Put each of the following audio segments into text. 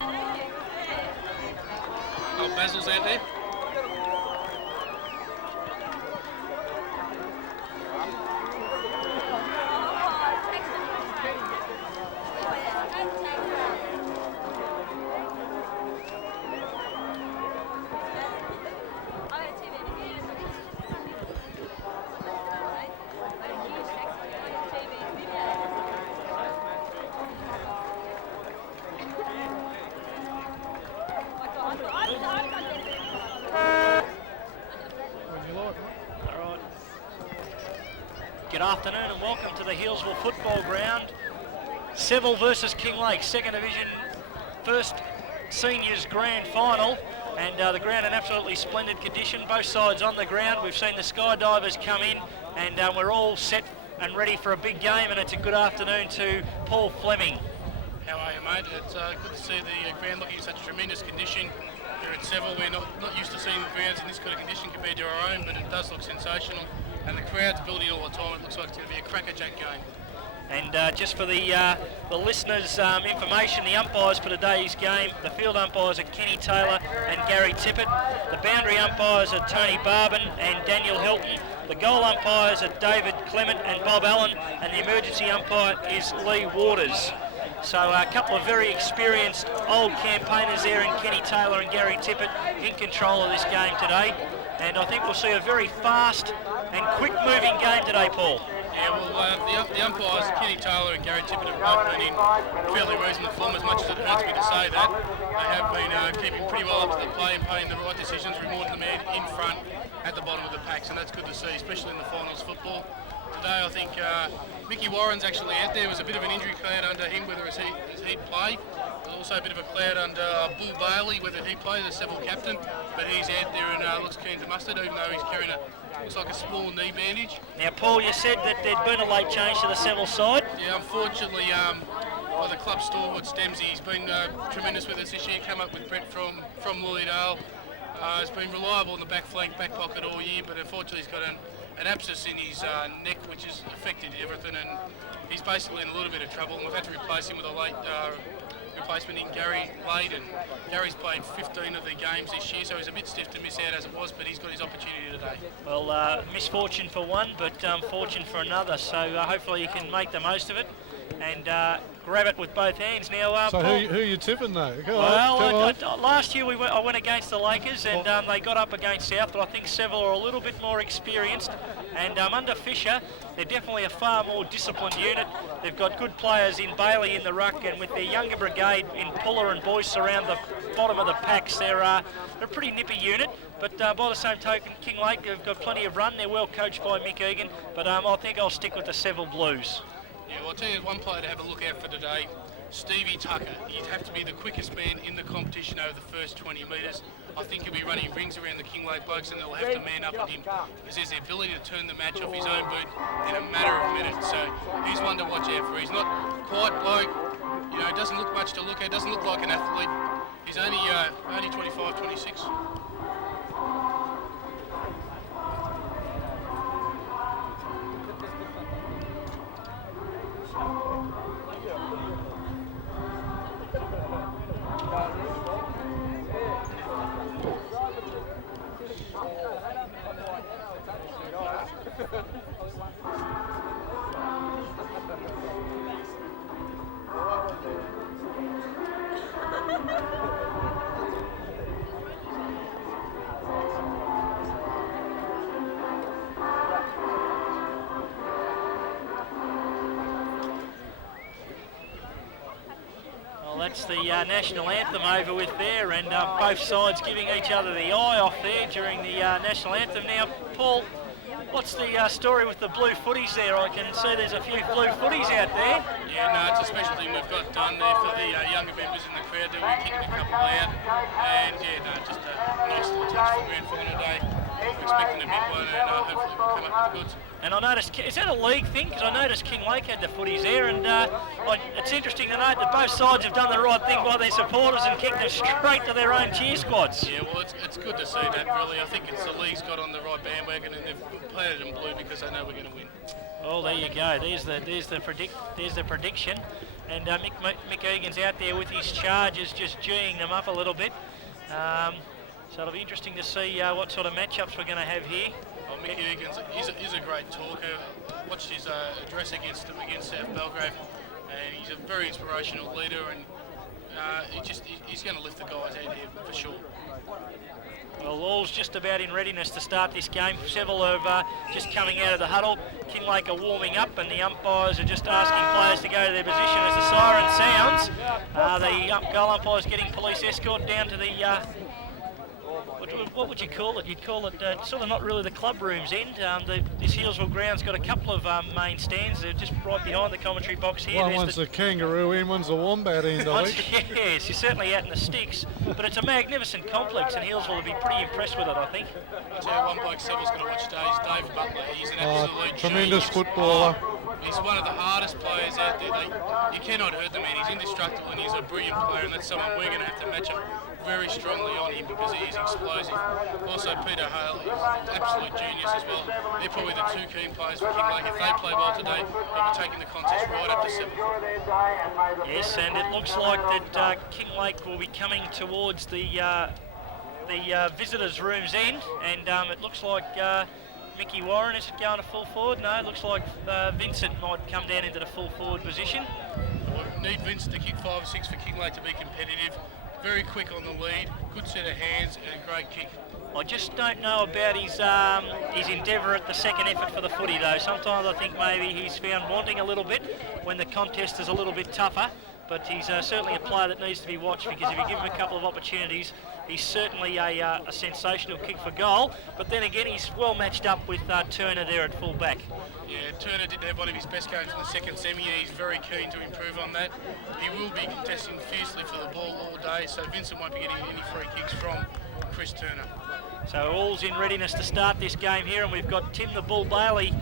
Oh, Basil's out there. Good afternoon and welcome to the Healesville Football Ground. Seville versus Kinglake, second division, first seniors grand final, and the ground in absolutely splendid condition. Both sides on the ground. We've seen the skydivers come in, and we're all set and ready for a big game. And it's a good afternoon to Paul Fleming. How are you, mate? It's good to see the ground looking in such tremendous condition. Here at Seville, we're not used to seeing grounds in this kind of condition compared to our own, but it does look sensational. And the crowd's building all the time. It looks like it's going to be a crackerjack game. And just for the listeners' information, the umpires for today's game, the field umpires are Kenny Taylor and Gary Tippett. The boundary umpires are Tony Barban and Daniel Hilton. The goal umpires are David Clement and Bob Allen. And the emergency umpire is Lee Waters. So a couple of very experienced old campaigners there in Kenny Taylor and Gary Tippett in control of this game today. And I think we'll see a very fast and quick-moving game today, Paul. Yeah, well, the umpires, Kenny Taylor and Gary Tippett, have both been in fairly reasonable form, as much as it hurts me to say that. They have been keeping pretty well up to the play and playing the right decisions, rewarding the man in front at the bottom of the packs, and that's good to see, especially in the finals football. Today, I think Mickey Warren's actually out there. There was a bit of an injury cloud under him, whether he'd play. There's also a bit of a cloud under Bull Bailey, whether he play, the Seville captain, but he's out there and looks keen to mustard, even though he's carrying looks like a small knee bandage. Now, Paul, you said that there'd been a late change to the Seville side. Yeah, unfortunately, the club stalwart Stemsy, he's been tremendous with us this year. Come up with Brett from Lilydale. He's been reliable in the back flank, back pocket all year, but unfortunately he's got an abscess in his neck, which has affected everything, and he's basically in a little bit of trouble. And we've had to replace him with a late replacement in Gary Lade, and Gary's played 15 of the games this year, so he's a bit stiff to miss out as it was, but he's got his opportunity today. Well, misfortune for one, but fortune for another, so hopefully you can make the most of it and grab it with both hands. Now, so Paul, who are you tipping though? Last year I went against the Lakers, and they got up against South, but I think Seville are a little bit more experienced, and under Fisher, they're definitely a far more disciplined unit. They've got good players in Bailey in the ruck, and with their younger brigade in Puller and Boyce around the bottom of the packs, they're a pretty nippy unit. But by the same token, Kinglake have got plenty of run. They're well coached by Mick Egan, but I think I'll stick with the Seville Blues. Yeah, well, I'll tell you one player to have a look out for today, Stevie Tucker. He'd have to be the quickest man in the competition over the first 20 metres. I think he'll be running rings around the Kinglake blokes, and they'll have to man up at him because there's the ability to turn the match off his own boot in a matter of minutes. So he's one to watch out for. He's not quite bloke, you know, doesn't look much to look at, doesn't look like an athlete. He's only 25, 26. That's the national anthem over with there, and both sides giving each other the eye off there during the national anthem. Now, Paul, what's the story with the blue footies there? I can see there's a few blue footies out there. Yeah, no, it's a special thing we've got done there for the younger members in the crowd. We're kicking a couple out, and yeah, no, just a nice little touch for grand final today. We're expecting a big one, and hopefully we'll come up with the goods. And I noticed, is that a league thing? Because I noticed Kinglake had the footies there, and it's interesting to note that both sides have done the right thing by their supporters and kicked them straight to their own cheer squads. Yeah, well, it's good to see that, really. I think it's the league's got on the right bandwagon, and they've played it in blue because they know we're going to win. Well, there you go. There's the prediction. and Mick Egan's out there with his charges, just geeing them up a little bit. So it'll be interesting to see what sort of matchups we're going to have here. Well, Mick Egan's he's a great talker. Watched his address against South Belgrave, and he's a very inspirational leader, and he's going to lift the guys out here for sure. Well, all's just about in readiness to start this game. Seville are just coming out of the huddle. Kinglake are warming up, and the umpires are just asking players to go to their position as the siren sounds. The goal umpire's getting police escort down to the... what would you call it? You'd call it sort of not really the club room's end. This Healesville ground's got a couple of main stands. They're just right behind the commentary box here. One's the kangaroo end, one's the wombat end, I think. Yes, you're certainly out in the sticks, but it's a magnificent complex, and Healesville will be pretty impressed with it, I think. I'll tell you one bloke Seville's going to watch today is Dave Butler. He's an absolute tremendous genius. footballer. He's one of the hardest players out there. You cannot hurt the man. He's indestructible, and he's a brilliant player, and that's someone we're going to have to match up very strongly on him because he is explosive. Also, Peter Hale is an absolute genius as well. They're probably the two key players for Kinglake. If they play well today, they'll be taking the contest right up to Seville. Yes, and it looks like that Kinglake will be coming towards the visitors' room's end, and it looks like Mickey Warren is going to full forward. No, it looks like Vincent might come down into the full forward position. We need Vincent to kick 5 or 6 for Kinglake to be competitive. Very quick on the lead, good set of hands, and a great kick. I just don't know about his endeavour at the second effort for the footy, though. Sometimes I think maybe he's found wanting a little bit when the contest is a little bit tougher. But he's certainly a player that needs to be watched, because if you give him a couple of opportunities, he's certainly a sensational kick for goal. But then again, he's well matched up with Turner there at full back. Yeah, Turner didn't have one of his best games in the second semi, and he's very keen to improve on that. He will be contesting fiercely for the ball all day, so Vincent won't be getting any free kicks from Chris Turner. So all's in readiness to start this game here, and we've got Tim the Bull Bailey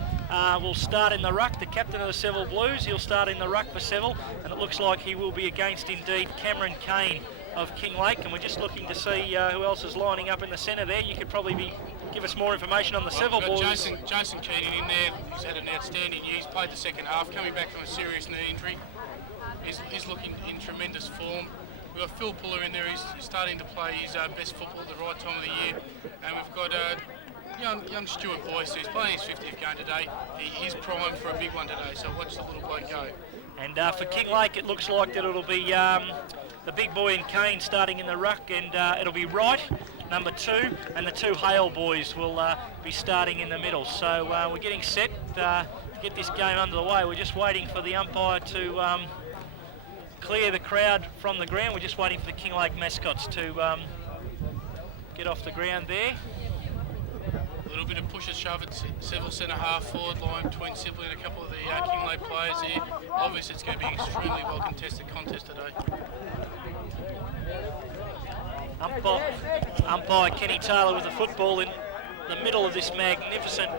will start in the ruck, the captain of the Seville Blues. He'll start in the ruck for Seville, and it looks like he will be against, indeed, Cameron Kane of Kinglake, and we're just looking to see who else is lining up in the centre there. You could probably give us more information on the Seville Blues. Jason Keenan in there. He's had an outstanding year. He's played the second half, coming back from a serious knee injury. He's looking in tremendous form. We've got Phil Puller in there. He's starting to play his best football at the right time of the year. And we've got young Stuart Boyce, who's playing his 50th game today. He is primed for a big one today, so watch the little bloke go. And for Kinglake, it looks like that it'll be the big boy in Kane starting in the ruck, and it'll be Wright, number 2, and the 2 Hale boys will be starting in the middle. So we're getting set to get this game under the way. We're just waiting for the umpire to clear the crowd from the ground. We're just waiting for the Kinglake mascots to get off the ground there. A little bit of push and shove at Seville centre half forward line between Sibley and a couple of the Kinglake players here. Obviously it's going to be an extremely well contested contest today. Umpire Kenny Taylor with the football in the middle of this magnificent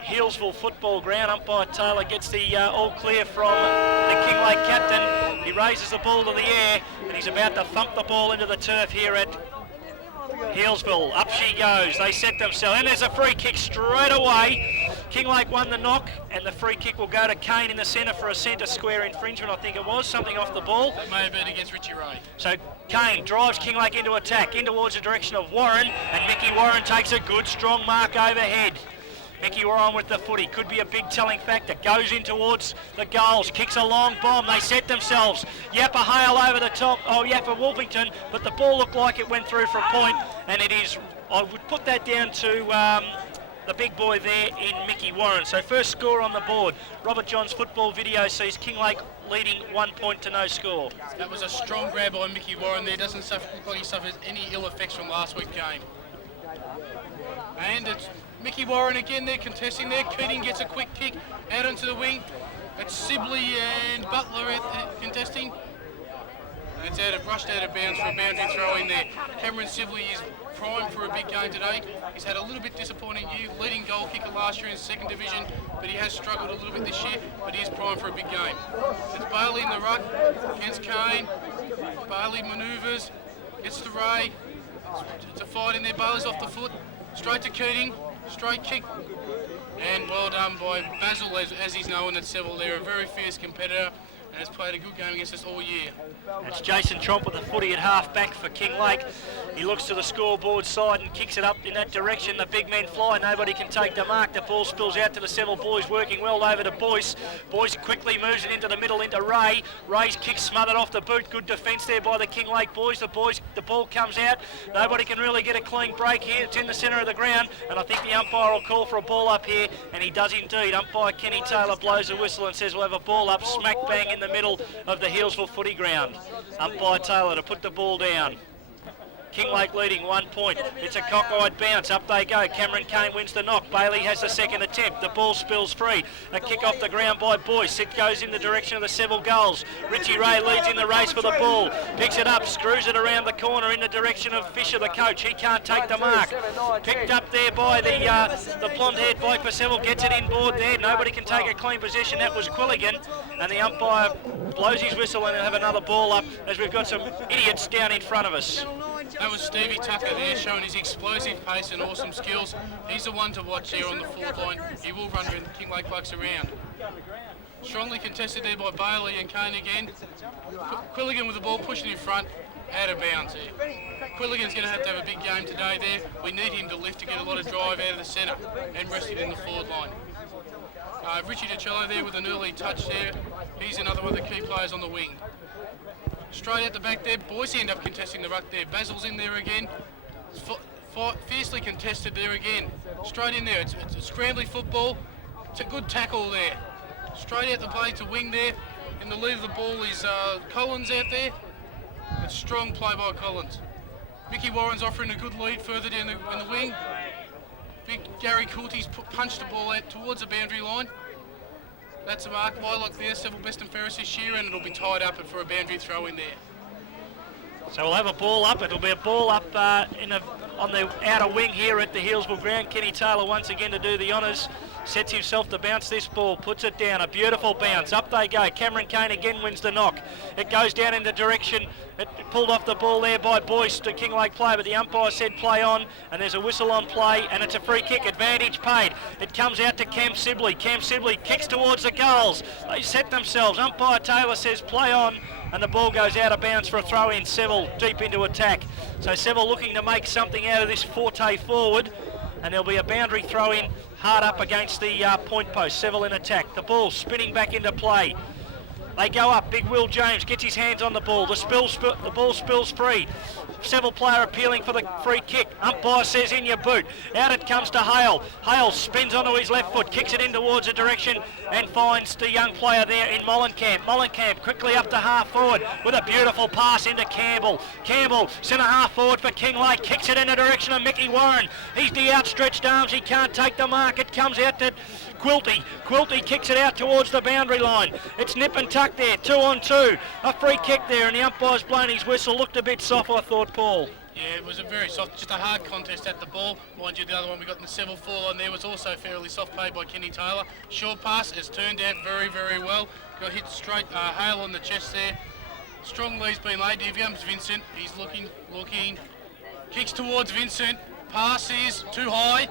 Healesville football ground. Umpire Taylor gets the all clear from the Kinglake captain. He raises the ball to the air, and he's about to thump the ball into the turf here at Healesville. Up she goes. They set themselves, and there's a free kick straight away. Kinglake won the knock, and the free kick will go to Kane in the centre for a centre square infringement, I think it was, something off the ball. That may have been against Richie Ray. So Kane drives Kinglake into attack, in towards the direction of Warren, and Mickey Warren takes a good strong mark overhead. Mickey Warren with the footy, could be a big telling factor, goes in towards the goals, kicks a long bomb, they set themselves. Yappa Hale over the top, Yappa Wolfington, but the ball looked like it went through for a point, and it is, I would put that down to the big boy there in Mickey Warren. So first score on the board. Robert John's football video sees Kinglake leading 1 point to no score. That was a strong grab by Mickey Warren there, doesn't look like he suffered any ill effects from last week's game. And it's Mickey Warren again there contesting there. Keating gets a quick kick out onto the wing. It's Sibley and Butler contesting. And it's rushed out of bounds for a boundary throw in there. Cameron Sibley is primed for a big game today. He's had a little bit disappointing year, leading goal kicker last year in the second division, but he has struggled a little bit this year, but he is primed for a big game. It's Bailey in the ruck against Kane. Bailey manoeuvres, gets to Ray. It's a fight in there, Bailey's off the foot. Straight to Keating, straight kick. And well done by Basil, as he's known at Seville. They're a very fierce competitor. and has played a good game against us all year. That's Jason Tromp with the footy at half back for Kinglake. He looks to the scoreboard side and kicks it up in that direction. The big men fly, nobody can take the mark. The ball spills out to the Seville boys, working well over to Boyce. Boyce quickly moves it into the middle into Ray. Ray's kick smothered off the boot. Good defence there by the Kinglake boys. The ball comes out. Nobody can really get a clean break here. It's in the centre of the ground, and I think the umpire will call for a ball up here, and he does indeed. Umpire Kenny Taylor blows the whistle and says we'll have a ball up smack bang in the middle of the Healesville footy ground. Umpire Taylor to put the ball down. Kinglake leading 1 point. It's a cockeyed bounce. Up they go. Cameron Kane wins the knock. Bailey has the second attempt. The ball spills free. A kick off the ground by Boyce. It goes in the direction of the Seville goals. Richie Ray leads in the race for the ball. Picks it up, screws it around the corner in the direction of Fisher, the coach. He can't take the mark. Picked up there by the blonde-haired bloke for Seville. Gets it inboard there. Nobody can take a clean possession. That was Quilligan. And the umpire blows his whistle and have another ball up as we've got some idiots down in front of us. That was Stevie Tucker there, showing his explosive pace and awesome skills. He's the one to watch here on the forward line. He will run Kinglake Bucks around. Strongly contested there by Bailey and Kane again. Quilligan with the ball pushing in front, out of bounds there. Quilligan's going to have a big game today there. We need him to lift to get a lot of drive out of the centre and rest it in the forward line. Richie DiCello there with an early touch there. He's another one of the key players on the wing. Straight out the back there, Boyce end up contesting the ruck there. Basil's in there again. Fiercely contested there again. Straight in there, it's a scrambly football. It's a good tackle there. Straight out the play to wing there. In the lead of the ball is Collins out there. It's strong play by Collins. Mickey Warren's offering a good lead further down in the wing. Big Gary Coulty's punched the ball out towards the boundary line. That's a mark. Wylock there, Seville best and fairest this year, and it'll be tied up for a boundary throw in there. So we'll have a ball up. It'll be a ball up on the outer wing here at the Healesville ground. Kenny Taylor once again to do the honours. Sets himself to bounce this ball, puts it down, a beautiful bounce. Up they go. Cameron Kane again wins the knock. It goes down into direction. It pulled off the ball there by Boyce to Kinglake play, but the umpire said play on, and there's a whistle on play, and it's a free kick. Advantage paid. It comes out to Cam Sibley. Cam Sibley kicks towards the goals. They set themselves. Umpire Taylor says play on, and the ball goes out of bounds for a throw in. Seville deep into attack. So Seville looking to make something out of this forte forward, and there'll be a boundary throw in hard up against the point post. Seville in attack. The ball spinning back into play. They go up. Big Will James gets his hands on the ball. The ball spills free. Seville player appealing for the free kick. Umpire says in your boot. Out it comes to Hale. Hale spins onto his left foot, kicks it in towards a direction and finds the young player there in Mollenkamp. Mollenkamp quickly up to half forward with a beautiful pass into Campbell. Campbell, centre half forward for Kinglake, kicks it in the direction of Mickey Warren. He's the outstretched arms. He can't take the mark. It comes out to Quilty. Quilty kicks it out towards the boundary line. It's nip and tuck there, 2 on 2. A free kick there, and the umpire's blown his whistle. Looked a bit soft, I thought, Paul. Yeah, it was a very soft, just a hard contest at the ball. Mind you, the other one we got in the Seville fall on there was also fairly soft play by Kenny Taylor. Short pass has turned out very, very well. Got hit straight, Hale on the chest there. Strong lead's been laid. Here comes Vincent. He's looking. Kicks towards Vincent. Pass is too high.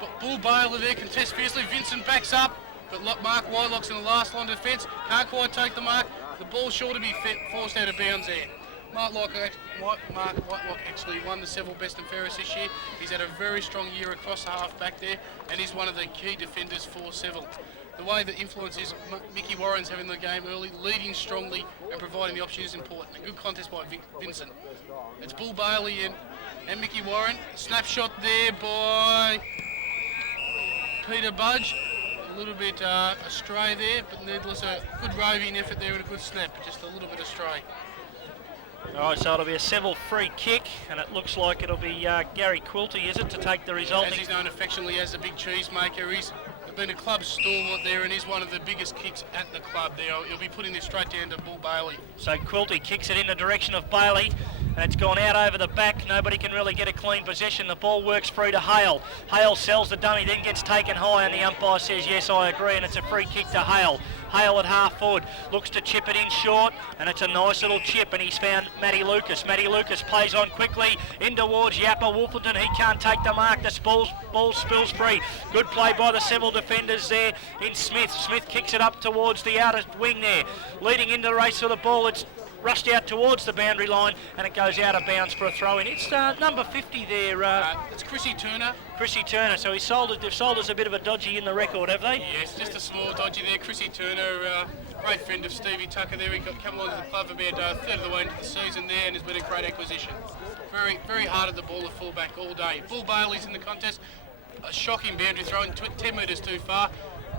But Bull Baylor there contests fiercely. Vincent backs up, but Mark Wylock's in the last line of defence. Can't quite take the mark. The ball's sure to be forced out of bounds there. Mark Whitelock actually won the Seville best and fairest this year. He's had a very strong year across the half back there, and he's one of the key defenders for Seville. The way the influence is, Mickey Warren's having the game early, leading strongly and providing the option is important. A good contest by Vincent. It's Bull Bailey and Mickey Warren. Snapshot there by Peter Budge. A little bit astray there, but nevertheless a good roving effort there and a good snap, just a little bit astray. All right, so it'll be a Seville free kick, and it looks like it'll be Gary Quilty, is it, to take the resulting... As he's known affectionately as the big cheesemaker, he's been a club stalwart there and is one of the biggest kicks at the club there. He'll be putting this straight down to Bull Bailey. So Quilty kicks it in the direction of Bailey, and it's gone out over the back. Nobody can really get a clean possession. The ball works through to Hale. Hale sells the dummy, then gets taken high, and the umpire says, yes, I agree, and it's a free kick to Hale. Hale at half forward, looks to chip it in short, and it's a nice little chip, and he's found Matty Lucas. Matty Lucas plays on quickly in towards Yappa Wolferton. He can't take the mark. The ball spills free. Good play by the Seville defenders there in Smith. Smith kicks it up towards the outer wing there. Leading into the race for the ball, it's rushed out towards the boundary line, and it goes out of bounds for a throw-in. It's number 50 there. It's Chrissy Turner. Chrissy Turner. So they've sold us a bit of a dodgy in the record, have they? Yes, just a small dodgy there. Chrissy Turner, great friend of Stevie Tucker there. He come along to the club about a third of the way into the season there, and has been a great acquisition. Very, very hard at the ball, the fullback all day. Bull Bailey's in the contest. A shocking boundary throw, 10 metres too far.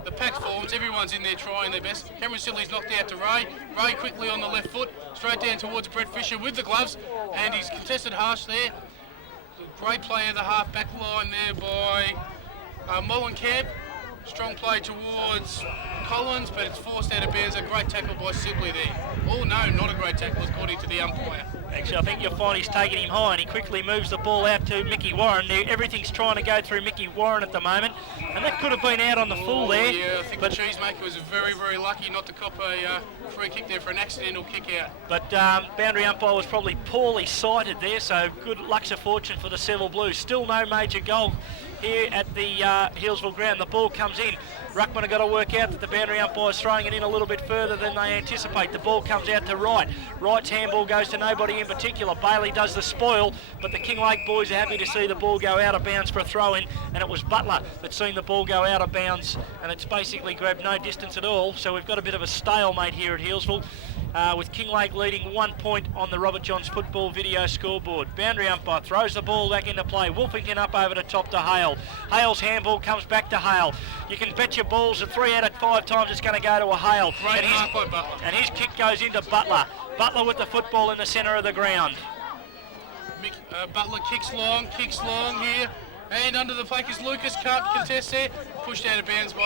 The pack forms, everyone's in there trying their best. Cameron Sibley's knocked out to Ray. Ray quickly on the left foot, straight down towards Brett Fisher with the gloves, and he's contested harsh there. Great play at the half back line there by Mollenkamp. Strong play towards Collins, but it's forced out of bounds. A great tackle by Sibley there. Oh no, not a great tackle according to the umpire. Actually, I think you'll find he's taking him high, and he quickly moves the ball out to Mickey Warren. Everything's trying to go through Mickey Warren at the moment, and that could have been out on the full there. Yeah, I think the cheesemaker was very, very lucky not to cop a free kick there for an accidental kick out. But boundary umpire was probably poorly sighted there, so good luck's a fortune for the Seville Blues. Still no major goal here at the Healesville ground. The ball comes in. Ruckman have got to work out that the boundary umpire's throwing it in a little bit further than they anticipate. The ball comes out to Wright. Wright's handball goes to nobody in particular. Bailey does the spoil, but the Kinglake boys are happy to see the ball go out of bounds for a throw-in, and it was Butler that's seen the ball go out of bounds, and it's basically grabbed no distance at all. So we've got a bit of a stalemate here at Healesville, with Kinglake leading 1 point on the Robert Johns football video scoreboard. Boundary umpire throws the ball back into play. Wolfington up over the top to Hale. Hale's handball comes back to Hale. You can bet your balls that 3 out of 5 times it's going to go to a Hale. And his kick goes into Butler. Butler with the football in the centre of the ground. Butler kicks long here. And under the plate is Lucas, can't contest there. Pushed out of bounds by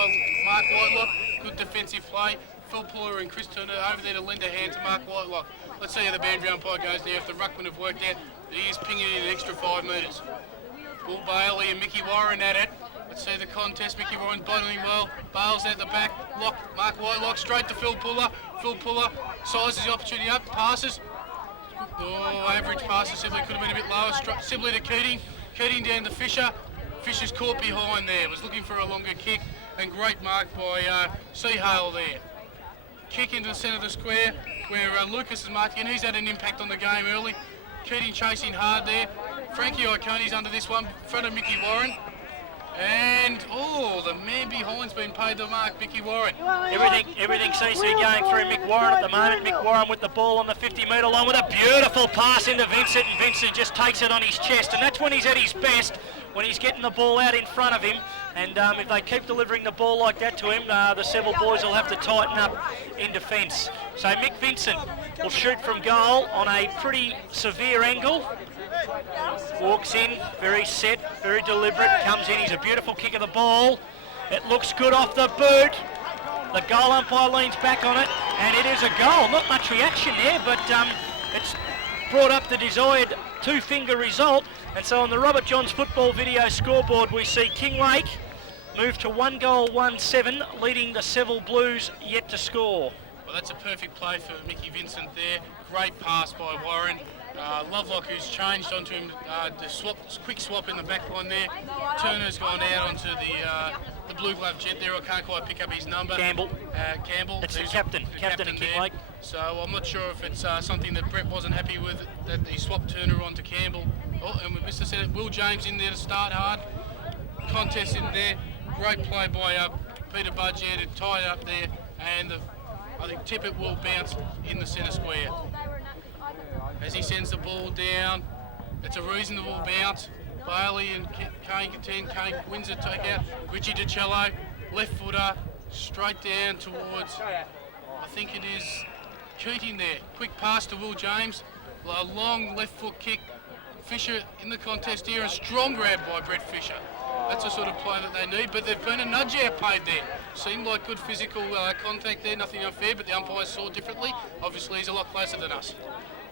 Mark Whitelock. Good defensive play. Phil Puller and Chris Turner over there to lend a hand to Mark Whitelock. Let's see how the boundary umpire goes now. If the ruckman have worked out that he is pinging in an extra 5 metres. Bull Bailey and Mickey Warren at it. Let's see the contest. Mickey Warren bottoming well. Bales at the back. Lock. Mark Whitelock straight to Phil Puller. Phil Puller sizes the opportunity up. Passes. Oh, average passes. Sibley could have been a bit lower. Sibley to Keating. Keating down to Fisher. Fisher's caught behind there. Was looking for a longer kick. And great mark by C. Hale there. Kick into the centre of the square where Lucas is marking, and he's had an impact on the game early. Keating chasing hard there. Frankie Icone's under this one, in front of Mickey Warren. And, the man behind's been paid the mark, Mickey Warren. Everything seems to be going through Mick Warren at the moment. Mick Warren with the ball on the 50-metre line with a beautiful pass into Vincent, and Vincent just takes it on his chest, and that's when he's at his best, when he's getting the ball out in front of him. And if they keep delivering the ball like that to him, the Seville boys will have to tighten up in defence. So Mick Vincent will shoot from goal on a pretty severe angle. Walks in, very set, very deliberate, comes in, he's a beautiful kick of the ball. It looks good off the boot. The goal umpire leans back on it, and it is a goal. Not much reaction there, but it's brought up the desired 2-finger result. And so on the Robert Johns football video scoreboard, we see Kinglake move to 1-1-7, leading the Seville Blues yet to score. Well, that's a perfect play for Mickey Vincent there. Great pass by Warren. Lovelock, who's changed onto him, the quick swap in the back line there. Turner's gone out onto the blue glove jet there. I can't quite pick up his number. Campbell. Campbell. That's the captain of Kinglake. So I'm not sure if it's something that Brett wasn't happy with, that he swapped Turner onto Campbell. Oh, and Mr. Said Will James in there to start hard. Contest in there. Great play by Peter Budge to tie it up there. And I think Tippett will bounce in the centre square. As he sends the ball down, it's a reasonable bounce. Bailey and Kane contend. Kane wins the takeout. Richie DiCello, left footer, straight down towards, I think it is Keating there. Quick pass to Will James. A long left foot kick. Fisher in the contest here. A strong grab by Brett Fisher. That's the sort of play that they need, but there's been a nudge out paid there. Seemed like good physical contact there, nothing unfair, but the umpires saw differently. Obviously, he's a lot closer than us.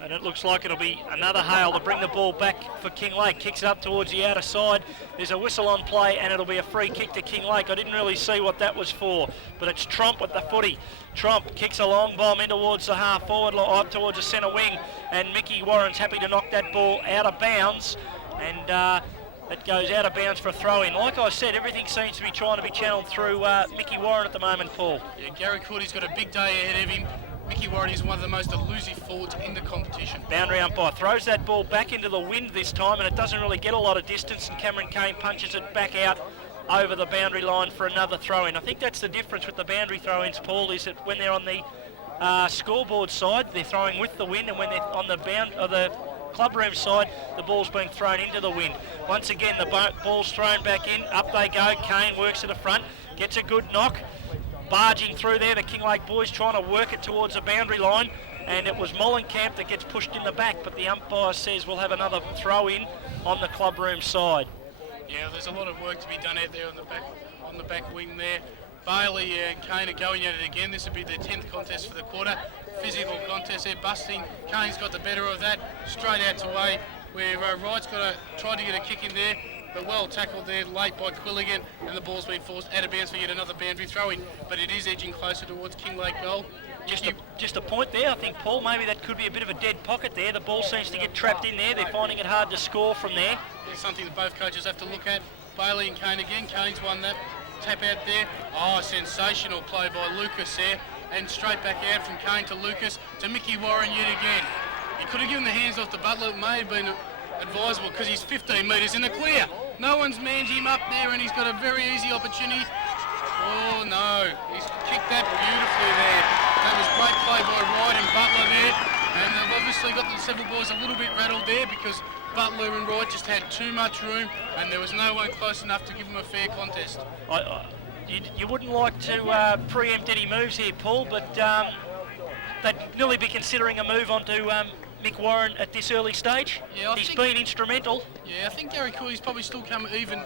And it looks like it'll be another hail to bring the ball back for Kinglake. Kicks it up towards the outer side. There's a whistle on play and it'll be a free kick to Kinglake. I didn't really see what that was for, but it's Tromp with the footy. Tromp kicks a long bomb in towards the half forward, up towards the centre wing, and Mickey Warren's happy to knock that ball out of bounds. And it goes out of bounds for a throw-in. Like I said, everything seems to be trying to be channeled through Mickey Warren at the moment, Paul. Yeah, Gary Courtney's got a big day ahead of him. Mickey Warren is one of the most elusive forwards in the competition. Boundary umpire throws that ball back into the wind this time, and it doesn't really get a lot of distance, and Cameron Kane punches it back out over the boundary line for another throw-in. I think that's the difference with the boundary throw-ins, Paul, is that when they're on the scoreboard side, they're throwing with the wind, and when they're on the club room side, the ball's being thrown into the wind. Once again, the ball's thrown back in. Up they go. Kane works to the front, gets a good knock. Barging through there, the Kinglake boys trying to work it towards the boundary line, and it was Mollenkamp that gets pushed in the back, but the umpire says we'll have another throw-in on the club room side. Yeah, there's a lot of work to be done out there on the back wing there. Bailey and Kane are going at it again. This will be their 10th contest for the quarter. Physical contest, they're busting. Kane's got the better of that. Straight out to way, where Wright's tried to get a kick in there, but well tackled there late by Quilligan, and the ball's been forced out of bounds for yet another boundary throw-in. But it is edging closer towards Kinglake goal. Just a point there, I think, Paul. Maybe that could be a bit of a dead pocket there. The ball seems to get trapped in there. They're finding it hard to score from there. It's something that both coaches have to look at. Bailey and Kane again. Kane's won that. Tap out there. Oh, sensational play by Lucas there. And straight back out from Kane to Lucas to Mickey Warren yet again. He could have given the hands off to Butler. It may have been advisable because he's 15 metres in the clear. No one's manned him up there, and he's got a very easy opportunity. Oh no, he's kicked that beautifully there. That was great play by Wright and Butler there. And they've obviously got the Seville boys a little bit rattled there because Butler and Wright just had too much room, and there was no one close enough to give them a fair contest. You wouldn't like to preempt any moves here, Paul, but they'd nearly be considering a move onto Mick Warren at this early stage. Yeah, he's been instrumental. Yeah, I think Gary Cooley's probably still come even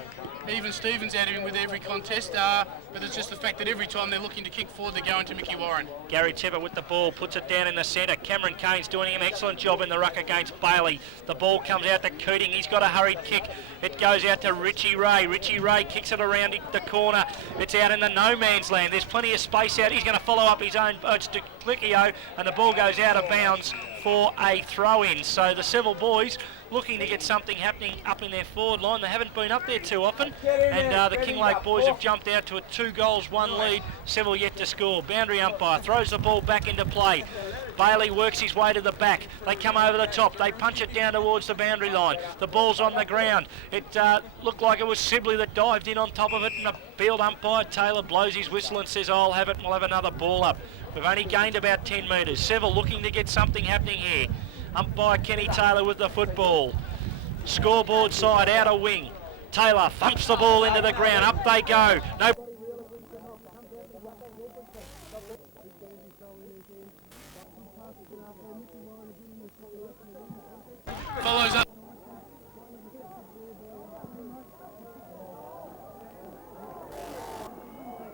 Stevens out of him with every contest, but it's just the fact that every time they're looking to kick forward, they're going to Mickey Warren. Gary Tippett with the ball, puts it down in the centre. Cameron Kane's doing an excellent job in the ruck against Bailey. The ball comes out to Cooting. He's got a hurried kick. It goes out to Richie Ray. Richie Ray kicks it around the corner. It's out in the no man's land. There's plenty of space out. He's going to follow up his own. It's to Clicchio, and the ball goes out of bounds for a throw-in. So the Seville boys looking to get something happening up in their forward line. They haven't been up there too often, and the Kinglake boys have jumped out to a 2-1 lead. Seville yet to score. Boundary umpire throws the ball back into play. Bailey works his way to the back. They come over the top. They punch it down towards the boundary line. The ball's on the ground. It looked like it was Sibley that dived in on top of it, and the field umpire, Taylor, blows his whistle and says, I'll have it, and we'll have another ball up. We've only gained about 10 metres. Seville looking to get something happening here. Umpire Kenny Taylor with the football. Scoreboard side, outer wing. Taylor thumps the ball into the ground. Up they go. No. Follows up.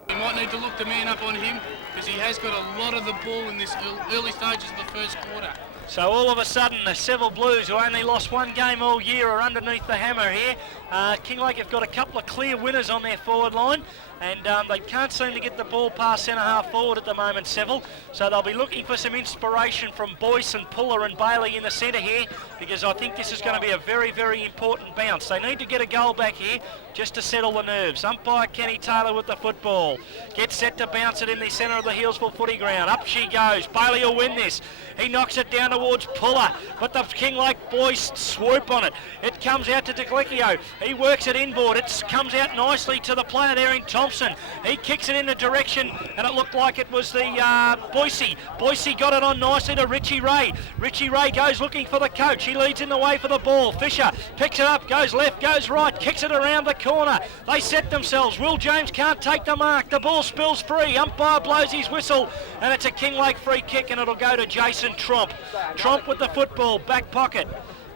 You might need to look the man up on him because he has got a lot of the ball in this early stages of the first quarter. So all of a sudden, the Seville Blues, who only lost one game all year, are underneath the hammer here. Kinglake have got a couple of clear winners on their forward line, and they can't seem to get the ball past centre-half forward at the moment, Seville. So they'll be looking for some inspiration from Boyce and Puller and Bailey in the centre here, because I think this is going to be a very, very important bounce. They need to get a goal back here just to settle the nerves. Umpire Kenny Taylor with the football. Gets set to bounce it in the centre of the Healesville footy ground. Up she goes. Bailey will win this. He knocks it down towards Puller, but the Kinglake boys swoop on it. It comes out to DeClicchio. He works it inboard. It comes out nicely to the player there in Thompson. He kicks it in the direction, and it looked like it was the Boyce. Boyce got it on nicely to Richie Ray. Richie Ray goes looking for the coach. He leads in the way for the ball. Fisher picks it up, goes left, goes right, kicks it around the corner. They set themselves. Will James can't take the mark. The ball spills free. Umpire blows his whistle, and it's a Kinglake free kick, and it'll go to Jason Tromp. Tromp with the football, back pocket.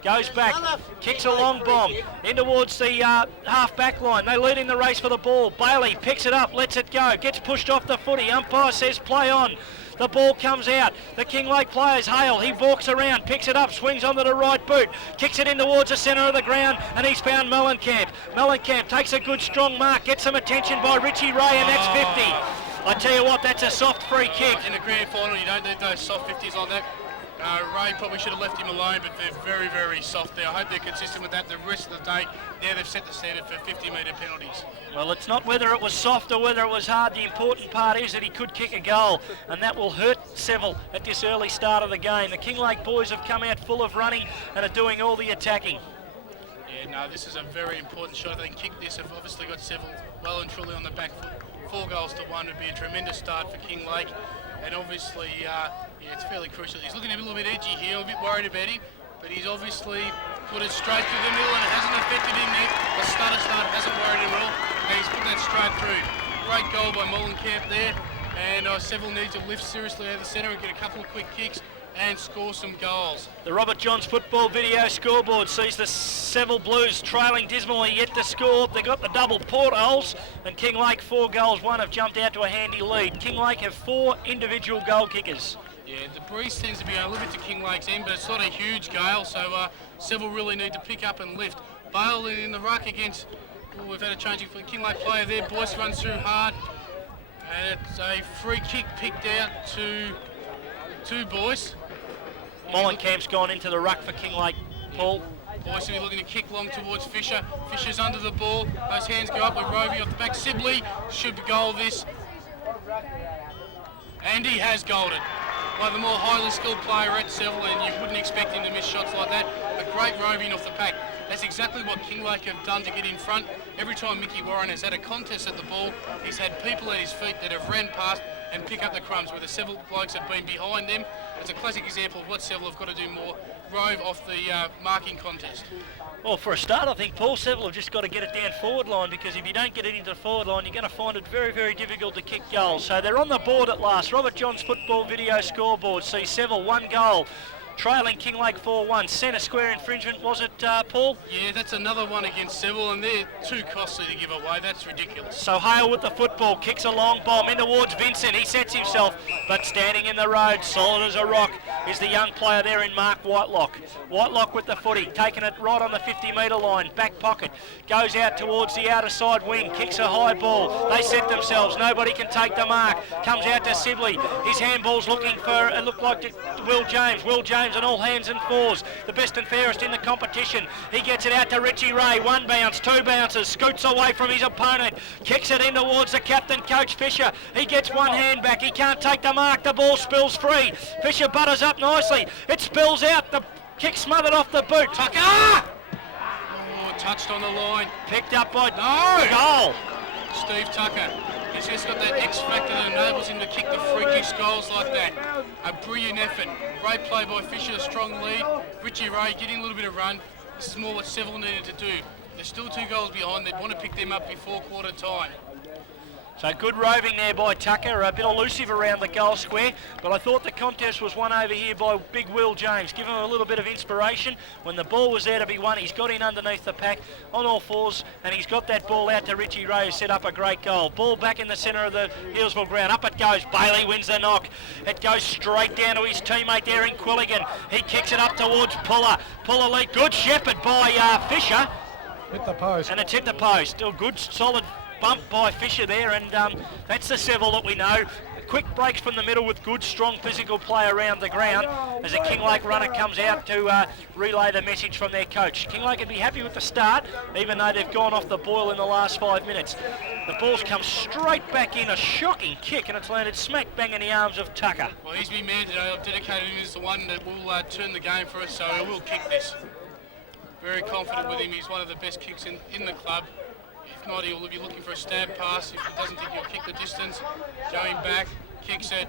Goes back, kicks a long bomb in towards the half-back line. They lead in the race for the ball. Bailey picks it up, lets it go, gets pushed off the footy. Umpire says play on. The ball comes out. The Kinglake players hail. He walks around, picks it up, swings onto the right boot, kicks it in towards the centre of the ground, and he's found Mellencamp. Mellencamp takes a good strong mark, gets some attention by Richie Ray, and that's 50. I tell you what, that's a soft free kick. In the grand final, you don't need those soft 50s like that. Ray probably should have left him alone, but they're very, very soft there. I hope they're consistent with that the rest of the day. Now they've set the standard for 50-metre penalties. Well, it's not whether it was soft or whether it was hard. The important part is that he could kick a goal, and that will hurt Seville at this early start of the game. The Kinglake boys have come out full of running and are doing all the attacking. Yeah, no, this is a very important shot. If they can kick this, have obviously got Seville well and truly on the back foot. 4 goals to 1 would be a tremendous start for Kinglake. And obviously, yeah, it's fairly crucial. He's looking a little bit edgy here. I'm a bit worried about him, but he's obviously put it straight through the middle and it hasn't affected him there. The stutter start hasn't worried him at all, and he's put that straight through. Great goal by Mellencamp there, and Seville needs to lift seriously over the centre and get a couple of quick kicks and score some goals. The Robert Johns football video scoreboard sees the Seville Blues trailing dismally yet to score. They got the double portholes, and Kinglake 4 goals, 1 have jumped out to a handy lead. Kinglake have 4 individual goal kickers. Yeah, the breeze tends to be a little bit to Kinglake's end, but it's not a huge gale, so Seville really need to pick up and lift. Bale in the ruck against, we've had a changing for the Kinglake player there. Boyce runs through hard, and it's a free kick picked out to Boyce. Mellencamp's gone into the ruck for Kinglake, Paul. Boyce will be looking to kick long towards Fisher. Fisher's under the ball. Those hands go up with Rovey off the back. Sibley should goal this. And he has goaled it. One of the more highly skilled player at Seville, and you wouldn't expect him to miss shots like that. A great roving off the pack. That's exactly what Kinglake have done to get in front. Every time Mickey Warren has had a contest at the ball, he's had people at his feet that have ran past and pick up the crumbs, where the Seville blokes have been behind them. It's a classic example of what Seville have got to do more, rove off the marking contest. Well, for a start, I think Paul Seville have just got to get it down forward line, because if you don't get it into the forward line, you're going to find it very, very difficult to kick goals. So they're on the board at last. Robert Johns football video scoreboard sees Seville 1 goal, trailing Kinglake 4-1. Centre square infringement, was it, Paul? Yeah, that's another one against Seville, and they're too costly to give away. That's ridiculous. So Hale with the football, kicks a long bomb in towards Vincent. He sets himself, but standing in the road, solid as a rock, is the young player there in Mark Whitelock. Whitelock with the footy, taking it right on the 50-metre line, back pocket, goes out towards the outer side wing, kicks a high ball. They set themselves, nobody can take the mark. Comes out to Sibley. His handball's looking for, it looked like Will James. Will James and all hands and fours, the best and fairest in the competition. He gets it out to Richie Ray. 1 bounce, 2 bounces, scoots away from his opponent, kicks it in towards the captain, Coach Fisher. He gets 1 hand back. He can't take the mark. The ball spills free. Fisher butters up nicely. It spills out. The kick smothered off the boot. Tucker! Oh, touched on the line. Picked up by goal. Goal. Steve Tucker. He's just got that X factor that enables him to kick the free kick goals like that. A brilliant effort. Great play by Fisher, a strong lead. Richie Ray getting a little bit of run. This is more what Seville needed to do. They're still 2 goals behind. They want to pick them up before quarter time. So good roving there by Tucker, a bit elusive around the goal square, but I thought the contest was won over here by big Will James. Give him a little bit of inspiration. When the ball was there to be won, he's got in underneath the pack on all fours, and he's got that ball out to Richie Ray, who set up a great goal. Ball back in the centre of the Hillsville ground. Up it goes. Bailey wins the knock. It goes straight down to his teammate there in Quilligan. He kicks it up towards Puller. Puller lead. Good shepherd by Fisher. Hit the post. And it's hit the post. Still good, solid bump by Fisher there, and that's the Seville that we know. Quick breaks from the middle with good, strong physical play around the ground as a Kinglake runner comes out to relay the message from their coach. Kinglake would be happy with the start, even though they've gone off the boil in the last 5 minutes. The ball's come straight back in, a shocking kick, and it's landed smack bang in the arms of Tucker. Well, he's been man today. I've dedicated him as the one that will turn the game for us, so he will kick this. Very confident with him. He's one of the best kicks in the club. If not, he'll be looking for a stab pass. If he doesn't think he'll kick the distance, going back, kicks it.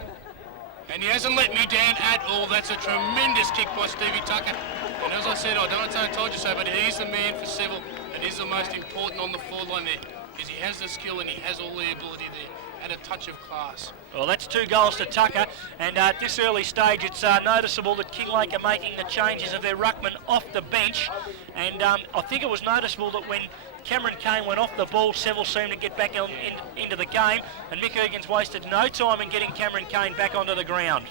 And he hasn't let me down at all. That's a tremendous kick by Stevie Tucker. And as I said, I don't want to say I told you so, but he's the man for Seville. And he's the most important on the forward line there, because he has the skill and he has all the ability there at a touch of class. Well, that's 2 goals to Tucker, and at this early stage it's noticeable that Kinglake are making the changes of their ruckman off the bench, and I think it was noticeable that when Cameron Kane went off the ball. Seville seemed to get back into the game, and Mick Egan's wasted no time in getting Cameron Kane back onto the ground.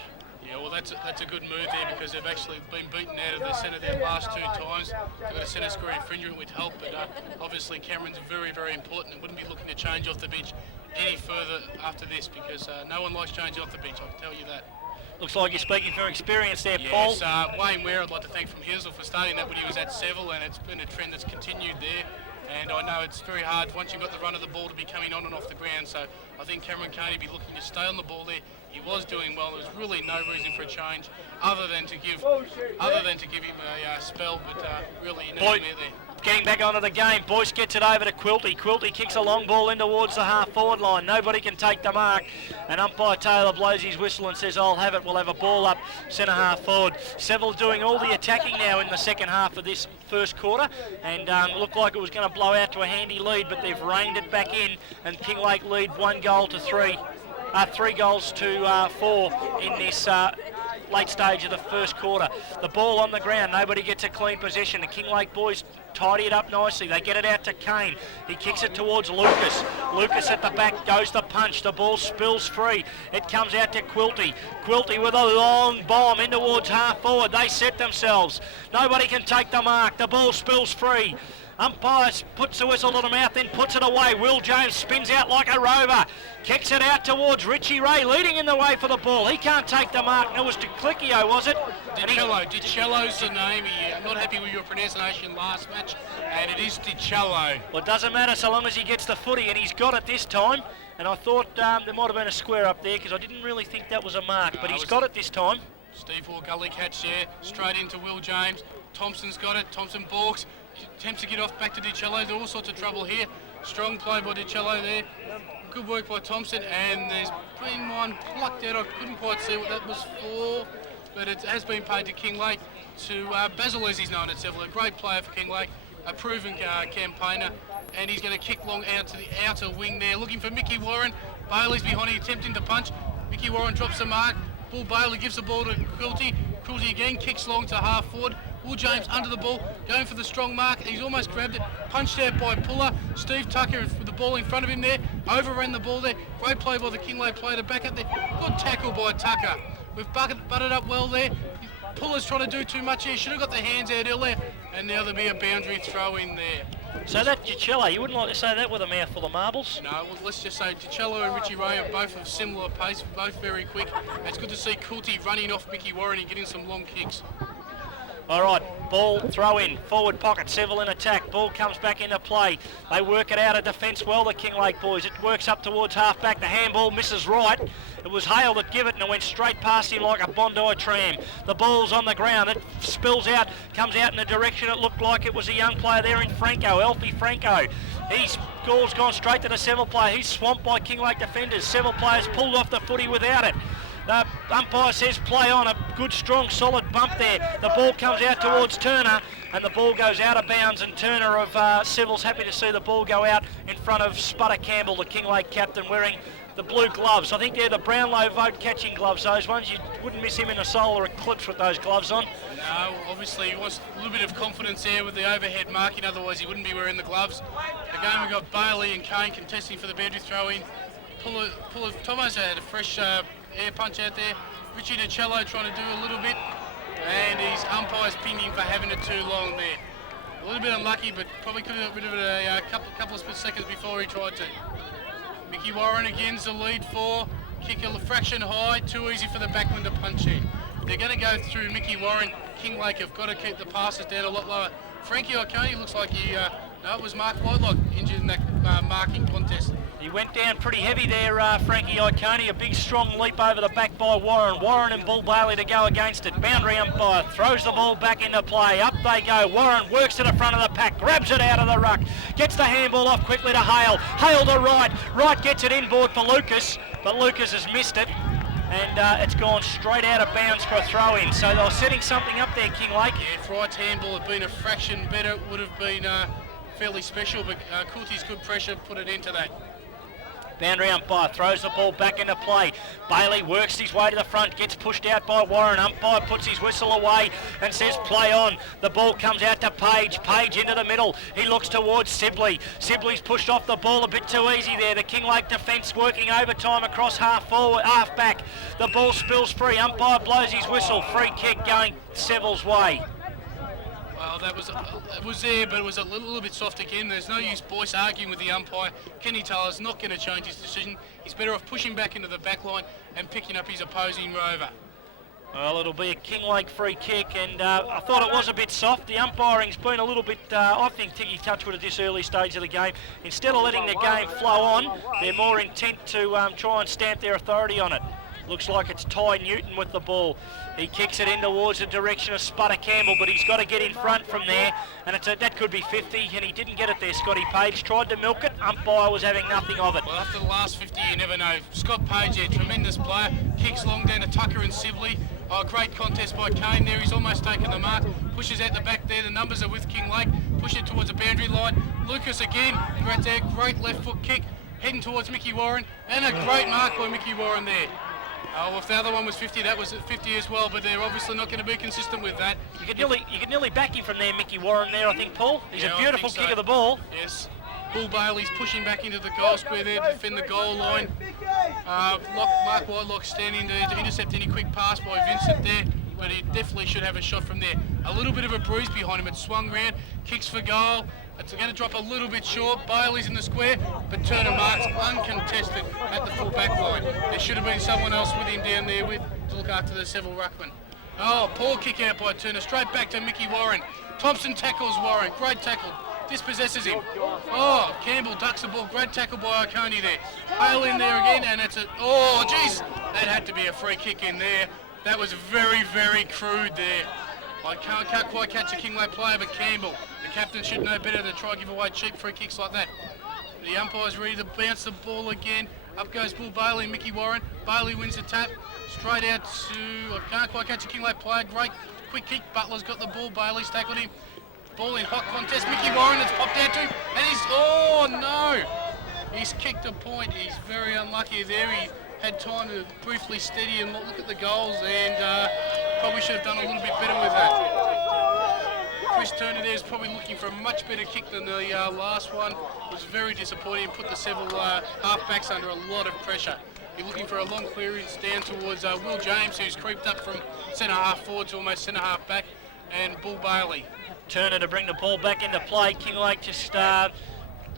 Yeah, well, that's a good move there, because they've actually been beaten out of the centre their last 2 times. They've got a centre square infringement with help, but obviously Cameron's very, very important and wouldn't be looking to change off the bench any further after this, because no one likes changing off the bench, I can tell you that. Looks like you're speaking from experience there, Paul. Yes, Wayne Ware, I'd like to thank from Hirsel for starting that when he was at Seville, and it's been a trend that's continued there. And I know it's very hard once you've got the run of the ball to be coming on and off the ground. So I think Cameron Kane would be looking to stay on the ball there. He was doing well. There was really no reason for a change other than to give him a spell, but really you need him there. Getting back onto the game, Boyce gets it over to Quilty. Quilty kicks a long ball in towards the half-forward line. Nobody can take the mark, and umpire Taylor blows his whistle and says, I'll have it. We'll have a ball up centre half-forward. Seville doing all the attacking now in the second half of this first quarter, and looked like it was going to blow out to a handy lead, but they've reined it back in, and Kinglake lead 1 goal to 3. 3 goals to 4 in this late stage of the first quarter. The ball on the ground, nobody gets a clean possession. The Kinglake boys tidy it up nicely. They get it out to Kane. He kicks it towards Lucas. Lucas at the back goes the punch. The ball spills free. It comes out to Quilty. Quilty with a long bomb in towards half forward. They set themselves. Nobody can take the mark. The ball spills free. Umpire puts the whistle to the mouth, then puts it away. Will James spins out like a rover. Kicks it out towards Richie Ray, leading in the way for the ball. He can't take the mark. And it was DiClicchio, was it? DiCello's the name. I'm not happy with your pronunciation last match, and it is DiCello. Well, it doesn't matter so long as he gets the footy, and he's got it this time. And I thought there might have been a square up there, because I didn't really think that was a mark, but he's got it this time. Steve Hall gully catch there, straight into Will James. Thompson's got it. Thompson balks. Attempts to get off back to DiCello. There's all sorts of trouble here. Strong play by DiCello there. Good work by Thompson, and there's been one plucked out. I couldn't quite see what that was for, but it has been paid to Kinglake. To Basil, as he's known at Seville, a great player for Kinglake, a proven campaigner, and he's going to kick long out to the outer wing there, looking for Mickey Warren. Bailey's behind him, attempting to punch. Mickey Warren drops the mark. Bull Bailey gives the ball to Quilty. Quilty again kicks long to half forward. Will James under the ball, going for the strong mark. He's almost grabbed it. Punched out by Puller. Steve Tucker with the ball in front of him there. Overran the ball there. Great play by the Kinglake player to back up there. Good tackle by Tucker. We've butted up well there. Puller's trying to do too much here. Should have got the hands out earlier. And now there'll be a boundary throw in there. So that DiCello, you wouldn't like to say that with a mouthful of marbles? No, well, let's just say DiCello and Richie Ray are both of similar pace, both very quick. It's good to see Quilty running off Mickey Warren and getting some long kicks. All right, ball throw in, forward pocket, Seville in attack. Ball comes back into play. They work it out of defence well, the Kinglake boys. It works up towards half back. The handball misses right. It was Hale that gave it, and it went straight past him like a Bondi tram. The ball's on the ground. It spills out, comes out in a direction it looked like it was a young player there in Franco, Alfie Franco. His goal's gone straight to the Seville player. He's swamped by Kinglake defenders. Seville players pulled off the footy without it. The umpire says play on, a good, strong, solid bump there. The ball comes out towards Turner, and the ball goes out of bounds, and Turner of Seville's happy to see the ball go out in front of Sputter Campbell, the Kinglake captain, wearing the blue gloves. I think they're the Brownlow vote catching gloves, those ones. You wouldn't miss him in a solar eclipse with those gloves on. No, obviously he wants a little bit of confidence there with the overhead marking, otherwise he wouldn't be wearing the gloves. Again, we've got Bailey and Kane contesting for the boundary throw-in. Puller Tomo's had a fresh air punch out there. Richie DiCello trying to do a little bit, and his umpire's pinging for having it too long there. A little bit unlucky, but probably could have got rid of it a couple of split seconds before he tried to. Mickey Warren again's the lead for, kick a fraction high, too easy for the backman to punch in. They're going to go through Mickey Warren. Kinglake have got to keep the passes down a lot lower. Frankie O'Coney looks like it was Mark Whitelock injured in that marking contest. He went down pretty heavy there, Frankie O'Coney. A big strong leap over the back by Warren. Warren and Bull Bailey to go against it. Boundary umpire throws the ball back into play. Up they go. Warren works to the front of the pack, grabs it out of the ruck, gets the handball off quickly to Hale. Hale to Wright. Wright gets it inboard for Lucas, but Lucas has missed it. And it's gone straight out of bounds for a throw-in. So they're setting something up there, Kinglake. Yeah, if Wright's handball had been a fraction better, it would have been fairly special, but Coulty's good pressure put it into that. Boundary umpire throws the ball back into play. Bailey works his way to the front, gets pushed out by Warren. Umpire puts his whistle away and says play on. The ball comes out to Page. Page into the middle. He looks towards Sibley. Sibley's pushed off the ball a bit too easy there. The Kinglake defence working overtime across half forward, half back. The ball spills free. Umpire blows his whistle. Free kick going Seville's way. Well, it was there, but it was a little bit soft again. There's no use Boyce arguing with the umpire. Kenny Taylor's not going to change his decision. He's better off pushing back into the back line and picking up his opposing rover. Well, it'll be a Kinglake free kick, and I thought it was a bit soft. The umpiring's been a little bit, I think, ticky-touch at this early stage of the game. Instead of letting the game flow on, they're more intent to try and stamp their authority on it. Looks like it's Ty Newton with the ball. He kicks it in towards the direction of Sputter Campbell, but he's got to get in front from there, and that could be 50, and he didn't get it there. Scotty Page tried to milk it. Umpire was having nothing of it. Well, after the last 50, you never know. Scott Page there, tremendous player. Kicks long down to Tucker and Sibley. Oh, great contest by Kane there. He's almost taken the mark. Pushes out the back there. The numbers are with Kinglake. Push it towards the boundary line. Lucas again. Great there. Great left foot kick. Heading towards Mickey Warren. And a great mark by Mickey Warren there. Oh, if the other one was 50, that was 50 as well, but they're obviously not going to be consistent with that. You could nearly back him from there, Mickey Warren there, I think, Paul. He's a beautiful kick of the ball. Yes. Bull Bailey's pushing back into the goal square there to defend the goal line. Mark Whitelock standing there to intercept any quick pass by Vincent there, but he definitely should have a shot from there. A little bit of a bruise behind him. It swung round, kicks for goal. It's going to drop a little bit short. Bailey's in the square, but Turner marks uncontested at the full back line. There should have been someone else with him down there to look after the Seville ruckman. Oh, poor kick out by Turner. Straight back to Mickey Warren. Thompson tackles Warren. Great tackle. Dispossesses him. Oh, Campbell ducks the ball. Great tackle by Oconee there. Hale in there again, and it's a... Oh, jeez. That had to be a free kick in there. That was very, very crude there. I can't quite catch a Kinglake player, but Campbell, the captain, should know better than try to give away cheap free kicks like that. The umpire's ready to bounce the ball again. Up goes Bull Bailey and Mickey Warren. Bailey wins the tap. Straight out to... I can't quite catch a Kinglake player. Great quick kick. Butler's got the ball. Bailey's tackled him. Ball in hot contest. Mickey Warren has popped out to him. And he's... Oh, no! He's kicked a point. He's very unlucky there. He had time to briefly steady and look at the goals, and probably should have done a little bit better with that. Chris Turner there is probably looking for a much better kick than the last one. It was very disappointing. Put the Seville half-backs under a lot of pressure. You're looking for a long clearance down towards Will James, who's creeped up from centre-half forward to almost centre-half back, and Bull Bailey. Turner to bring the ball back into play. Kinglake just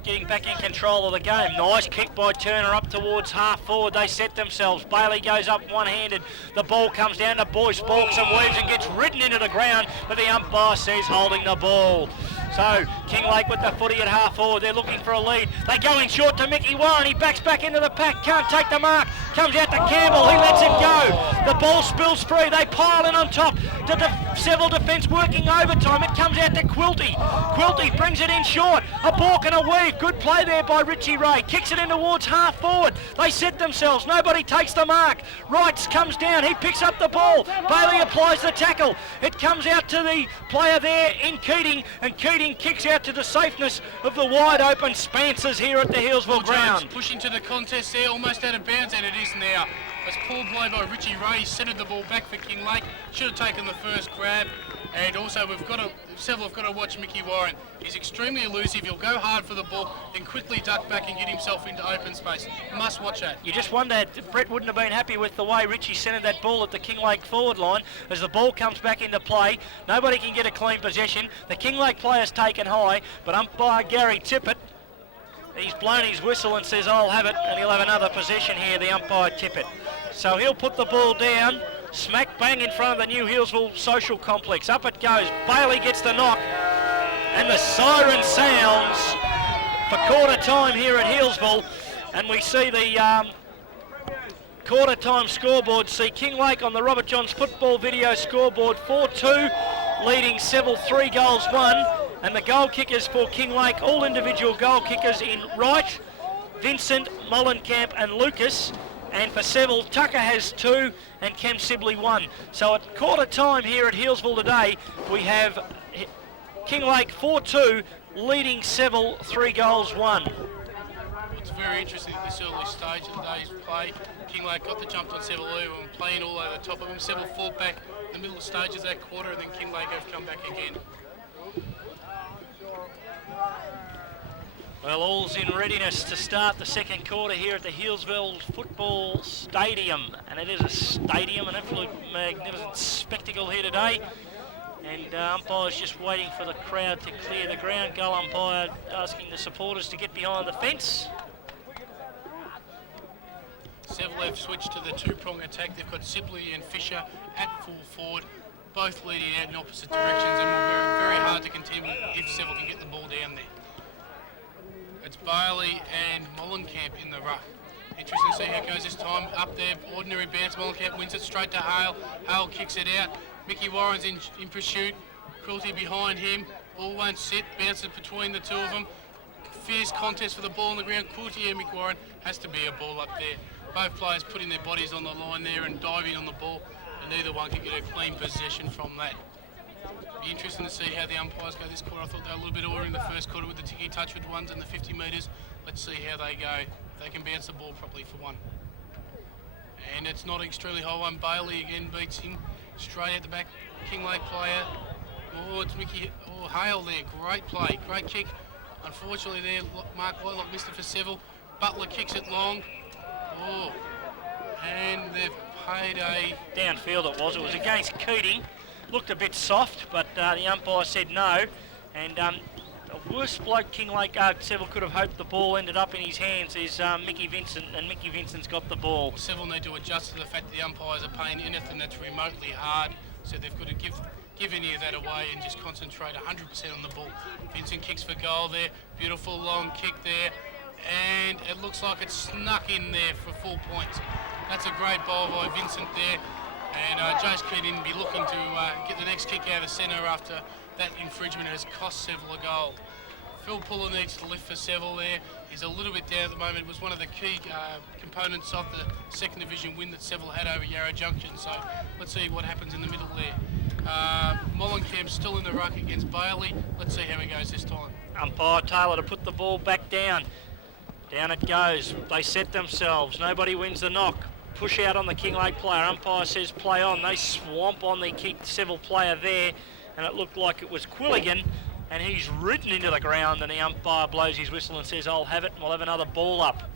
getting back in control of the game. Nice kick by Turner up towards half forward. They set themselves. Bailey goes up one-handed. The ball comes down to Boyce, balks and weaves and gets ridden into the ground, but the umpire says holding the ball. So Kinglake with the footy at half forward. They're looking for a lead. They go in short to Mickey Warren. He backs back into the pack. Can't take the mark. Comes out to Campbell. He lets it go. The ball spills free. They pile in on top. The Seville defence working overtime. It comes out to Quilty. Quilty brings it in short. A balk and a weave. Good play there by Richie Ray. Kicks it in towards half forward. They set themselves. Nobody takes the mark. Wrights comes down. He picks up the ball. Bailey applies the tackle. It comes out to the player there in Keating, and Keating kicks out to the safeness of the wide open Spancers here at the Hillsville ground. Pushing to the contest there, almost out of bounds, and it is now. As poor play by Richie Ray centred the ball back for Kinglake. Should have taken the first grab. And also Seville have got to watch Mickey Warren. He's extremely elusive. He'll go hard for the ball, then quickly duck back and get himself into open space. Must watch that. You just wonder, Brett wouldn't have been happy with the way Richie centred that ball at the Kinglake forward line. As the ball comes back into play, nobody can get a clean possession. The Kinglake player's taken high, but umpire Gary Tippett, he's blown his whistle and says, I'll have it, and he'll have another possession here, the umpire Tippett. So he'll put the ball down, smack bang in front of the new Hillsville social complex. Up it goes. Bailey gets the knock, and the siren sounds for quarter time here at Hillsville, and we see the quarter time scoreboard. See Kinglake on the Robert Johns football video scoreboard 4-2, leading Seville 3 goals 1, and the goal kickers for Kinglake, all individual goal kickers in Wright, Vincent, Mollenkamp and Lucas. And for Seville, Tucker has 2 and Cam Sibley 1. So at quarter time here at Hillsville today, we have Kinglake 4-2, leading Seville 3 goals 1. It's very interesting at this early stage of the day's play. Kinglake got the jump on Seville and playing all over the top of him. Seville fought back the middle stages of that quarter, and then Kinglake have come back again. Well, all's in readiness to start the second quarter here at the Healesville Football Stadium. And it is a stadium, an absolute magnificent spectacle here today. And umpire's just waiting for the crowd to clear the ground. Goal umpire asking the supporters to get behind the fence. Seville have switched to the two-prong attack. They've got Sibley and Fisher at full forward, both leading out in opposite directions, and will be very, very hard to contend with if Seville can get the ball down there. It's Bailey and Mollenkamp in the ruck. Interesting to see how it goes this time. Up there, ordinary bounce. Mollenkamp wins it straight to Hale. Hale kicks it out. Mickey Warren's in pursuit. Quilty behind him. Ball won't sit. Bounces between the two of them. Fierce contest for the ball on the ground. Quilty and Mick Warren. Has to be a ball up there. Both players putting their bodies on the line there and diving on the ball, and neither one can get a clean possession from that. Be interesting to see how the umpires go this quarter. I thought they were a little bit order in the first quarter with the ticky touch with ones and the 50 metres. Let's see how they go. If they can bounce the ball properly for one. And it's not an extremely high one. Bailey again beats him straight at the back. Kinglake player. Oh, it's Mickey. Oh, Hale there. Great play. Great kick. Unfortunately there, Mark Whitelock missed it for Seville. Butler kicks it long. Oh, and they've paid a... Downfield it was. It was against Keating. Looked a bit soft, but the umpire said no. And the worst bloke Kinglake Seville could have hoped the ball ended up in his hands is Mickey Vincent, and Mickey Vincent's got the ball. Seville need to adjust to the fact that the umpires are paying anything that's remotely hard, so they've got to give any of that away and just concentrate 100% on the ball. Vincent kicks for goal there. Beautiful long kick there. And it looks like it's snuck in there for 4 points. That's a great ball by Vincent there. And Jace Keating will be looking to get the next kick out of centre after that infringement has cost Seville a goal. Phil Puller needs to lift for Seville there. He's a little bit down at the moment. It was one of the key components of the second division win that Seville had over Yarra Junction. So let's see what happens in the middle there. Mollenkamp still in the ruck against Bailey. Let's see how he goes this time. Umpire Taylor to put the ball back down. Down it goes. They set themselves. Nobody wins the knock. Push out on the Kinglake player. Umpire says play on. They swamp on the Seville player there, and it looked like it was Quilligan, and he's ridden into the ground, and the umpire blows his whistle and says I'll have it, and we'll have another ball up.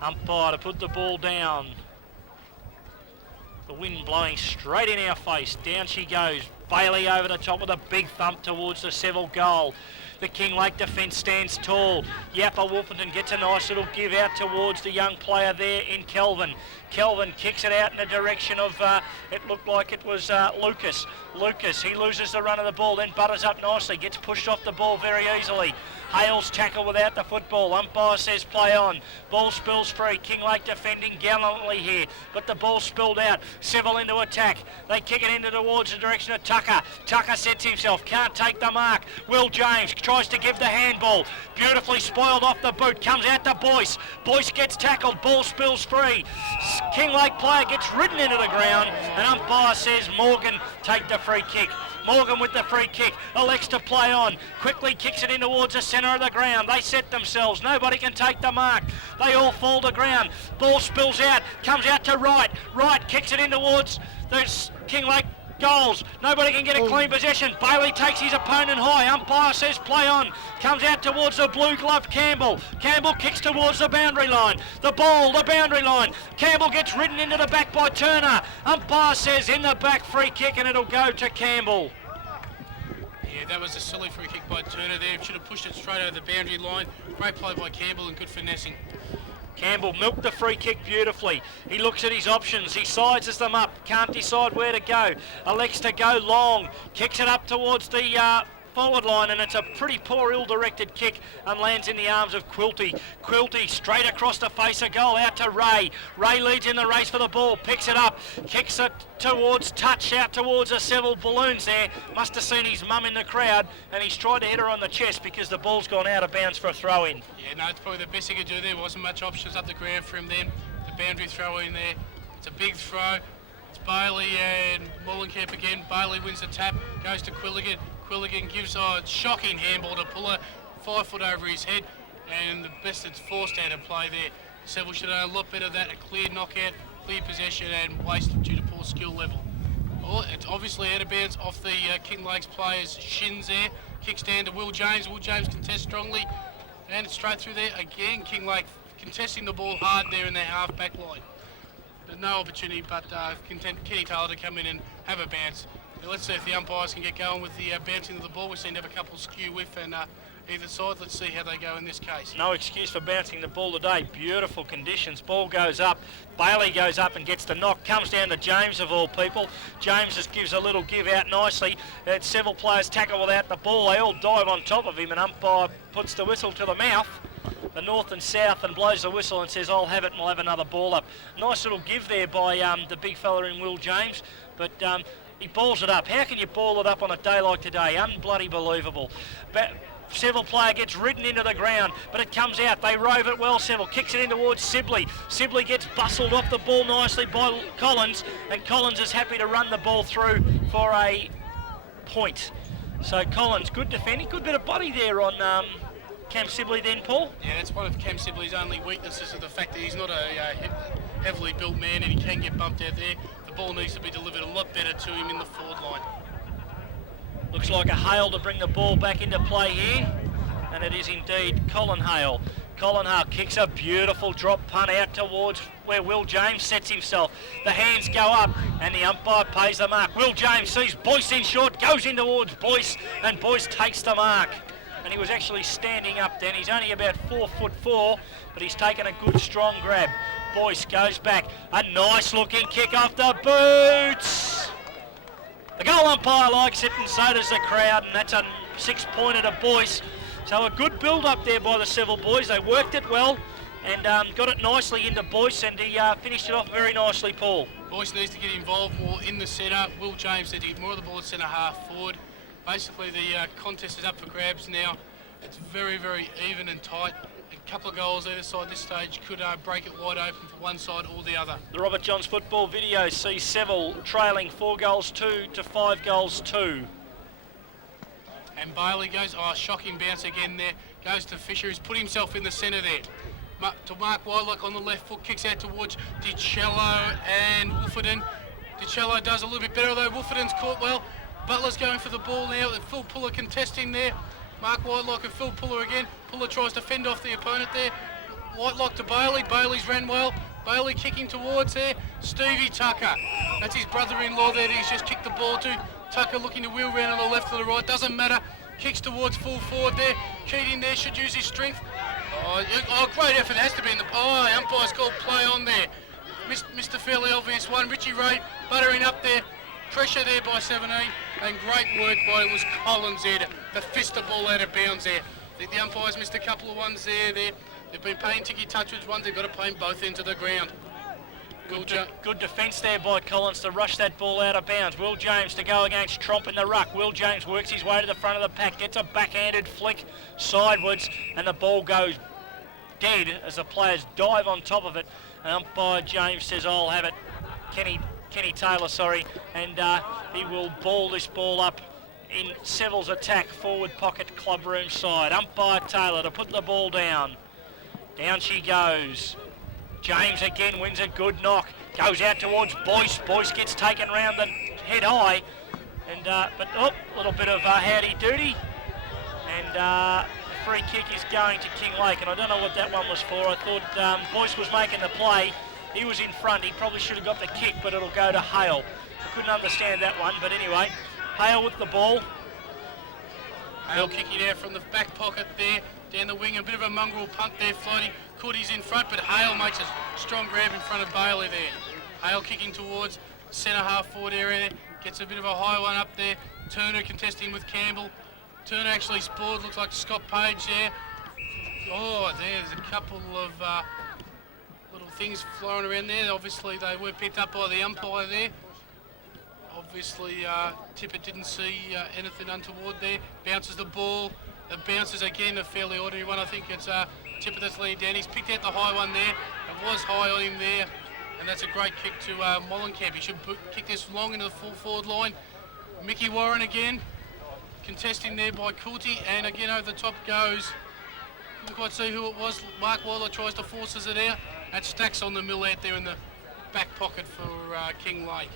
Umpire to put the ball down. The wind blowing straight in our face. Down she goes. Bailey over the top with a big thump towards the Seville goal. The Kinglake defence stands tall. Yappa Wolfenden gets a nice little give out towards the young player there in Kelvin. Kelvin kicks it out in the direction of, it looked like it was Lucas. Lucas, he loses the run of the ball, then butters up nicely, gets pushed off the ball very easily. Hale's tackle without the football. Umpire says play on. Ball spills free. Kinglake defending gallantly here, but the ball spilled out. Seville into attack. They kick it into towards the direction of Tucker. Tucker sets himself, can't take the mark. Will James tries to give the handball. Beautifully spoiled off the boot. Comes out to Boyce. Boyce gets tackled. Ball spills free. Kinglake player gets ridden into the ground, and umpire says Morgan take the free kick. Morgan with the free kick, elects to play on, quickly kicks it in towards the centre of the ground. They set themselves, nobody can take the mark. They all fall to ground. Ball spills out, comes out to Wright. Wright kicks it in towards the Kinglake goals. Nobody can get a clean possession. Bailey takes his opponent high. Umpire says play on. Comes out towards the blue glove Campbell. Campbell kicks towards the boundary line. The ball, the boundary line. Campbell gets ridden into the back by Turner. Umpire says in the back free kick, and it'll go to Campbell. Yeah, that was a silly free kick by Turner there. Should have pushed it straight over the boundary line. Great play by Campbell and good finessing. Campbell milked the free kick beautifully. He looks at his options. He sizes them up. Can't decide where to go. Elects to go long. Kicks it up towards the forward line, and it's a pretty poor, ill-directed kick and lands in the arms of Quilty. Quilty straight across the face of goal out to Ray. Ray leads in the race for the ball. Picks it up. Kicks it towards touch out towards the Seville balloons there. Must have seen his mum in the crowd, and he's tried to hit her on the chest because the ball's gone out of bounds for a throw-in. Yeah, no, it's probably the best he could do there. Wasn't much options up the ground for him then. The boundary throw in there. It's a big throw. It's Bailey and Mollenkamp again. Bailey wins the tap, goes to Quilligan. Quilligan gives a shocking handball to Puller, 5 foot over his head. and the best it's forced out of play there. Seville should have done a lot better of that, a clear knockout, clear possession, and wasted due to poor skill level. Well, it's obviously out of bounds off the Kinglake's players' shins there. Kicks down to Will James. Will James contests strongly, and it's straight through there again. Kinglake contesting the ball hard there in their half-back line. But no opportunity but Kenny Taylor to come in and have a bounce. Now let's see if the umpires can get going with the bouncing of the ball. We seem to have a couple skew whiff and either side. Let's see how they go in this case. No excuse for bouncing the ball today. Beautiful conditions. Ball goes up. Bailey goes up and gets the knock. Comes down to James of all people. James just gives a little give out nicely. Several players tackle without the ball. They all dive on top of him, and umpire puts the whistle to the mouth, the north and south, and blows the whistle and says, I'll have it and we'll have another ball up. Nice little give there by the big fella in Will James, but he balls it up. How can you ball it up on a day like today? Unbloody believable. Seville player gets ridden into the ground, but it comes out. They rove it well. Seville kicks it in towards Sibley. Sibley gets bustled off the ball nicely by Collins, and Collins is happy to run the ball through for a point. So Collins, good defending, good bit of body there on Cam Sibley then, Paul. Yeah, that's one of Cam Sibley's only weaknesses, of the fact that he's not a heavily built man and he can get bumped out there. The ball needs to be delivered a lot better to him in the forward line. Looks like a Hale to bring the ball back into play here, and it is indeed Colin Hale. Colin Hale kicks a beautiful drop punt out towards where Will James sets himself. The hands go up and the umpire pays the mark. Will James sees Boyce in short, goes in towards Boyce, and Boyce takes the mark. And he was actually standing up then. He's only about 4'4", but he's taken a good strong grab. Boyce goes back. A nice looking kick off the boots. The goal umpire likes it, and so does the crowd, and that's a 6-pointer to Boyce. So a good build-up there by the Seville boys. They worked it well and got it nicely into Boyce, and he finished it off very nicely, Paul. Boyce needs to get involved more in the centre. Will James needs to get more of the ball at centre half forward. Basically, the contest is up for grabs now. It's very, very even and tight. A couple of goals either side this stage could break it wide open for one side or the other. The Robert Johns football video sees Seville trailing 4-2 to 5-2. And Bailey goes, shocking bounce again there. Goes to Fisher, who's put himself in the centre there. To Mark Whitelock on the left foot, kicks out towards DiCello and Wolferton. DiCello does a little bit better, though Wolferton's caught well. Butler's going for the ball now, and Phil Puller contesting there. Mark Whitelock and Phil Puller again. Puller tries to fend off the opponent there. Whitelock to Bailey. Bailey's ran well. Bailey kicking towards there. Stevie Tucker. That's his brother-in-law there that he's just kicked the ball to. Tucker looking to wheel round on the left or the right. Doesn't matter. Kicks towards full forward there. Keating there should use his strength. Great effort. Has to be in the... umpire's called play on there. Missed the fairly obvious one. Richie Ray buttering up there. Pressure there by 17, and great work by it was Collins there to fist the ball out of bounds there. The umpires missed a couple of ones there. They've been paying ticky touches ones. They've got to pay both ends of the ground. Good defence there by Collins to rush that ball out of bounds. Will James to go against Tromp in the ruck. Will James works his way to the front of the pack, gets a backhanded flick sidewards, and the ball goes dead as the players dive on top of it. And umpire James says, I'll have it. Kenny Taylor, and he will ball this ball up in Seville's attack forward pocket clubroom side. Umpire Taylor to put the ball down. Down she goes. James again wins a good knock. Goes out towards Boyce. Boyce gets taken round the head high, and a little bit of howdy doody, and the free kick is going to Kinglake, and I don't know what that one was for. I thought Boyce was making the play. He was in front. He probably should have got the kick, but it'll go to Hale. I couldn't understand that one, but anyway, Hale with the ball. Hale kicking out from the back pocket there, down the wing, a bit of a mongrel punt there floating. Cootie's in front, but Hale makes a strong grab in front of Bailey there. Hale kicking towards centre half forward area, gets a bit of a high one up there. Turner contesting with Campbell. Turner actually spoiled, looks like Scott Page there. There's a couple of little things flying around there. Obviously they were picked up by the umpire there. Obviously Tippett didn't see anything untoward there. Bounces the ball. It bounces again, a fairly ordinary one. I think it's Tippett that's leading down. He's picked out the high one there. It was high on him there. And that's a great kick to Mollenkamp. He should kick this long into the full forward line. Mickey Warren again. Contesting there by Coulty. And again over the top goes Couldn't quite see who it was. Mark Waller tries to forces it out. That stacks on the mill out there in the back pocket for Kinglake.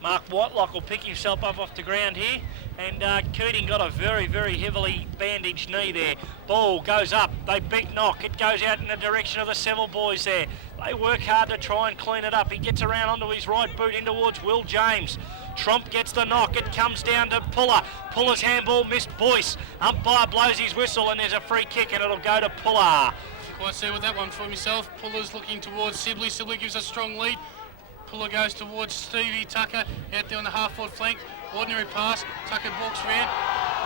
Mark Whitelock will pick himself up off the ground here, and Keating got a very, very heavily bandaged knee there. Ball goes up, they big knock, it goes out in the direction of the Seville boys there. They work hard to try and clean it up. He gets around onto his right boot in towards Will James. Tromp gets the knock, it comes down to Puller. Puller's handball missed. Boyce, umpire blows his whistle and there's a free kick and it'll go to Puller. Quite see with that one for myself. Puller's looking towards Sibley. Sibley gives a strong lead. Puller goes towards Stevie Tucker out there on the half-forward flank. Ordinary pass. Tucker walks round,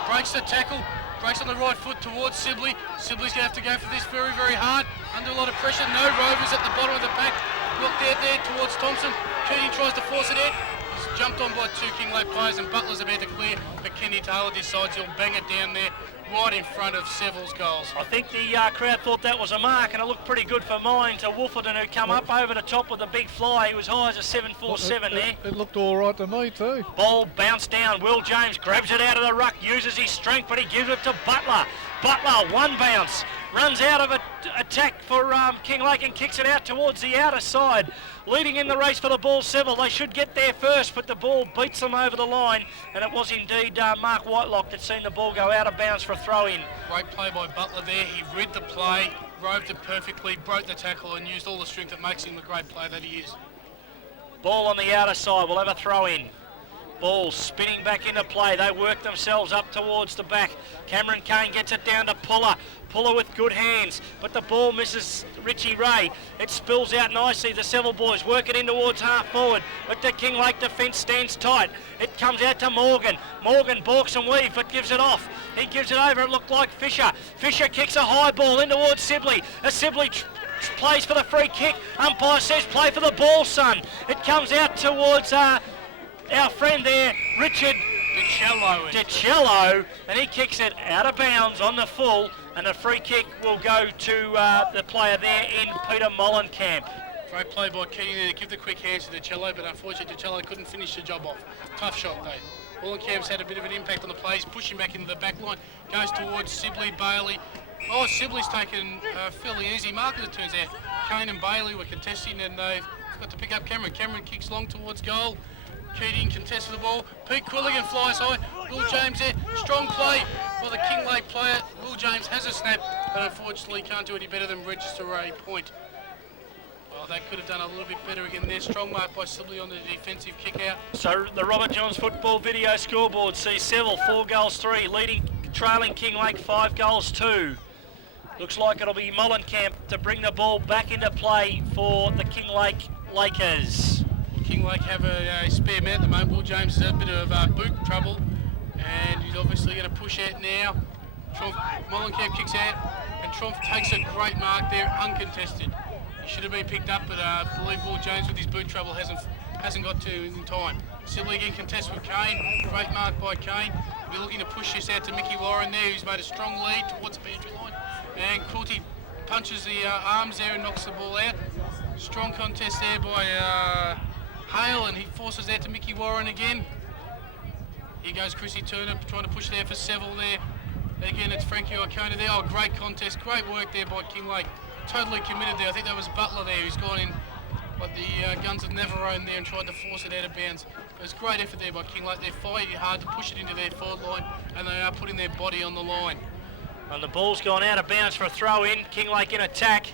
breaks the tackle, breaks on the right foot towards Sibley. Sibley's going to have to go for this very, very hard. Under a lot of pressure. No Rovers at the bottom of the pack. Looked out there towards Thompson. Keating tries to force it out. He's jumped on by two Kinglake players and Butler's about to clear. But Kenny Taylor decides he'll bang it down there right in front of Seville's goals. I think the crowd thought that was a mark, and it looked pretty good for mine to Wolferton, who come up over the top with a big fly. He was high as a 7.47 there. It looked all right to me too. Ball bounced down. Will James grabs it out of the ruck, uses his strength, but he gives it to Butler. Butler, one bounce, runs out of attack for Kinglake and kicks it out towards the outer side. Leading in the race for the ball, Seville. They should get there first, but the ball beats them over the line, and it was indeed Mark Whitelock that seen the ball go out of bounds for a throw-in. Great play by Butler there. He read the play, roved it perfectly, broke the tackle and used all the strength that makes him the great player that he is. Ball on the outer side. We'll have a throw-in. Ball spinning back into play. They work themselves up towards the back. Cameron Kane gets it down to Puller. Puller with good hands, but the ball misses Richie Ray. It spills out nicely. The Seville boys work it in towards half forward, but the Kinglake defence stands tight. It comes out to Morgan. Morgan balks and weaves, but gives it off. He gives it over. It looked like Fisher. Fisher kicks a high ball in towards Sibley. Sibley plays for the free kick. Umpire says play for the ball, son. It comes out towards our friend there, Richard DiCello, and he kicks it out of bounds on the full, and the free kick will go to the player there in Peter Mollenkamp. Great play by Keating there to give the quick hands to DiCello, but unfortunately DiCello couldn't finish the job off. Tough shot though. Mollenkamp's had a bit of an impact on the play. He's pushing back into the back line, goes towards Sibley, Bailey. Oh, Sibley's taken a fairly easy mark as it turns out. Kane and Bailey were contesting and they've got to pick up Cameron. Cameron kicks long towards goal. Keating contests for the ball. Pete Quilligan flies high. Will James there. Strong play by the Kinglake player. Will James has a snap, but unfortunately can't do any better than register a point. Well, they could have done a little bit better again there. Strong mark by Sibley on the defensive kick out. So the Robert Johns football video scoreboard sees Seville 4 goals 3, trailing Kinglake 5 goals 2. Looks like it'll be Mollenkamp to bring the ball back into play for the Kinglake Lakers. Kinglake have a spare man at the moment. Will James has a bit of boot trouble and he's obviously going to push out now. Mollenkamp kicks out and Tromp takes a great mark there, uncontested. He should have been picked up, but I believe Will James with his boot trouble hasn't got to in time. Sibley again contests with Kane. Great mark by Kane. We're looking to push this out to Mickey Warren there, who's made a strong lead towards the boundary line. And Coulty punches the arms there and knocks the ball out. Strong contest there by Hale, and he forces out to Mickey Warren again. Here goes Chrissy Turner trying to push there for Seville there. Again, it's Frankie O'Connor there. Oh, great contest. Great work there by Kinglake. Totally committed there. I think that was Butler there who's gone in like the guns of Navarone there and tried to force it out of bounds. It was great effort there by Kinglake. They're fighting hard to push it into their forward line, and they are putting their body on the line. And the ball's gone out of bounds for a throw-in. Kinglake in attack.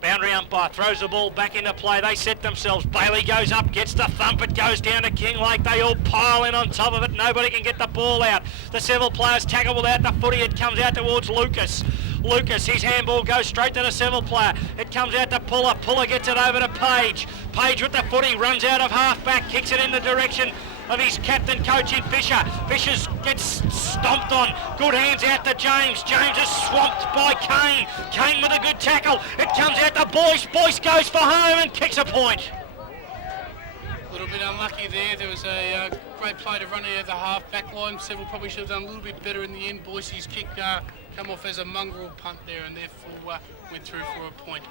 Boundary umpire throws the ball back into play. They set themselves. Bailey goes up, gets the thump. It goes down to Kinglake. They all pile in on top of it. Nobody can get the ball out. The Seville players tackle without the footy. It comes out towards Lucas. Lucas, his handball goes straight to the Seville player. It comes out to Puller. Puller gets it over to Page. Page with the footy runs out of half-back, kicks it in the direction of his captain coach in Fisher. Fisher gets stomped on. Good hands out to James. James is swamped by Kane. Kane with a good tackle. It comes out to Boyce. Boyce goes for home and kicks a point. A little bit unlucky there. There was a great play to run out of the half-back line. Seville probably should have done a little bit better in the end. Boyce's kick come off as a mongrel punt there and therefore went through for a point.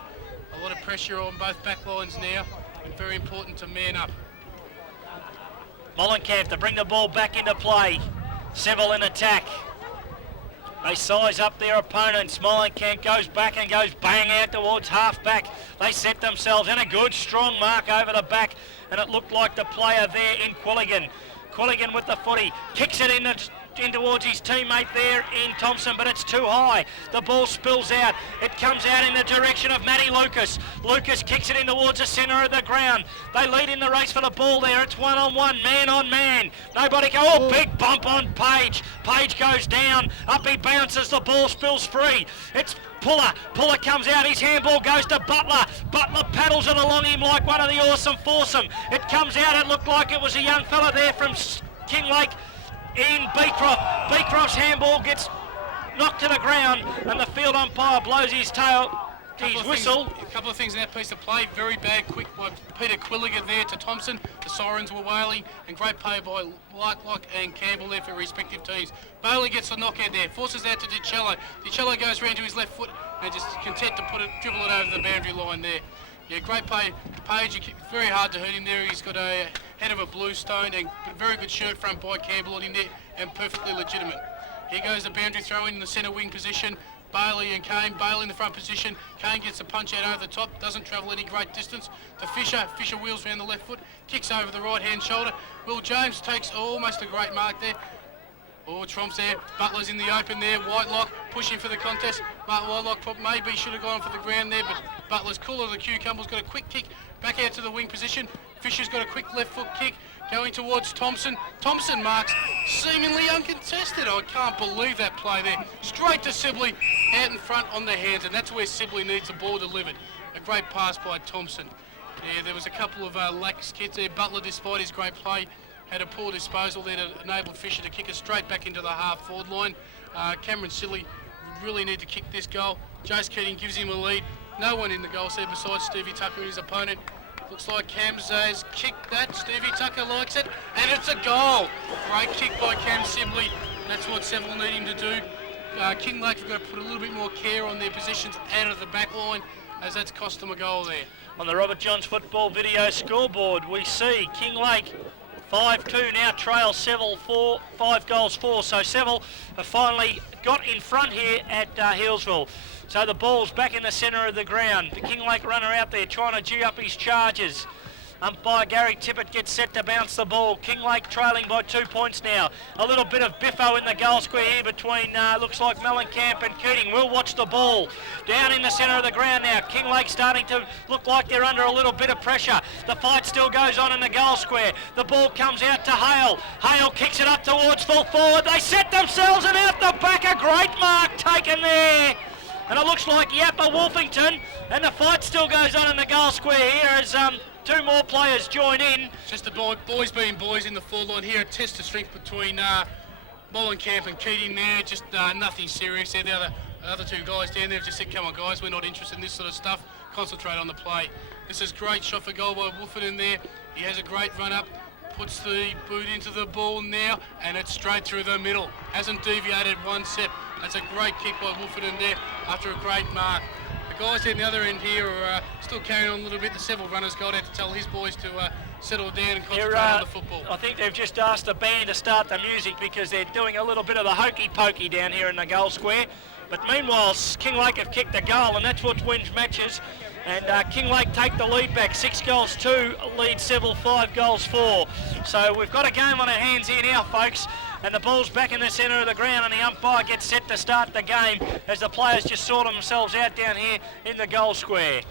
A lot of pressure on both back lines now and very important to man up. Mollenkamp to bring the ball back into play. Seville in attack. They size up their opponent. Smiling Camp goes back and goes bang out towards half back. They set themselves in a good strong mark over the back, and it looked like the player there in Quilligan. Quilligan with the footy, kicks it in towards his teammate there in Thompson, but it's too high. The ball spills out. It comes out in the direction of Matty Lucas. Lucas kicks it in towards the centre of the ground. They lead in the race for the ball there. It's one on man. Nobody go. Oh, big bump on Page. Page goes down. Up he bounces. The ball spills free. It's Puller. Puller comes out. His handball goes to Butler. Butler paddles it along him like one of the awesome foursome. It comes out. It looked like it was a young fella there from Kinglake in Beecroft. Beecroft's handball gets knocked to the ground, and the field umpire blows his whistle. A couple of things in that piece of play. Very bad quick by Peter Quilligan there to Thompson. The sirens were wailing, and great play by Lightlock and Campbell there for respective teams. Bailey gets the knockout there, forces out to DiCello. DiCello goes round to his left foot and just content to dribble it over the boundary line there. Yeah, great play. Page, very hard to hurt him there. He's got a head of a blue stone and very good shirt front by Campbell on him there, and perfectly legitimate. Here goes the boundary throw in the centre wing position. Bailey and Kane. Bailey in the front position. Kane gets a punch out over the top. Doesn't travel any great distance to Fisher. Fisher wheels around the left foot. Kicks over the right hand shoulder. Will James takes almost a great mark there. Oh, Tromp's there. Butler's in the open there. Whitelock pushing for the contest. Mark Whitelock maybe should have gone for the ground there, but Butler's cooler. The cucumber's got a quick kick back out to the wing position. Fisher's got a quick left foot kick going towards Thompson. Thompson marks seemingly uncontested. I can't believe that play there. Straight to Sibley, out in front on the hands, and that's where Sibley needs the ball delivered. A great pass by Thompson. Yeah, there was a couple of lax kids there. Butler, despite his great play, had a poor disposal there that enabled Fisher to kick it straight back into the half-forward line. Cameron Silly really need to kick this goal. Jace Keating gives him a lead. No one in the goal set besides Stevie Tucker and his opponent. Looks like Cam's has kicked that. Stevie Tucker likes it, and it's a goal. Great kick by Cam Sibley. That's what Seville need him to do. Kinglake have got to put a little bit more care on their positions out of the back line, as that's cost them a goal there. On the Robert Johns football video scoreboard, we see Kinglake 5-2 now trail Seville 5 goals 4. So Seville have finally got in front here at Healesville. So the ball's back in the centre of the ground. The Kinglake runner out there trying to G up his charges. Umpire Gary Tippett gets set to bounce the ball. Kinglake trailing by 2 points now. A little bit of biffo in the goal square here between, looks like Mellencamp and Keating. We'll watch the ball. Down in the centre of the ground now. Kinglake starting to look like they're under a little bit of pressure. The fight still goes on in the goal square. The ball comes out to Hale. Hale kicks it up towards full forward. They set themselves and out the back. A great mark taken there. And it looks like Yappa Wolfington. And the fight still goes on in the goal square here as two more players join in. Just the boys being boys in the forward line here. A test of strength between Mollenkamp and Keating there. Just nothing serious there. The other two guys down there have just said, come on guys, we're not interested in this sort of stuff. Concentrate on the play. This is great shot for goal by Wolfington there. He has a great run up. Puts the boot into the ball now, and it's straight through the middle. Hasn't deviated one step. That's a great kick by Wolfington there after a great mark. The guys at the other end here are still carrying on a little bit. The Seville runners got out to tell his boys to settle down and concentrate on the football. I think they've just asked the band to start the music because they're doing a little bit of the hokey pokey down here in the goal square. But meanwhile, Kinglake have kicked a goal, and that's what wins matches. And Kinglake take the lead back. 6 goals 2, lead Seville 5 goals 4. So we've got a game on our hands here now, folks. And the ball's back in the centre of the ground, and the umpire gets set to start the game as the players just sort themselves out down here in the goal square.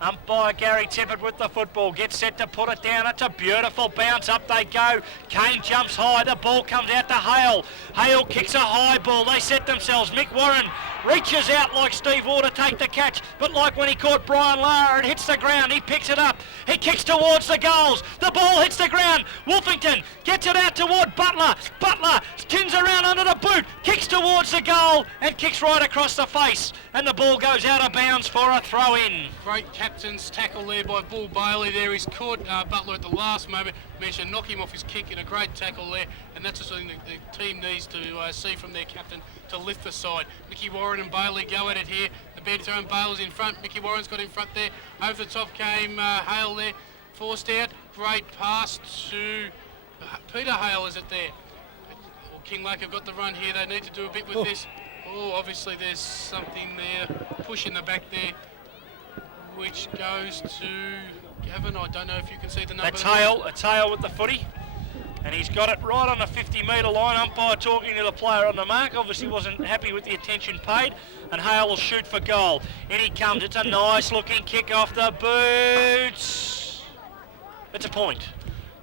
Umpire Gary Tippett with the football, gets set to put it down. It's a beautiful bounce, up they go. Kane jumps high, the ball comes out to Hale. Hale kicks a high ball, they set themselves. Mick Warren reaches out like Steve Waugh to take the catch, but like when he caught Brian Lara, it hits the ground, he picks it up. He kicks towards the goals, the ball hits the ground. Wolfington gets it out toward Butler. Butler spins around under the boot, kicks towards the goal, and kicks right across the face. And the ball goes out of bounds for a throw-in. Great captain's tackle there by Bull Bailey there. He's caught Butler at the last moment, managed to knock him off his kick in a great tackle there, and that's something the team needs to see from their captain to lift the side. Mickey Warren and Bailey go at it here. The bed throwing Bale's in front. Mickey Warren's got in front there. Over the top came Hale there, forced out. Great pass to Peter Hale, is it there? Kinglake have got the run here. They need to do a bit with this. Oh, obviously there's something there, push in the back there, which goes to Gavin. I don't know if you can see the number. A tail with the footy. And he's got it right on the 50-metre line. Umpire talking to the player on the mark. Obviously wasn't happy with the attention paid. And Hale will shoot for goal. In he comes. It's a nice-looking kick off the boots. It's a point.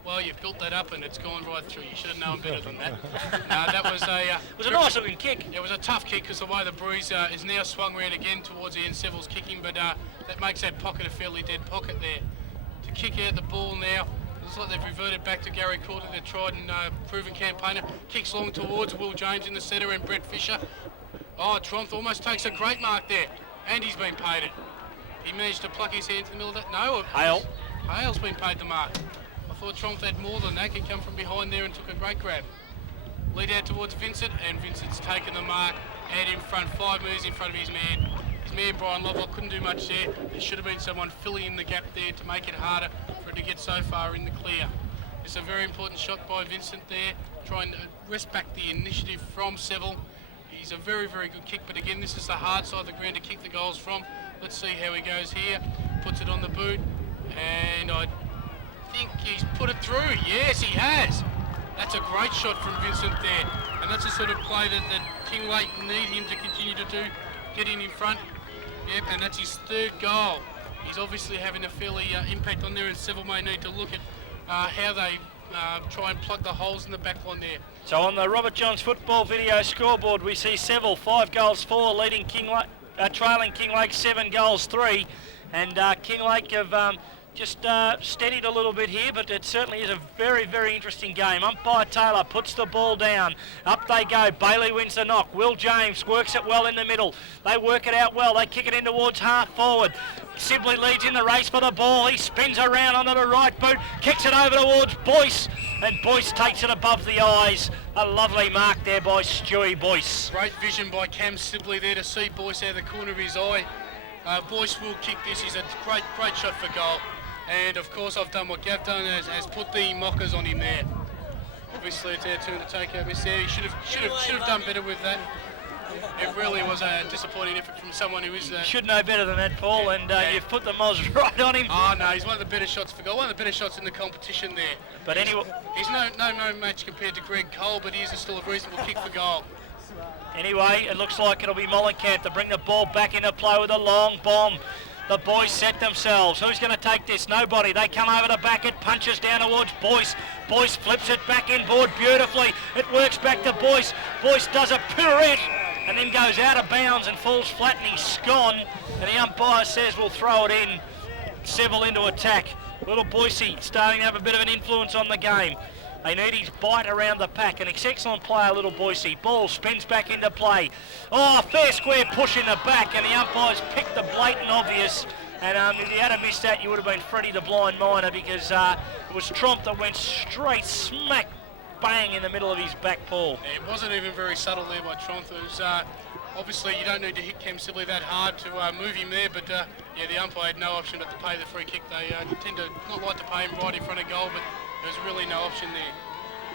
Well, you've built that up and it's gone right through. You should have known better than that. That was a... it was a nice-looking kick. It was a tough kick because the way the breeze is now swung around again towards the end. Seville's kicking, but that makes that pocket a fairly dead pocket there. To kick out the ball now. Looks like they've reverted back to Gary Coulter, their tried and proven campaigner. Kicks long towards Will James in the centre and Brett Fisher. Oh, Tromp almost takes a great mark there. And he's been paid it. He managed to pluck his hands in the middle of that. No. Hale. Hale's been paid the mark. I thought Tromp had more than that. He come from behind there and took a great grab. Lead out towards Vincent, and Vincent's taken the mark out in front, 5 metres in front of his man. His man, Brian Lovelock, couldn't do much there. There should have been someone filling in the gap there to make it harder for it to get so far in the clear. It's a very important shot by Vincent there, trying to wrest back the initiative from Seville. He's a very, very good kick, but again, this is the hard side of the ground to kick the goals from. Let's see how he goes here. Puts it on the boot, and I think he's put it through. Yes, he has. That's a great shot from Vincent there, and that's the sort of play that Kinglake need him to continue to do, getting in front. Yep, and that's his 3rd goal. He's obviously having a fairly impact on there, and Seville may need to look at how they try and plug the holes in the back line there. So on the Robert Johns football video scoreboard, we see Seville 5 goals 4, leading Kinglake, trailing Kinglake 7 goals 3, and Kinglake have just steadied a little bit here, but it certainly is a very, very interesting game. Umpire Taylor puts the ball down. Up they go. Bailey wins the knock. Will James works it well in the middle. They work it out well. They kick it in towards half forward. Sibley leads in the race for the ball. He spins around onto the right boot, kicks it over towards Boyce, and Boyce takes it above the eyes. A lovely mark there by Stewie Boyce. Great vision by Cam Sibley there to see Boyce out of the corner of his eye. Boyce will kick this. He's a great shot for goal. And of course I've done what Gav done, has put the mockers on him there. Obviously it's our turn to take over this there. He should have done better with that. It really was a disappointing effort from someone who is... You should know better than that, Paul, and you've put the moz right on him. Oh no, he's one of the better shots for goal, one of the better shots in the competition there. But anyway... He's no match compared to Greg Cole, but he is still a reasonable kick for goal. Anyway, it looks like it'll be Mollenkamp to bring the ball back into play with a long bomb. The boys set themselves. Who's going to take this? Nobody. They come over the back. It punches down towards Boyce. Boyce flips it back inboard beautifully. It works back to Boyce. Boyce does a pirouette and then goes out of bounds and falls flat, and he's gone. And the umpire says we'll throw it in. Seville into attack. Little Boycey starting to have a bit of an influence on the game. They need his bite around the pack. An excellent player, little Boycey. Ball spins back into play. Oh, fair square push in the back, and the umpires picked the blatant obvious. And if you had missed that, you would have been Freddie the blind miner, because it was Tromp that went straight smack bang in the middle of his back paw. Yeah, it wasn't even very subtle there by Tromp. It was, obviously, you don't need to hit Cam Sibley that hard to move him there, but yeah, the umpire had no option but to pay the free kick. They tend to not like to pay him right in front of goal, but there's really no option there.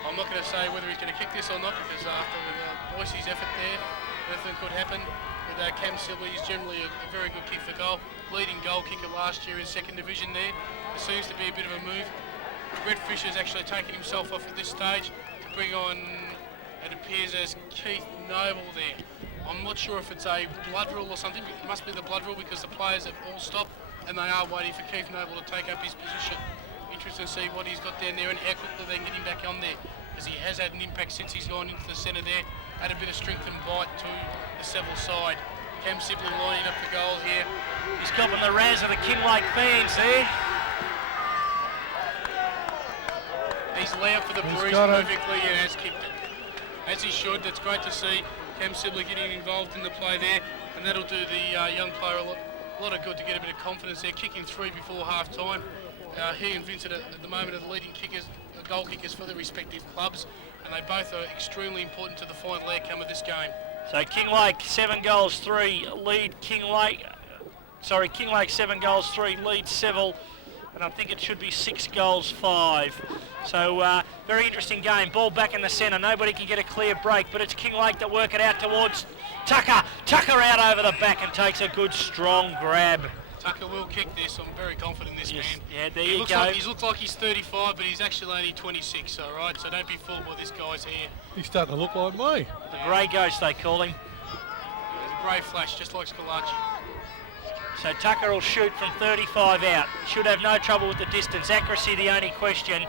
I'm not going to say whether he's going to kick this or not, because after Boyce's effort there, anything could happen. But Cam Sibley is generally a very good kick for goal. Leading goal kicker last year in 2nd Division there. There seems to be a bit of a move. Brett Fisher's actually taken himself off at this stage to bring on, it appears, as Keith Noble there. I'm not sure if it's a blood rule or something, but it must be the blood rule, because the players have all stopped and they are waiting for Keith Noble to take up his position. Interesting to see what he's got down there and how quickly they can get him back on there, because he has had an impact since he's gone into the centre there. Had a bit of strength and bite to the Seville side. Cam Sibley lining up the goal here. He's copping the razz of the Kinglake fans there. He's allowed for the breeze perfectly and has kicked it. As he should. That's great to see Cam Sibley getting involved in the play there, and that'll do the young player a lot of good to get a bit of confidence there, kicking 3 before half time. He and Vincent at the moment are the leading kickers, goal kickers for their respective clubs, and they both are extremely important to the final outcome of this game. So Kinglake 7 goals 3 lead Kinglake 7 goals 3 lead Seville and I think it should be 6-5. So very interesting game. Ball back in the centre. Nobody can get a clear break, but it's Kinglake that work it out towards Tucker. Tucker out over the back and takes a good strong grab. Tucker will kick this. I'm very confident in this man. Yeah, there He you looks go. like he's 35, but he's actually only 26, all right? So don't be fooled by this guy's hair. He's starting to look like me. The grey ghost, they call him. He's a grey flash, just like Scalacci. So Tucker will shoot from 35 out. Should have no trouble with the distance. Accuracy the only question.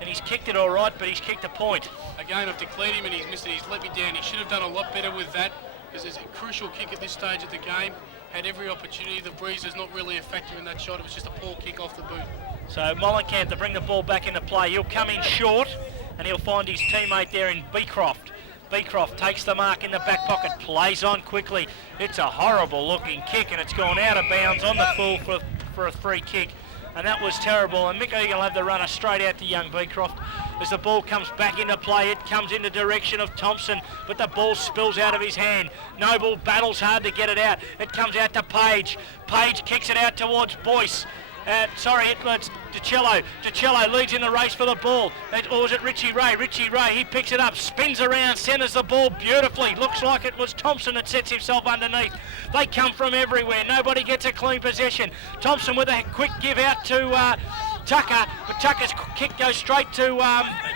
And he's kicked it all right, but he's kicked a point. Again, I've declared him and he's missed it. He's let me down. He should have done a lot better with that, because there's a crucial kick at this stage of the game. Had every opportunity. The breeze is not really a factor in that shot. It was just a poor kick off the boot. So Mollenkamp to bring the ball back into play. He'll come in short and he'll find his teammate there in Beecroft. Beecroft takes the mark in the back pocket, plays on quickly. It's a horrible looking kick and it's gone out of bounds on the full for a free kick. And that was terrible. And Mick Egan will have the runner straight out to young Beecroft. As the ball comes back into play, it comes in the direction of Thompson, but the ball spills out of his hand. Noble battles hard to get it out. It comes out to Page. Page kicks it out towards Boyce. It's DiCello. DiCello leads in the race for the ball. Or was it Richie Ray? Richie Ray, he picks it up, spins around, centres the ball beautifully. Looks like it was Thompson that sets himself underneath. They come from everywhere. Nobody gets a clean possession. Thompson with a quick give out to Tucker, but Tucker's kick goes straight to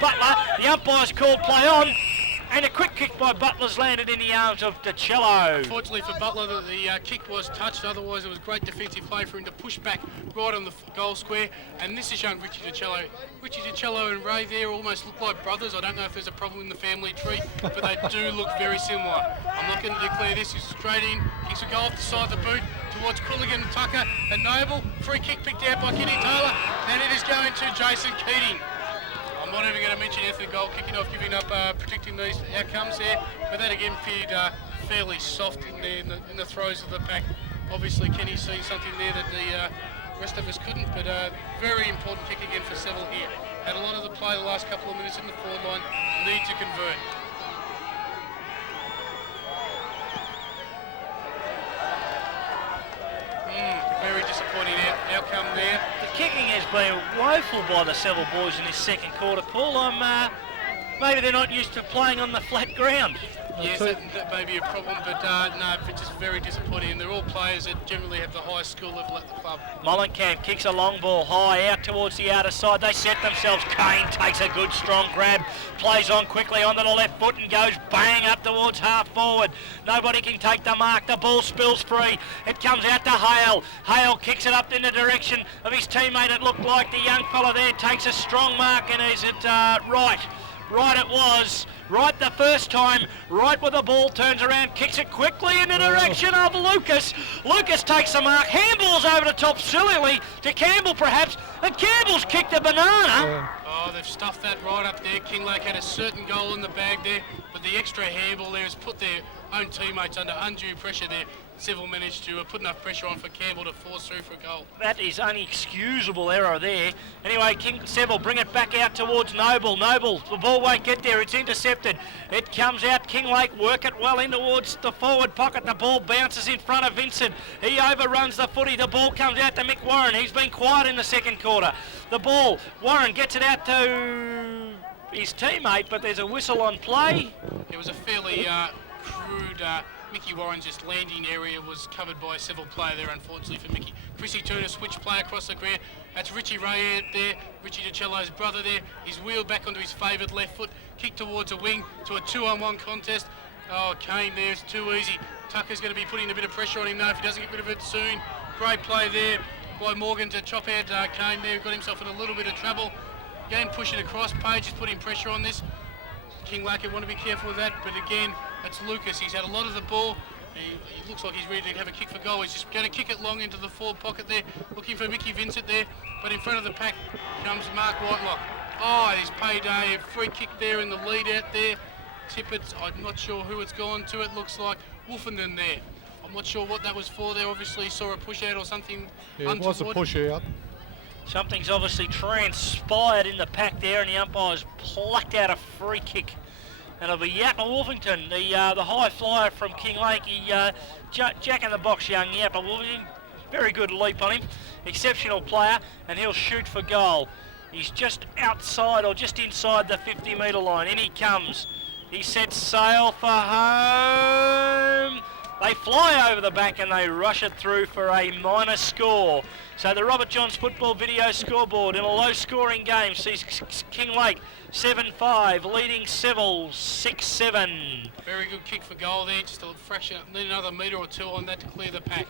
Butler. The umpire's called play on. And a quick kick by Butler's landed in the arms of DiCello. Unfortunately for Butler, the kick was touched. Otherwise, it was great defensive play for him to push back right on the goal square. And this is young Richie DiCello. Richie DiCello and Ray there almost look like brothers. I don't know if there's a problem in the family tree, but they do look very similar. I'm not going to declare this. He's straight in, kicks a goal off the side of the boot towards Quilligan, Tucker and Noble. Free kick picked out by Kenny Taylor, and it is going to Jason Keating. I'm not even going to mention Anthony Gold kicking off, giving up, predicting these outcomes there, but that again appeared fairly soft in there in the throes of the pack. Obviously, Kenny's seen something there that the rest of us couldn't, but very important kick again for Seville here. Had a lot of the play the last couple of minutes in the forward line, need to convert. Very disappointing outcome there. The kicking has been woeful by the Seville boys in this second quarter, Paul. Maybe they're not used to playing on the flat ground. Yes, that may be a problem, but no, it's just very disappointing. And they're all players that generally have the highest skill level at the club. Mollenkamp kicks a long ball high out towards the outer side. They set themselves. Kane takes a good strong grab, plays on quickly onto the left foot and goes bang up towards half forward. Nobody can take the mark. The ball spills free. It comes out to Hale. Hale kicks it up in the direction of his teammate. It looked like the young fella there takes a strong mark, and is it right? Right it was. Right the first time. Right where the ball turns around. Kicks it quickly in the direction of Lucas. Lucas takes the mark. Handballs over the top sillily to Campbell perhaps. And Campbell's kicked a banana. Oh, they've stuffed that right up there. Kinglake had a certain goal in the bag there, but the extra handball there has put their own teammates under undue pressure there. Seville managed to put enough pressure on for Campbell to force through for a goal. That is unexcusable error there. Anyway, Seville bring it back out towards Noble. Noble, the ball won't get there. It's intercepted. It comes out. Kinglake work it well in towards the forward pocket. The ball bounces in front of Vincent. He overruns the footy. The ball comes out to Mick Warren. He's been quiet in the second quarter. The ball, Warren gets it out to his teammate, but there's a whistle on play. It was a fairly crude... Mickey Warren's just landing area was covered by a Seville player there, unfortunately for Mickey. Chrissy Turner switch play across the ground. That's Richie Ray out there, Richie DiCello's brother there. He's wheeled back onto his favoured left foot, kicked towards a wing to a 2-on-1 contest. Oh, Kane there, it's too easy. Tucker's going to be putting a bit of pressure on him now if he doesn't get rid of it soon. Great play there by Morgan to chop out Kane there. Got himself in a little bit of trouble. Again, pushing across. Page is putting pressure on this. Kinglake want to be careful with that, but again, that's Lucas. He's had a lot of the ball. He looks like he's ready to have a kick for goal. He's just going to kick it long into the forward pocket there, looking for Mickey Vincent there, but in front of the pack comes Mark Whitelock. Oh, he's paid a free kick there in the lead out there. Tippett, I'm not sure who it's gone to. It looks like Wolfenden there. I'm not sure what that was for there. Obviously saw a push out or something. Yeah, it was a push out. Something's obviously transpired in the pack there, and the umpire's plucked out a free kick. And it'll be Yappa Wolfington, the high flyer from Kinglake. Jack in the box, young Yappa Wolfington. very good leap on him. Exceptional player, and he'll shoot for goal. He's just outside or just inside the 50-metre line. In he comes. He sets sail for home. They fly over the back and they rush it through for a minor score. So the Robert Johns football video scoreboard in a low-scoring game sees Kinglake 7-5, leading Seville 6-7. Very good kick for goal there, just a fresh, need another metre or two on that to clear the pack.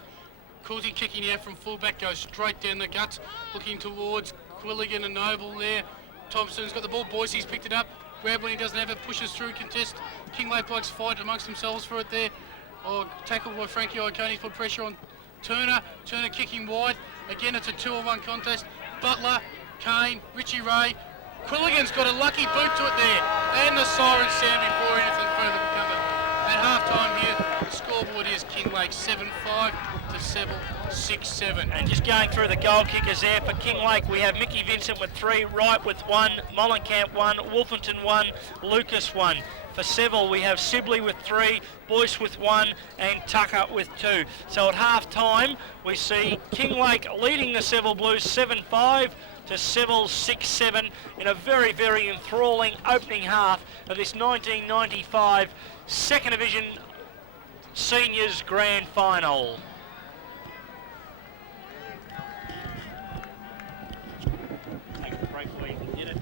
Coulty kicking out from fullback, goes straight down the guts, looking towards Quilligan and Noble there. Thompson's got the ball, Boise's picked it up. Grab when he doesn't have it, pushes through, contest. Kinglake blokes fight amongst themselves for it there. Oh, tackled by Frankie Iconis, put pressure on Turner. Turner kicking wide. Again, it's a 2-on-1 contest. Butler, Kane, Richie Ray. Quilligan's got a lucky boot to it there. And the siren sound before anything further can come. At half-time here, the scoreboard is Kinglake 7-5 to Seville 6-7. And just going through the goal kickers there, for Kinglake we have Mickey Vincent with 3, Wright with 1, Mollenkamp 1, Wolfenton 1, Lucas 1. For Seville we have Sibley with 3, Boyce with 1 and Tucker with 2. So at half-time we see Kinglake leading the Seville Blues 7-5 to Seville 6-7 in a very, very enthralling opening half of this 1995 Second Division Seniors Grand Final. Take a break where you can get it.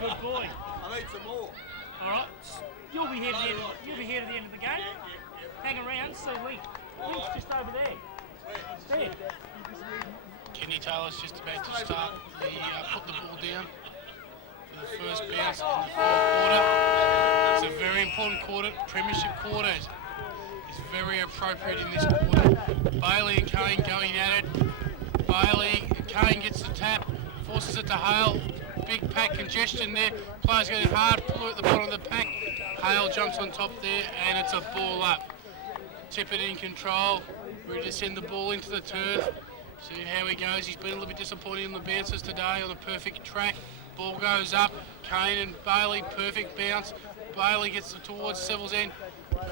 Good boy. I need some more. All right, you'll be here to the end. You'll be here to the end of the game. Hang around, see Link. Link's just over there. There. Kenny Taylor's just about to start. He put the ball down for the first bounce in the fourth quarter. It's a very important quarter. Premiership quarter is very appropriate in this quarter. Bailey and Kane going at it. Bailey, Kane gets the tap, forces it to Hale. Big pack congestion there. Players getting hard, pull at the bottom of the pack. Hale jumps on top there, and it's a ball up. Tippett in control, ready to send the ball into the turf. See how he goes. He's been a little bit disappointed in the bounces today on a perfect track. Ball goes up. Kane and Bailey, perfect bounce. Bailey gets towards Seville's end.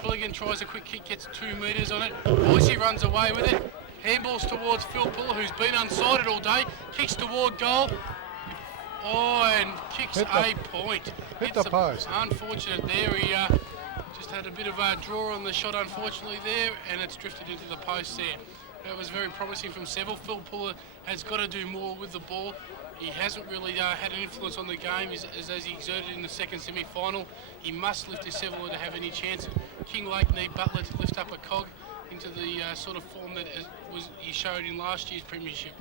Quilligan tries a quick kick, gets 2 metres on it. Boise runs away with it. Handballs towards Phil Puller, who's been unsighted all day. Kicks toward goal. Oh, and kicks a point. Hit the post. Unfortunate there. He just had a bit of a draw on the shot, unfortunately, there, and it's drifted into the post there. That was very promising from Seville. Phil Puller has got to do more with the ball. He hasn't really had an influence on the game as he exerted in the second semi-final. He must lift his Seville to have any chance. Kinglake need Butler to lift up a cog into the sort of form that he showed in last year's premiership.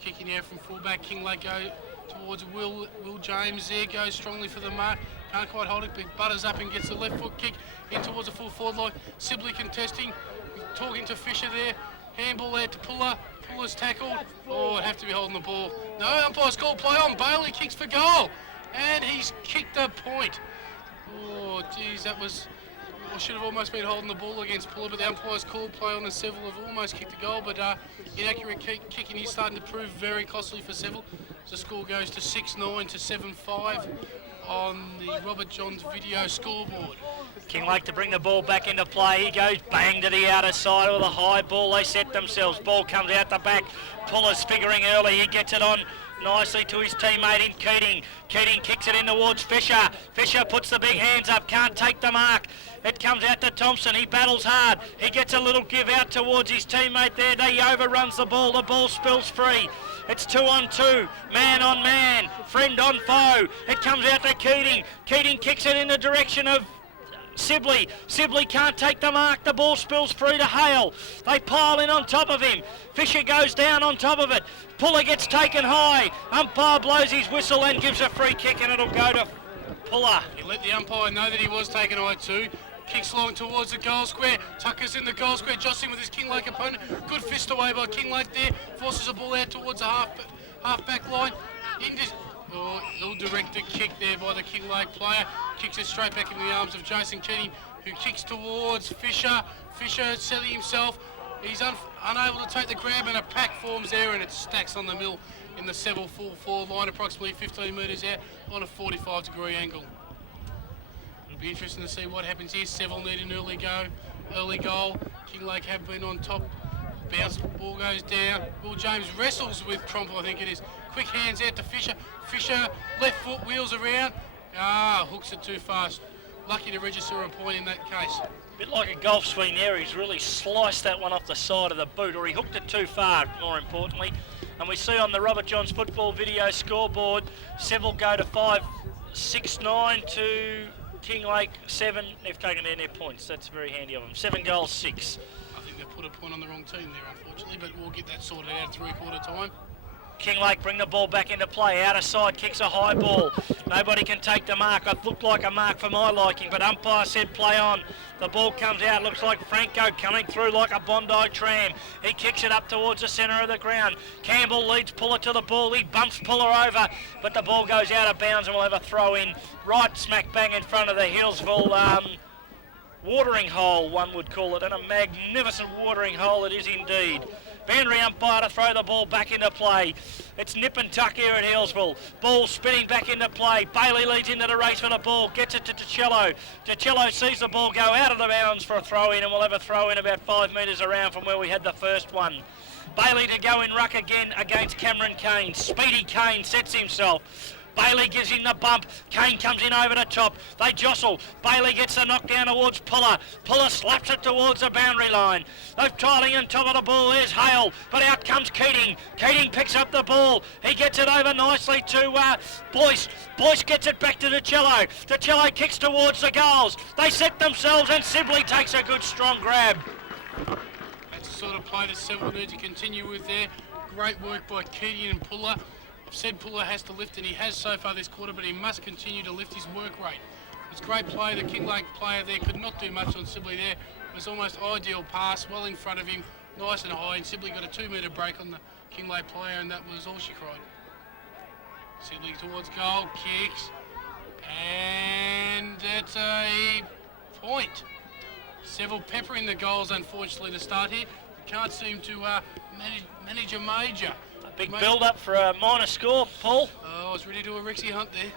Kicking out from fullback, Kinglake go towards Will James there, goes strongly for the mark, can't quite hold it, but butters up and gets the left foot kick in towards the full forward line. Sibley contesting, talking to Fisher there, handball there to Puller, Puller's tackled, oh, it'd have to be holding the ball. No, umpire's called play on, Bailey kicks for goal, and he's kicked a point. Oh, geez, that was, should have almost been holding the ball against Puller, but the umpire's called play on the Seville have almost kicked a goal, but inaccurate kicking is starting to prove very costly for Seville. The score goes to 6-9 to 7-5 on the Robert Johns video scoreboard. Kinglake to bring the ball back into play. He goes bang to the outer side with a high ball. They set themselves. Ball comes out the back. Puller's figuring early. He gets it on nicely to his teammate in Keating. Keating kicks it in towards Fisher. Fisher puts the big hands up, can't take the mark. It comes out to Thompson. He battles hard. He gets a little give out towards his teammate there. He overruns the ball. The ball spills free. It's 2-on-2, man on man, friend on foe. It comes out to Keating. Keating kicks it in the direction of Sibley can't take the mark. The ball spills through to Hale. They pile in on top of him. Fisher goes down on top of it. Puller gets taken high. Umpire blows his whistle and gives a free kick, and it'll go to Puller. He let the umpire know that he was taken high too. Kicks long towards the goal square. Tucker's in the goal square, jostling with his Kinglake opponent. Good fist away by Kinglake there. Forces the ball out towards the half-back line. Ill-directed kick there by the Kinglake player. Kicks it straight back into the arms of Jason Keating, who kicks towards Fisher. Fisher setting himself. He's unable to take the grab, and a pack forms there, and it stacks on the mill in the Seville full forward line, approximately 15 metres out on a 45-degree angle. It'll be interesting to see what happens here. Seville need an early goal. Kinglake have been on top. Bounce, ball goes down. Will James wrestles with Tromp, I think it is. Quick hands out to Fisher. Fisher, left foot, wheels around. Hooks it too fast. Lucky to register a point in that case. A bit like a golf swing there. He's really sliced that one off the side of the boot, or he hooked it too far, more importantly. And we see on the Robert Johns football video scoreboard, Seville go to 5-6-9 to Kinglake 7. They've taken their points. That's very handy of them. 7 goals, 6. I think they've put a point on the wrong team there, unfortunately, but we'll get that sorted out at three-quarter time. Kinglake bring the ball back into play. Outer side, kicks a high ball. Nobody can take the mark. It looked like a mark for my liking, but umpire said play on. The ball comes out. Looks like Franco coming through like a Bondi tram. He kicks it up towards the centre of the ground. Campbell leads Puller to the ball. He bumps Puller over, but the ball goes out of bounds and we'll have a throw in right smack bang in front of the Hillsville watering hole, one would call it, and a magnificent watering hole it is indeed. Boundary umpire to throw the ball back into play. It's nip and tuck here at Hillsville. Ball spinning back into play. Bailey leads into the race for the ball. Gets it to DiCello. DiCello sees the ball go out of the bounds for a throw in, and we'll have a throw in about 5 metres around from where we had the first one. Bailey to go in ruck again against Cameron Kane. Speedy Kane sets himself. Bailey gives him the bump. Kane comes in over the top. They jostle. Bailey gets the knockdown towards Puller. Puller slaps it towards the boundary line. They're tiling on top of the ball. There's Hale, but out comes Keating. Keating picks up the ball. He gets it over nicely to Boyce. Boyce gets it back to DiCello. DiCello kicks towards the goals. They set themselves, and Sibley takes a good strong grab. That's the sort of play that Seville need to continue with there. Great work by Keating and Puller. I've said Puller has to lift, and he has so far this quarter, but he must continue to lift his work rate. It's great play. The Kinglake player there could not do much on Sibley there. It was almost ideal pass, well in front of him, nice and high, and Sibley got a 2-metre break on the Kinglake player, and that was all she cried. Sibley towards goal, kicks, and it's a point. Seville peppering the goals, unfortunately, to start here. Can't seem to manage a major. Big build-up for a minor score, Paul. I was ready to do a Rixie hunt there.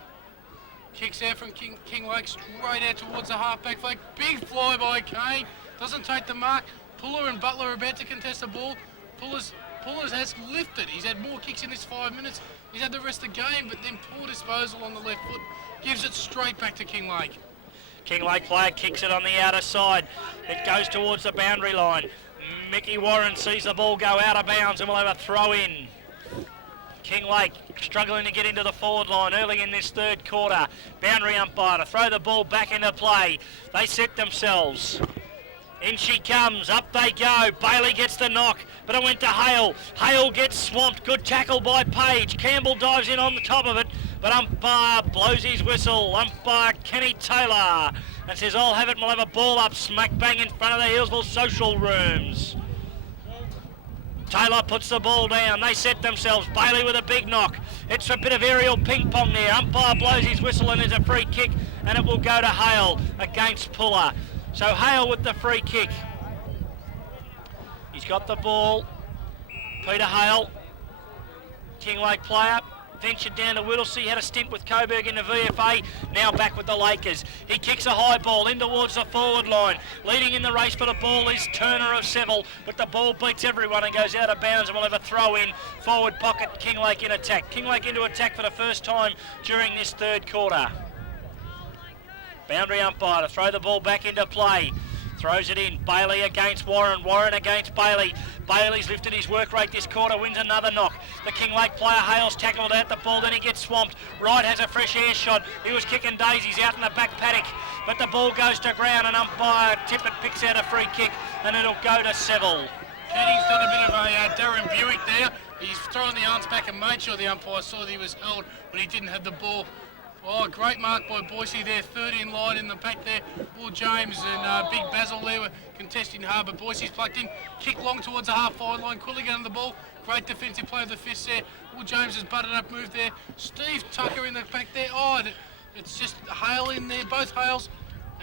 Kicks out from Kinglake straight out towards the half-back flank. Big fly by Kane. Doesn't take the mark. Puller and Butler are about to contest the ball. Pullers has lifted. He's had more kicks in this 5 minutes. He's had the rest of the game, but then poor disposal on the left foot. Gives it straight back to Kinglake. Kinglake player kicks it on the outer side. It goes towards the boundary line. Mickey Warren sees the ball go out of bounds, and we'll have a throw in. Kinglake struggling to get into the forward line early in this third quarter. Boundary umpire to throw the ball back into play. They set themselves. In she comes, up they go. Bailey gets the knock, but it went to Hale. Hale gets swamped. Good tackle by Page. Campbell dives in on the top of it, but umpire blows his whistle. Umpire Kenny Taylor and says, I'll have it, and we'll have a ball up smack bang in front of the Hillsville social rooms. Taylor puts the ball down. They set themselves. Bailey with a big knock. It's a bit of aerial ping pong there. Umpire blows his whistle, and there's a free kick, and it will go to Hale against Puller. So Hale with the free kick. He's got the ball. Peter Hale, Kinglake player, ventured down to Whittlesea, had a stint with Coburg in the VFA, now back with the Lakers. He kicks a high ball in towards the forward line. Leading in the race for the ball is Turner of Seville, but the ball beats everyone and goes out of bounds, and we'll have a throw in. Forward pocket, Kinglake in attack. Kinglake into attack for the first time during this third quarter. Boundary umpire to throw the ball back into play. Throws it in. Bailey against Warren. Warren against Bailey. Bailey's lifted his work rate this quarter, wins another knock. The Kinglake player Hales tackled out the ball, then he gets swamped. Wright has a fresh air shot. He was kicking daisies out in the back paddock, but the ball goes to ground and umpire Tippett picks out a free kick and it'll go to Seville. Kenny's done a bit of a Darren Buick there. He's thrown the arms back and made sure the umpire saw that he was held when he didn't have the ball. Oh, great mark by Boise there, third in line in the back there. Will James and Big Basil there were contesting hard, but Boise's plucked in. Kick long towards the half-forward line, Quilligan on the ball. Great defensive play of the fist there. Will James has butted up move there. Steve Tucker in the back there. Oh, it's just Hale in there, both Hales.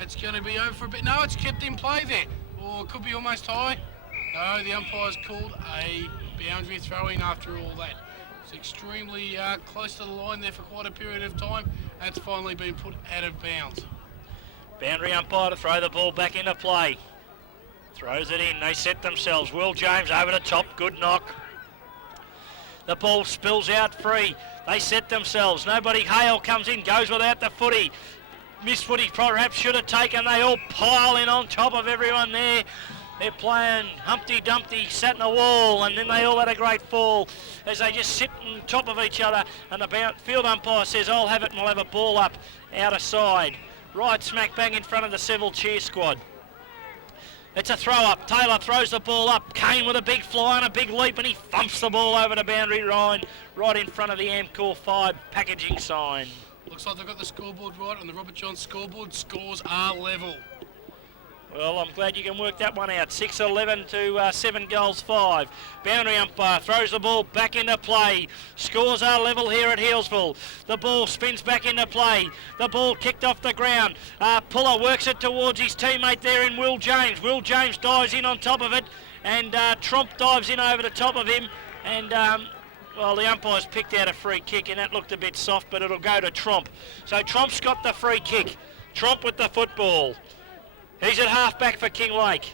It's going to be over for a bit. No, it's kept in play there. Or it could be almost high. No, the umpire's called a boundary throw-in after all that. It's extremely close to the line there for quite a period of time. That's finally been put out of bounds. Boundary umpire to throw the ball back into play. Throws it in, they set themselves. Will James over the top, good knock. The ball spills out free. They set themselves. Nobody, Hale comes in, goes without the footy. Missed footy, perhaps should have taken. They all pile in on top of everyone there. They're playing Humpty Dumpty, sat in the wall, and then they all had a great fall as they just sit on top of each other. And the field umpire says, I'll have it, and we'll have a ball up, out of side. Right smack bang in front of the Seville cheer squad. It's a throw up. Taylor throws the ball up. Kane with a big fly and a big leap, and he thumps the ball over the boundary line, right in front of the Amcor 5 packaging sign. Looks like they've got the scoreboard right on the Robert John scoreboard. Scores are level. Well, I'm glad you can work that one out. 6-11 to 7 goals 5. Boundary umpire throws the ball back into play. Scores are level here at Healesville. The ball spins back into play. The ball kicked off the ground. Puller works it towards his teammate there in Will James. Will James dives in on top of it, and Tromp dives in over the top of him. And well, the umpire's picked out a free kick, and that looked a bit soft, but it'll go to Tromp. So Tromp's got the free kick. Tromp with the football. He's at half-back for Kinglake.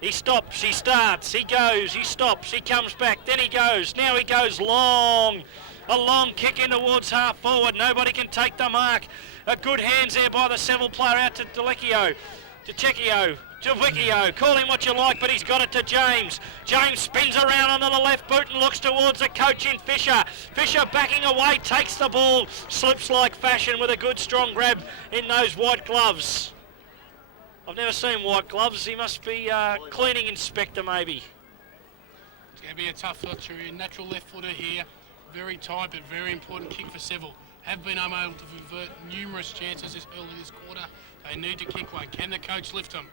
He stops, he starts, he goes, he stops, he comes back, then he goes. Now he goes long. A long kick in towards half-forward. Nobody can take the mark. A good hands there by the Seville player out to Delecchio. To Wicchio. Call him what you like, but he's got it to James. James spins around onto the left boot and looks towards the coach in Fisher. Fisher backing away, takes the ball, slips like fashion with a good strong grab in those white gloves. I've never seen white gloves. He must be cleaning inspector, maybe. It's going to be a tough shot. Natural left footer here. Very tight, but very important kick for Seville. Have been unable to convert numerous chances early this quarter. They need to kick one. Can the coach lift them?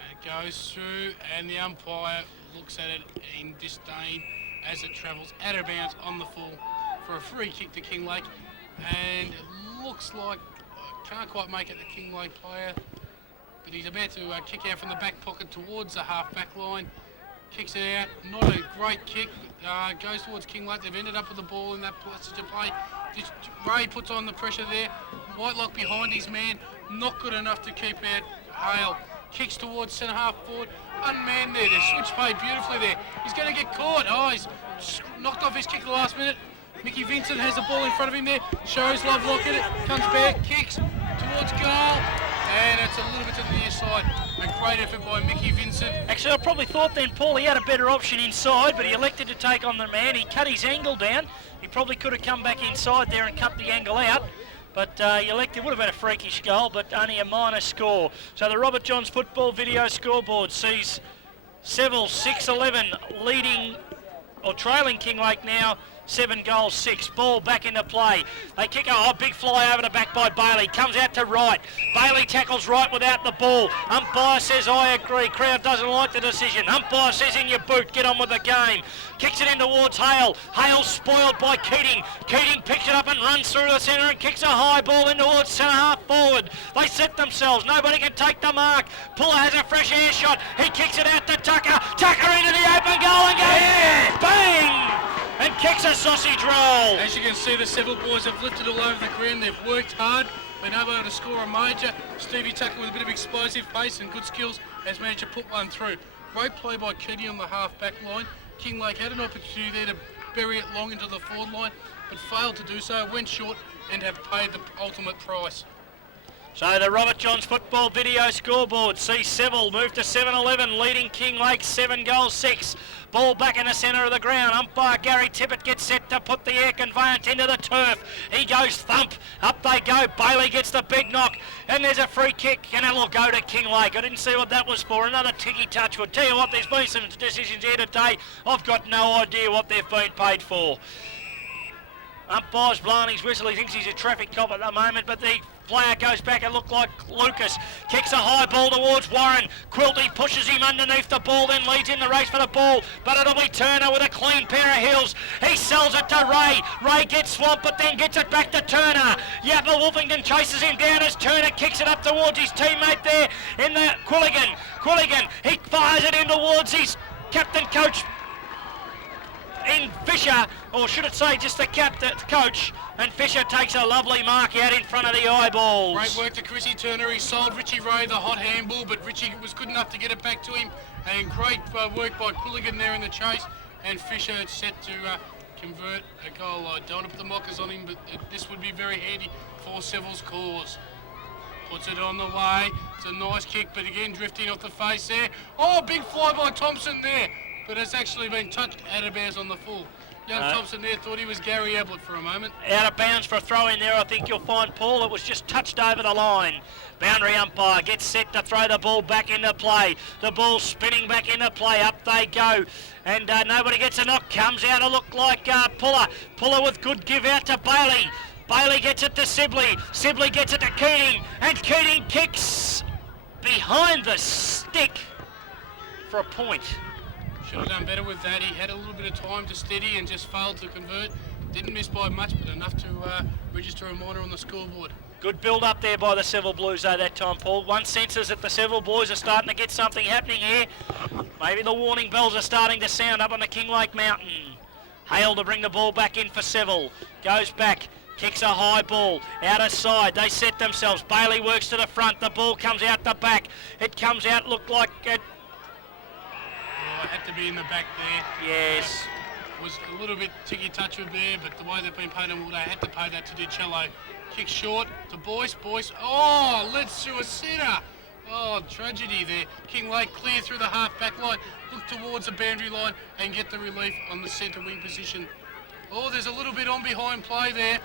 And it goes through, and the umpire looks at it in disdain as it travels out of bounds on the full for a free kick to Kinglake. And it looks like can't quite make it the Kinglake player, but he's about to kick out from the back pocket towards the half-back line. Kicks it out, not a great kick, goes towards Kinglake. They've ended up with the ball in that passage of play. Ray puts on the pressure there. Whitelock behind his man, not good enough to keep out Hale. Kicks towards centre half forward, unmanned there. They switch play beautifully there. He's going to get caught. Oh, he's knocked off his kick at the last minute. Mickey Vincent has the ball in front of him there, shows love, look at it, comes back, kicks towards goal, and it's a little bit to the near side. A great effort by Mickey Vincent. Actually, I probably thought then, Paul, he had a better option inside, but he elected to take on the man. He cut his angle down. He probably could have come back inside there and cut the angle out, but he elected, would have been a freakish goal, but only a minor score. So the Robert Johns football video scoreboard sees Seville 6-11 leading, or trailing Kinglake now, 7 goals 6. Ball back into play. They kick a big fly over the back by Bailey. Comes out to Wright. Bailey tackles Wright without the ball. Umpire says, I agree. Crowd doesn't like the decision. Umpire says, in your boot, get on with the game. Kicks it in towards Hale. Hale spoiled by Keating. Keating picks it up and runs through the centre and kicks a high ball in towards centre half forward. They set themselves. Nobody can take the mark. Puller has a fresh air shot. He kicks it out to Tucker. Tucker into the open goal and goes, bang! And kicks a sausage roll. As you can see, the Seville boys have lifted all over the ground. They've worked hard, been able to score a major. Stevie Tucker with a bit of explosive pace and good skills has managed to put one through. Great play by Keating on the half-back line. Kinglake had an opportunity there to bury it long into the forward line, but failed to do so, went short and have paid the ultimate price. So the Robert Johns football video scoreboard sees Seville move to 7-11, leading Kinglake 7-6. Ball back in the centre of the ground. Umpire Gary Tippett gets set to put the air conveyance into the turf. He goes thump. Up they go. Bailey gets the big knock. And there's a free kick. And it'll go to Kinglake. I didn't see what that was for. Another ticky touch. We'll tell you what, there's been some decisions here today. I've got no idea what they've been paid for. Umpire's blowing his whistle. He thinks he's a traffic cop at the moment, but the player goes back and looked like Lucas. Kicks a high ball towards Warren. Quilty pushes him underneath the ball, then leads in the race for the ball. But it'll be Turner with a clean pair of heels. He sells it to Ray. Ray gets swamped, but then gets it back to Turner. Yappa Wolfington chases him down as Turner kicks it up towards his teammate there in the Quilligan. Quilligan, he fires it in towards his captain coach in Fisher, or should it say just the captain coach, and Fisher takes a lovely mark out in front of the eyeballs. Great work to Chrissy Turner. He sold Richie Ray the hot handball, but Richie was good enough to get it back to him, and great work by Quilligan there in the chase, and Fisher set to convert a goal. I don't want to put the mockers on him, but this would be very handy for Seville's cause. Puts it on the way. It's a nice kick, but again drifting off the face there. Oh, big fly by Thompson there. But it's actually been touched out of bounds on the full. Young Thompson there thought he was Gary Ablett for a moment. Out of bounds for a throw in there, I think you'll find, Paul. It was just touched over the line. Boundary umpire gets set to throw the ball back into play. The ball spinning back into play. Up they go. And nobody gets a knock. Comes out to look like Puller. Puller with good give out to Bailey. Bailey gets it to Sibley. Sibley gets it to Keating. And Keating kicks behind the stick for a point. Should have done better with that. He had a little bit of time to steady and just failed to convert. Didn't miss by much, but enough to register a minor on the scoreboard. Good build up there by the Seville Blues though that time, Paul. One senses that the Seville Blues are starting to get something happening here. Maybe the warning bells are starting to sound up on the Kinglake Mountain. Hale to bring the ball back in for Seville. Goes back. Kicks a high ball, out of side, they set themselves. Bailey works to the front, the ball comes out the back. It comes out, looked like it. Oh, it had to be in the back there. Yes. Was a little bit ticky-touch with there, but the way they've been paid, they had to pay that to DiCello. Kick short to Boyce. Boyce, oh, let's do a sitter. Oh, tragedy there. Kinglake clear through the half-back line, look towards the boundary line and get the relief on the centre wing position. Oh, there's a little bit on behind play there.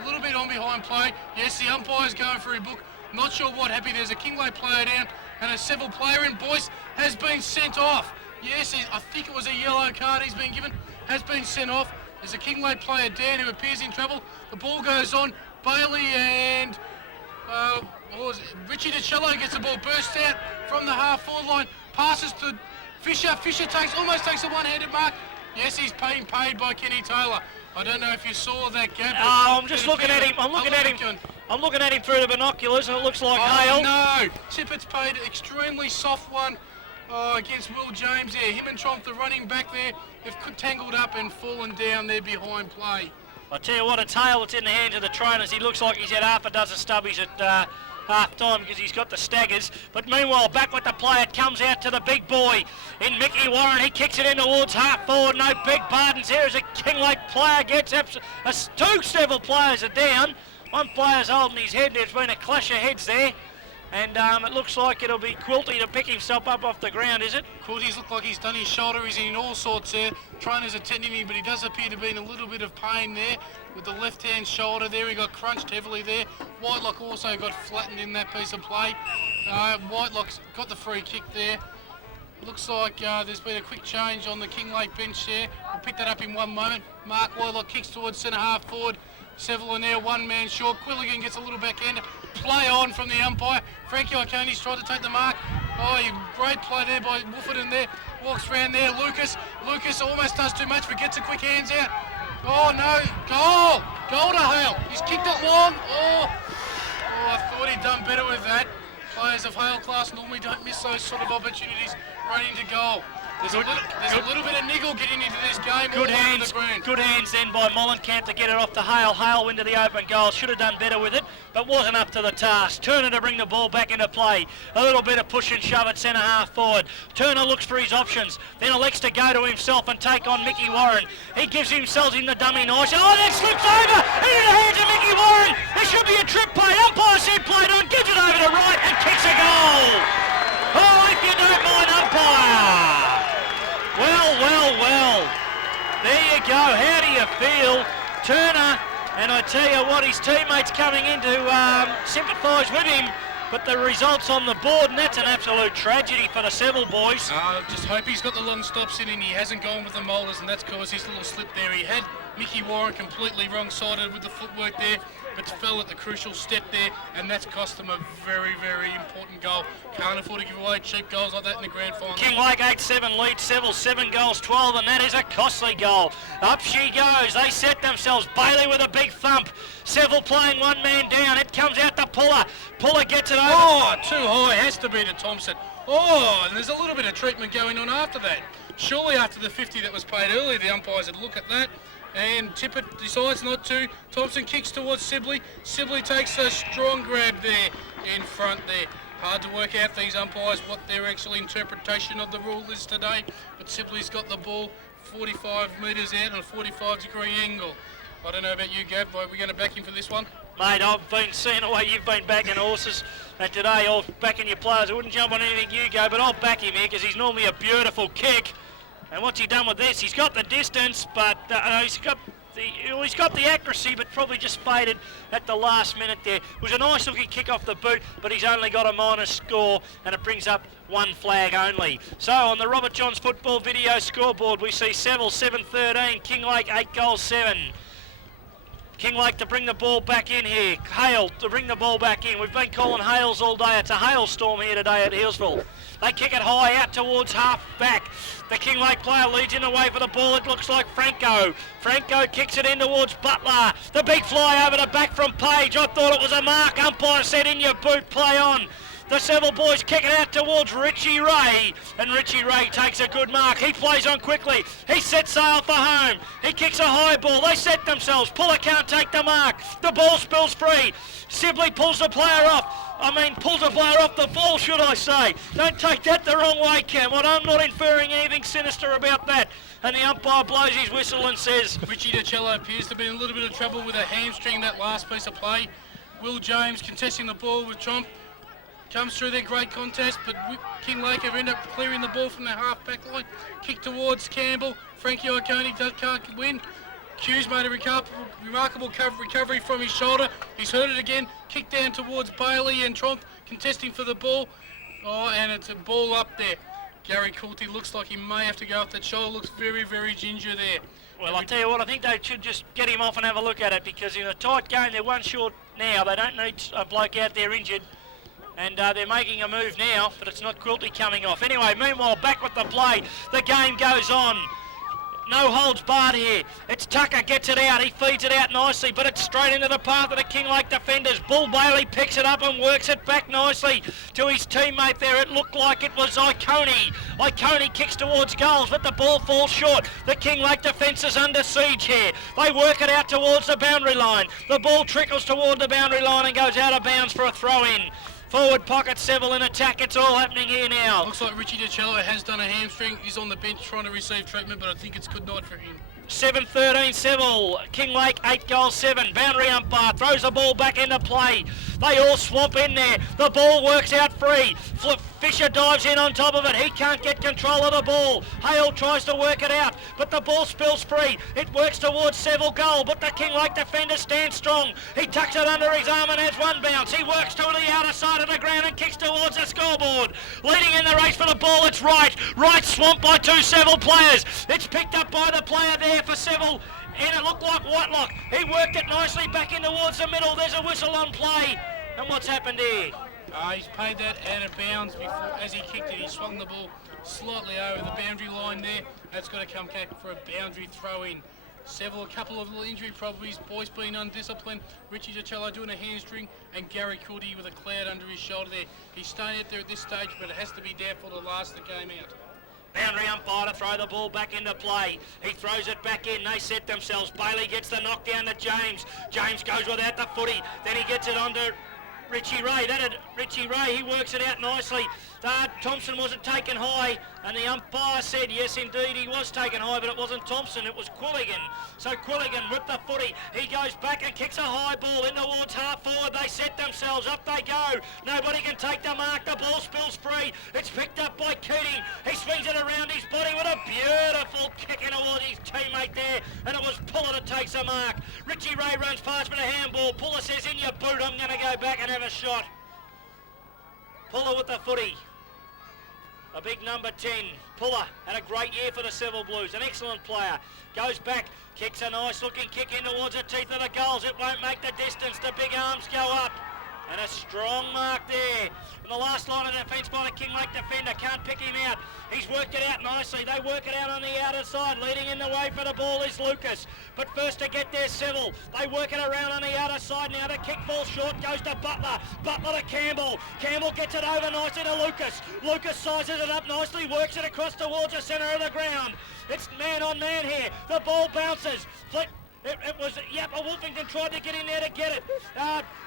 A little bit on behind play. Yes, the umpire's going for a book. Not sure what happened. There's a Kinglake player down and a Seville player in. Boyce has been sent off. Yes, I think it was a yellow card he's been given. Has been sent off. There's a Kinglake player, Dan, who appears in trouble. The ball goes on. Bailey and Richie DiCello gets the ball, burst out from the half-forward line, passes to Fisher. Fisher almost takes a one-handed mark. Yes, he's being paid by Kenny Taylor. I don't know if you saw that gap. Oh, I'm just looking at him. I'm looking at him through the binoculars, and it looks like Hale. No, Tippett's paid an extremely soft one against Will James there. Him and Tromp, the running back there, have tangled up and fallen down there behind play. I tell you what, a tail that's in the hands of the trainers. He looks like he's had half a dozen stubbies at half time because he's got the staggers. But meanwhile, back with the play, it comes out to the big boy in Mickey Warren. He kicks it in towards half forward. No big pardons here as a Kinglake player gets two Seville players are down. One player's holding his head. There's been a clash of heads there. And it looks like it'll be Quilty to pick himself up off the ground, is it? Quilty's looked like he's done his shoulder. He's in all sorts there. Trainers attending him, but he does appear to be in a little bit of pain there with the left-hand shoulder there. He got crunched heavily there. Whitelock also got flattened in that piece of play. Whitelock's got the free kick there. Looks like there's been a quick change on the Kinglake bench there. We'll pick that up in one moment. Mark Whitelock kicks towards centre half forward. Seville in there, one man short. Quilligan gets a little backhand. Play on from the umpire. Frankie Icone's tried to take the mark. Oh, great play there by Wolford there. Walks round there. Lucas almost does too much, but gets a quick hands out. Oh no, goal! Goal to Hale. He's kicked it long. Oh, I thought he'd done better with that. Players of Hale class normally don't miss those sort of opportunities running to goal. There's a little bit of niggle getting into this game. Good hands then by Mollenkamp to get it off to Hale. Hale into the open goal. Should have done better with it, but wasn't up to the task. Turner to bring the ball back into play. A little bit of push and shove at centre half forward. Turner looks for his options, then elects to go to himself and take on Mickey Warren. He gives himself in the dummy nice. Oh, that slips over into the hands of Mickey Warren. There should be a trip play. Umpire said played on. Gives it go. How do you feel? Turner, and I tell you what, his teammates coming in to sympathise with him, but the results on the board, and that's an absolute tragedy for the Seville boys. Just hope he's got the long stops in and he hasn't gone with the molars, and that's caused his little slip there. He had Mickey Warren completely wrong-sided with the footwork there, but fell at the crucial step there, and that's cost them a very, very important goal. Can't afford to give away cheap goals like that in the grand final. Kinglake 8-7 lead Seville, 7 goals 12, and that is a costly goal. Up she goes. They set themselves. Bailey with a big thump. Seville playing one man down. It comes out to Puller. Puller gets it over. Oh, too high. Has to be to Thompson. Oh, and there's a little bit of treatment going on after that. Surely after the 50 that was played earlier, the umpires would look at that. And Tippett decides not to. Thompson kicks towards Sibley. Sibley takes a strong grab there in front there. Hard to work out these umpires what their actual interpretation of the rule is today. But Sibley's got the ball 45 metres out on a 45-degree angle. I don't know about you, Gav. Are we going to back him for this one? Mate, I've been seeing the way you've been backing horses, and today I'll backing your players. I wouldn't jump on anything you go, but I'll back him here because he's normally a beautiful kick. And what's he done with this? He's got the distance, but he's got the accuracy, but probably just faded at the last minute there. It was a nice looking kick off the boot, but he's only got a minus score, and it brings up one flag only. So on the Robert Johns football video scoreboard, we see Seville 7-13, Kinglake 8 goals 7. Kinglake to bring the ball back in here. Hale to bring the ball back in. We've been calling hails all day. It's a hailstorm here today at Healesville. They kick it high out towards half back. The Kinglake player leads in the way for the ball. It looks like Franco. Franco kicks it in towards Butler. The big fly over the back from Page. I thought it was a mark. Umpire said in your boot, play on. The Seville boys kick it out towards Richie Ray, and Richie Ray takes a good mark. He plays on quickly. He sets sail for home. He kicks a high ball. They set themselves. Puller can't take the mark. The ball spills free. Sibley pulls the player off. Pulls the player off the ball, should I say. Don't take that the wrong way, Cam. I'm not inferring anything sinister about that. And the umpire blows his whistle and says... Richie DiCello appears to be in a little bit of trouble with a hamstring that last piece of play. Will James contesting the ball with Tromp. Comes through their great contest, but Kinglake have ended up clearing the ball from the half-back line. Kick towards Campbell. Frankie Iconi can't win. Hughes made a remarkable recovery from his shoulder. He's hurt it again. Kick down towards Bailey and Tromp contesting for the ball. Oh, and it's a ball up there. Gary Coulty looks like he may have to go off that shoulder. Looks very, very ginger there. Well, I'll tell you what, I think they should just get him off and have a look at it, because in a tight game, they're one short now. They don't need a bloke out there injured. And they're making a move now, but it's not Quilty coming off. Anyway, meanwhile, back with the play. The game goes on. No holds barred here. It's Tucker, gets it out. He feeds it out nicely, but it's straight into the path of the Kinglake defenders. Bull Bailey picks it up and works it back nicely to his teammate there. It looked like it was Iconi. Iconi kicks towards goals, but the ball falls short. The Kinglake defence is under siege here. They work it out towards the boundary line. The ball trickles toward the boundary line and goes out of bounds for a throw-in. Forward pocket, Seville in attack. It's all happening here now. Looks like Richie DiCello has done a hamstring. He's on the bench trying to receive treatment, but I think it's good night for him. 7-13 Seville. Kinglake 8 goals 7. Boundary umpire throws the ball back into play. They all swamp in there. The ball works out free. Fisher dives in on top of it. He can't get control of the ball. Hale tries to work it out, but the ball spills free. It works towards Seville goal, but the Kinglake defender stands strong. He tucks it under his arm and has one bounce. He works to the outer side of the ground and kicks towards the scoreboard. Leading in the race for the ball, it's Wright. Wright swamped by 2 Seville players. It's picked up by the player there for Seville. And it looked like Whitelock. He worked it nicely back in towards the middle. There's a whistle on play. And what's happened here? He's paid that out of bounds before, as he kicked it. He swung the ball slightly over the boundary line there. That's got to come back for a boundary throw-in. Seville, a couple of little injury problems. Boys being undisciplined. Richie DiCello doing a hamstring, and Gary Coulty with a cloud under his shoulder there. He's staying out there at this stage, but it has to be doubtful to last the game out. Boundary umpire to throw the ball back into play. He throws it back in. They set themselves. Bailey gets the knockdown to James. James goes without the footy. Then he gets it onto Richie Ray. Richie Ray, he works it out nicely. Thompson wasn't taken high, and the umpire said yes indeed he was taken high, but it wasn't Thompson, it was Quilligan. So Quilligan with the footy, he goes back and kicks a high ball in towards half forward. They set themselves, up they go. Nobody can take the mark, the ball spills free. It's picked up by Keating. He swings it around his body with a beautiful kick in towards his teammate there, and it was Puller that takes the mark. Richie Ray runs past with a handball. Puller says, in your boot, I'm going to go back and have a shot. Puller with the footy. A big number 10. Puller had a great year for the Seville Blues. An excellent player. Goes back, kicks a nice looking kick in towards the teeth of the goals. It won't make the distance. The big arms go up. And a strong mark there. And the last line of defence by the Kinglake defender. Can't pick him out. He's worked it out nicely. They work it out on the outer side. Leading in the way for the ball is Lucas. But first to get there, Seville. They work it around on the outer side now. The kick falls short, goes to Butler. Butler to Campbell. Campbell gets it over nicely to Lucas. Lucas sizes it up nicely, works it across towards the centre of the ground. It's man on man here. The ball bounces. It was Wolfington tried to get in there to get it.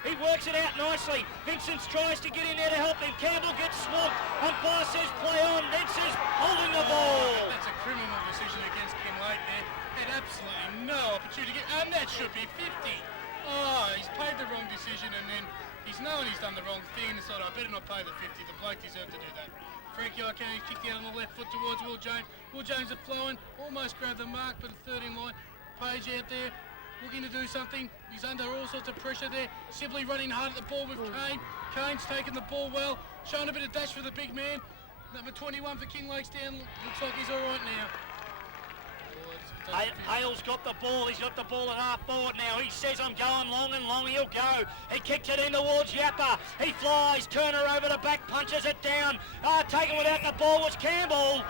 He works it out nicely. Vincent tries to get in there to help him. Campbell gets swamped. Umpire says play on. Vincent's holding the ball. That's a criminal decision against Kinglake there. Had absolutely no opportunity, and that should be 50. Oh, he's paid the wrong decision, and then he's known he's done the wrong thing and decided, I better not pay the 50. The bloke deserved to do that. Frankie O'Kane kicked out on the left foot towards Will Jones. Will Jones is flowing, almost grabbed the mark, but the third in line. Page out there, looking to do something. He's under all sorts of pressure there. Sibley running hard at the ball with Kane. Kane's taking the ball well, showing a bit of dash for the big man. Number 21 for Kinglake's down. Looks like he's all right now. Hale's got the ball. He's got the ball at half forward now. He says, I'm going long and long. He'll go. He kicks it in towards Yappa. He flies. Turner over the back, punches it down. Taken without the ball was Campbell.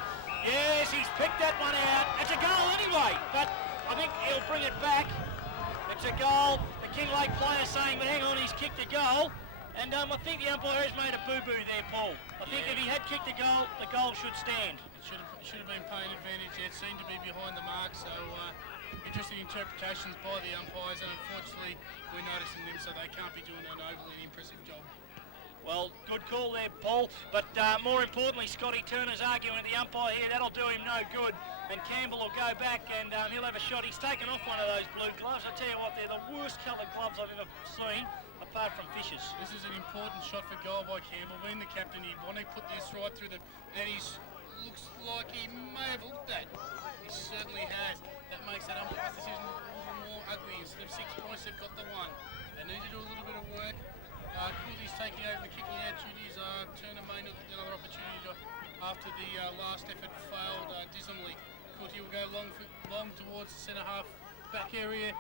Yes, he's picked that one out. It's a goal anyway, but I think he'll bring it back. It's a goal. The Kinglake player saying, but hang on, he's kicked a goal. And I think the umpire has made a boo-boo there, Paul. I think if he had kicked the goal should stand. It should have been paying advantage. It seemed to be behind the mark, so interesting interpretations by the umpires, and unfortunately we're noticing them, so they can't be doing an overly impressive job. Well, good call there, Paul. But more importantly, Scotty Turner's arguing with the umpire here. That'll do him no good. And Campbell will go back and he'll have a shot. He's taken off one of those blue gloves. I tell you what, they're the worst coloured gloves I've ever seen, apart from Fisher's. This is an important shot for goal by Campbell. Being the captain, he wanted to put this right through the... And he looks like he may have looked that. He certainly has. That makes that umpire's decision a little more ugly. Instead of 6 points, they've got the one. They need to do a little bit of work. Cooley's taking over the kicking out duties. Turner may not get another opportunity after the last effort failed dismally. Cooley will go long towards the centre half back area.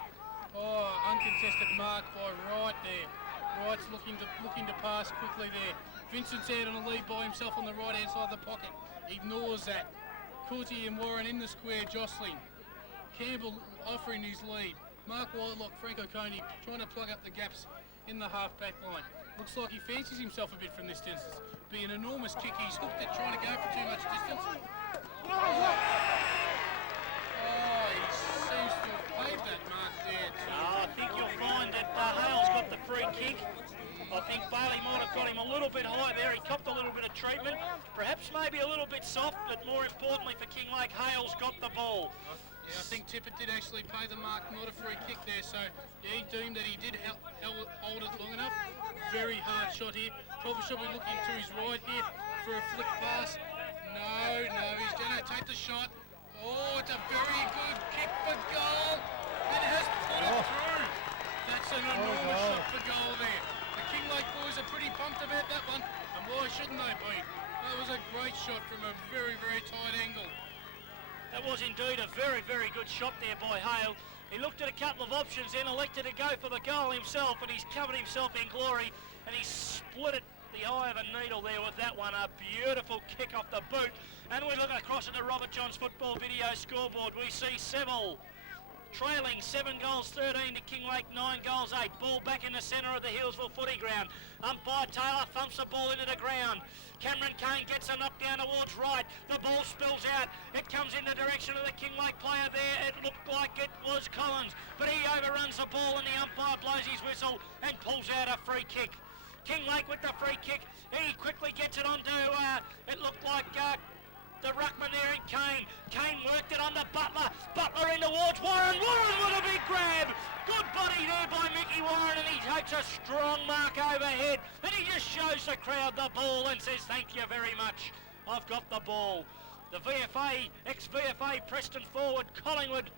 Oh, uncontested mark by Wright there. Wright's looking to pass quickly there. Vincent's out on a lead by himself on the right hand side of the pocket. Ignores that. Cooley and Warren in the square jostling. Campbell offering his lead. Mark Whitelock, Frank O'Coney trying to plug up the gaps in the half-back line. Looks like he fancies himself a bit from this distance. Be an enormous kick. He's hooked it, trying to go for too much distance. Oh, he seems to have played that mark there too. I think you'll find that Hale's got the free kick. I think Bailey might have got him a little bit high there. He copped a little bit of treatment. Perhaps maybe a little bit soft, but more importantly for Kinglake, Hale's got the ball. Yeah, I think Tippett did actually pay the mark, not a free kick there, so yeah, he deemed that he did hold it long enough. Very hard shot here. Probably should be looking to his right here for a flick pass. No, he's going to take the shot. Oh, it's a very good kick for goal. And it has put it through. That's an enormous shot for goal there. The Kinglake boys are pretty pumped about that one, and why shouldn't they be? That was a great shot from a very, very tight angle. That was indeed a very, very good shot there by Hale. He looked at a couple of options, then elected to go for the goal himself, and he's covered himself in glory, and he split it the eye of a needle there with that one. A beautiful kick off the boot. And we look across at the Robert Johns football video scoreboard. We see Seville trailing 7 goals 13 to Kinglake 9 goals 8. Ball back in the centre of the Hillsville footy ground. Umpire Taylor thumps the ball into the ground. Cameron Kane gets a knock down towards right. The ball spills out. It comes in the direction of the Kinglake player there. It looked like it was Collins, but he overruns the ball and the umpire blows his whistle and pulls out a free kick. Kinglake with the free kick. He quickly gets it onto, it looked like the ruckman there in Kane. Kane worked it on the Butler. Butler in towards Warren. Warren with a big grab. Good body there by Mickey Warren, and he takes a strong mark overhead. And he just shows the crowd the ball and says, thank you very much. I've got the ball. The VFA, ex-VFA Preston forward, Collingwood.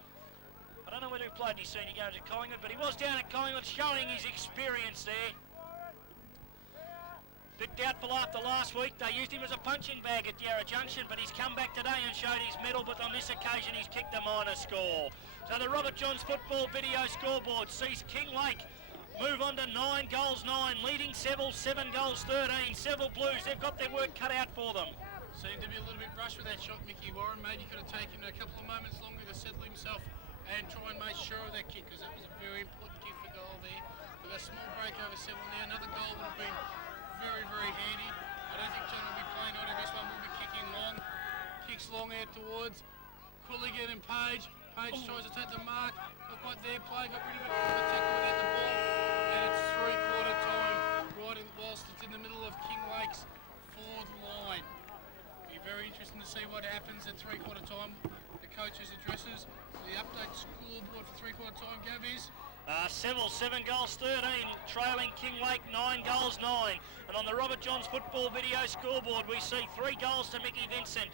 I don't know whether he played his senior games at Collingwood, but he was down at Collingwood showing his experience there. Bit doubtful after last week. They used him as a punching bag at Yarra Junction, but he's come back today and showed his mettle, but on this occasion he's kicked a minor score. So the Robert Johns football video scoreboard sees Kinglake move on to 9 goals 9, leading Seville 7 goals 13. Seville Blues, they've got their work cut out for them. Seemed to be a little bit rushed with that shot, Mickey Warren. Maybe could have taken a couple of moments longer to settle himself and try and make sure of that kick, because that was a very important kick for goal there. But a small break over Seville there. Another goal would have been very, very handy. I don't think John will be playing on in this one. We'll be kicking long. Kicks long out towards Quilligan and Page. Page tries to take the mark. Not quite there. Play got rid of it. The tackle without the ball. And it's three-quarter time. Right whilst it's in the middle of Kinglake's forward line. It'll be very interesting to see what happens at three-quarter time. The coach's addresses. The update scoreboard for three-quarter time, Gav, is Seville 7 goals 13, trailing Kinglake 9 goals 9. And on the Robert Johns football video scoreboard we see 3 goals to Mickey Vincent,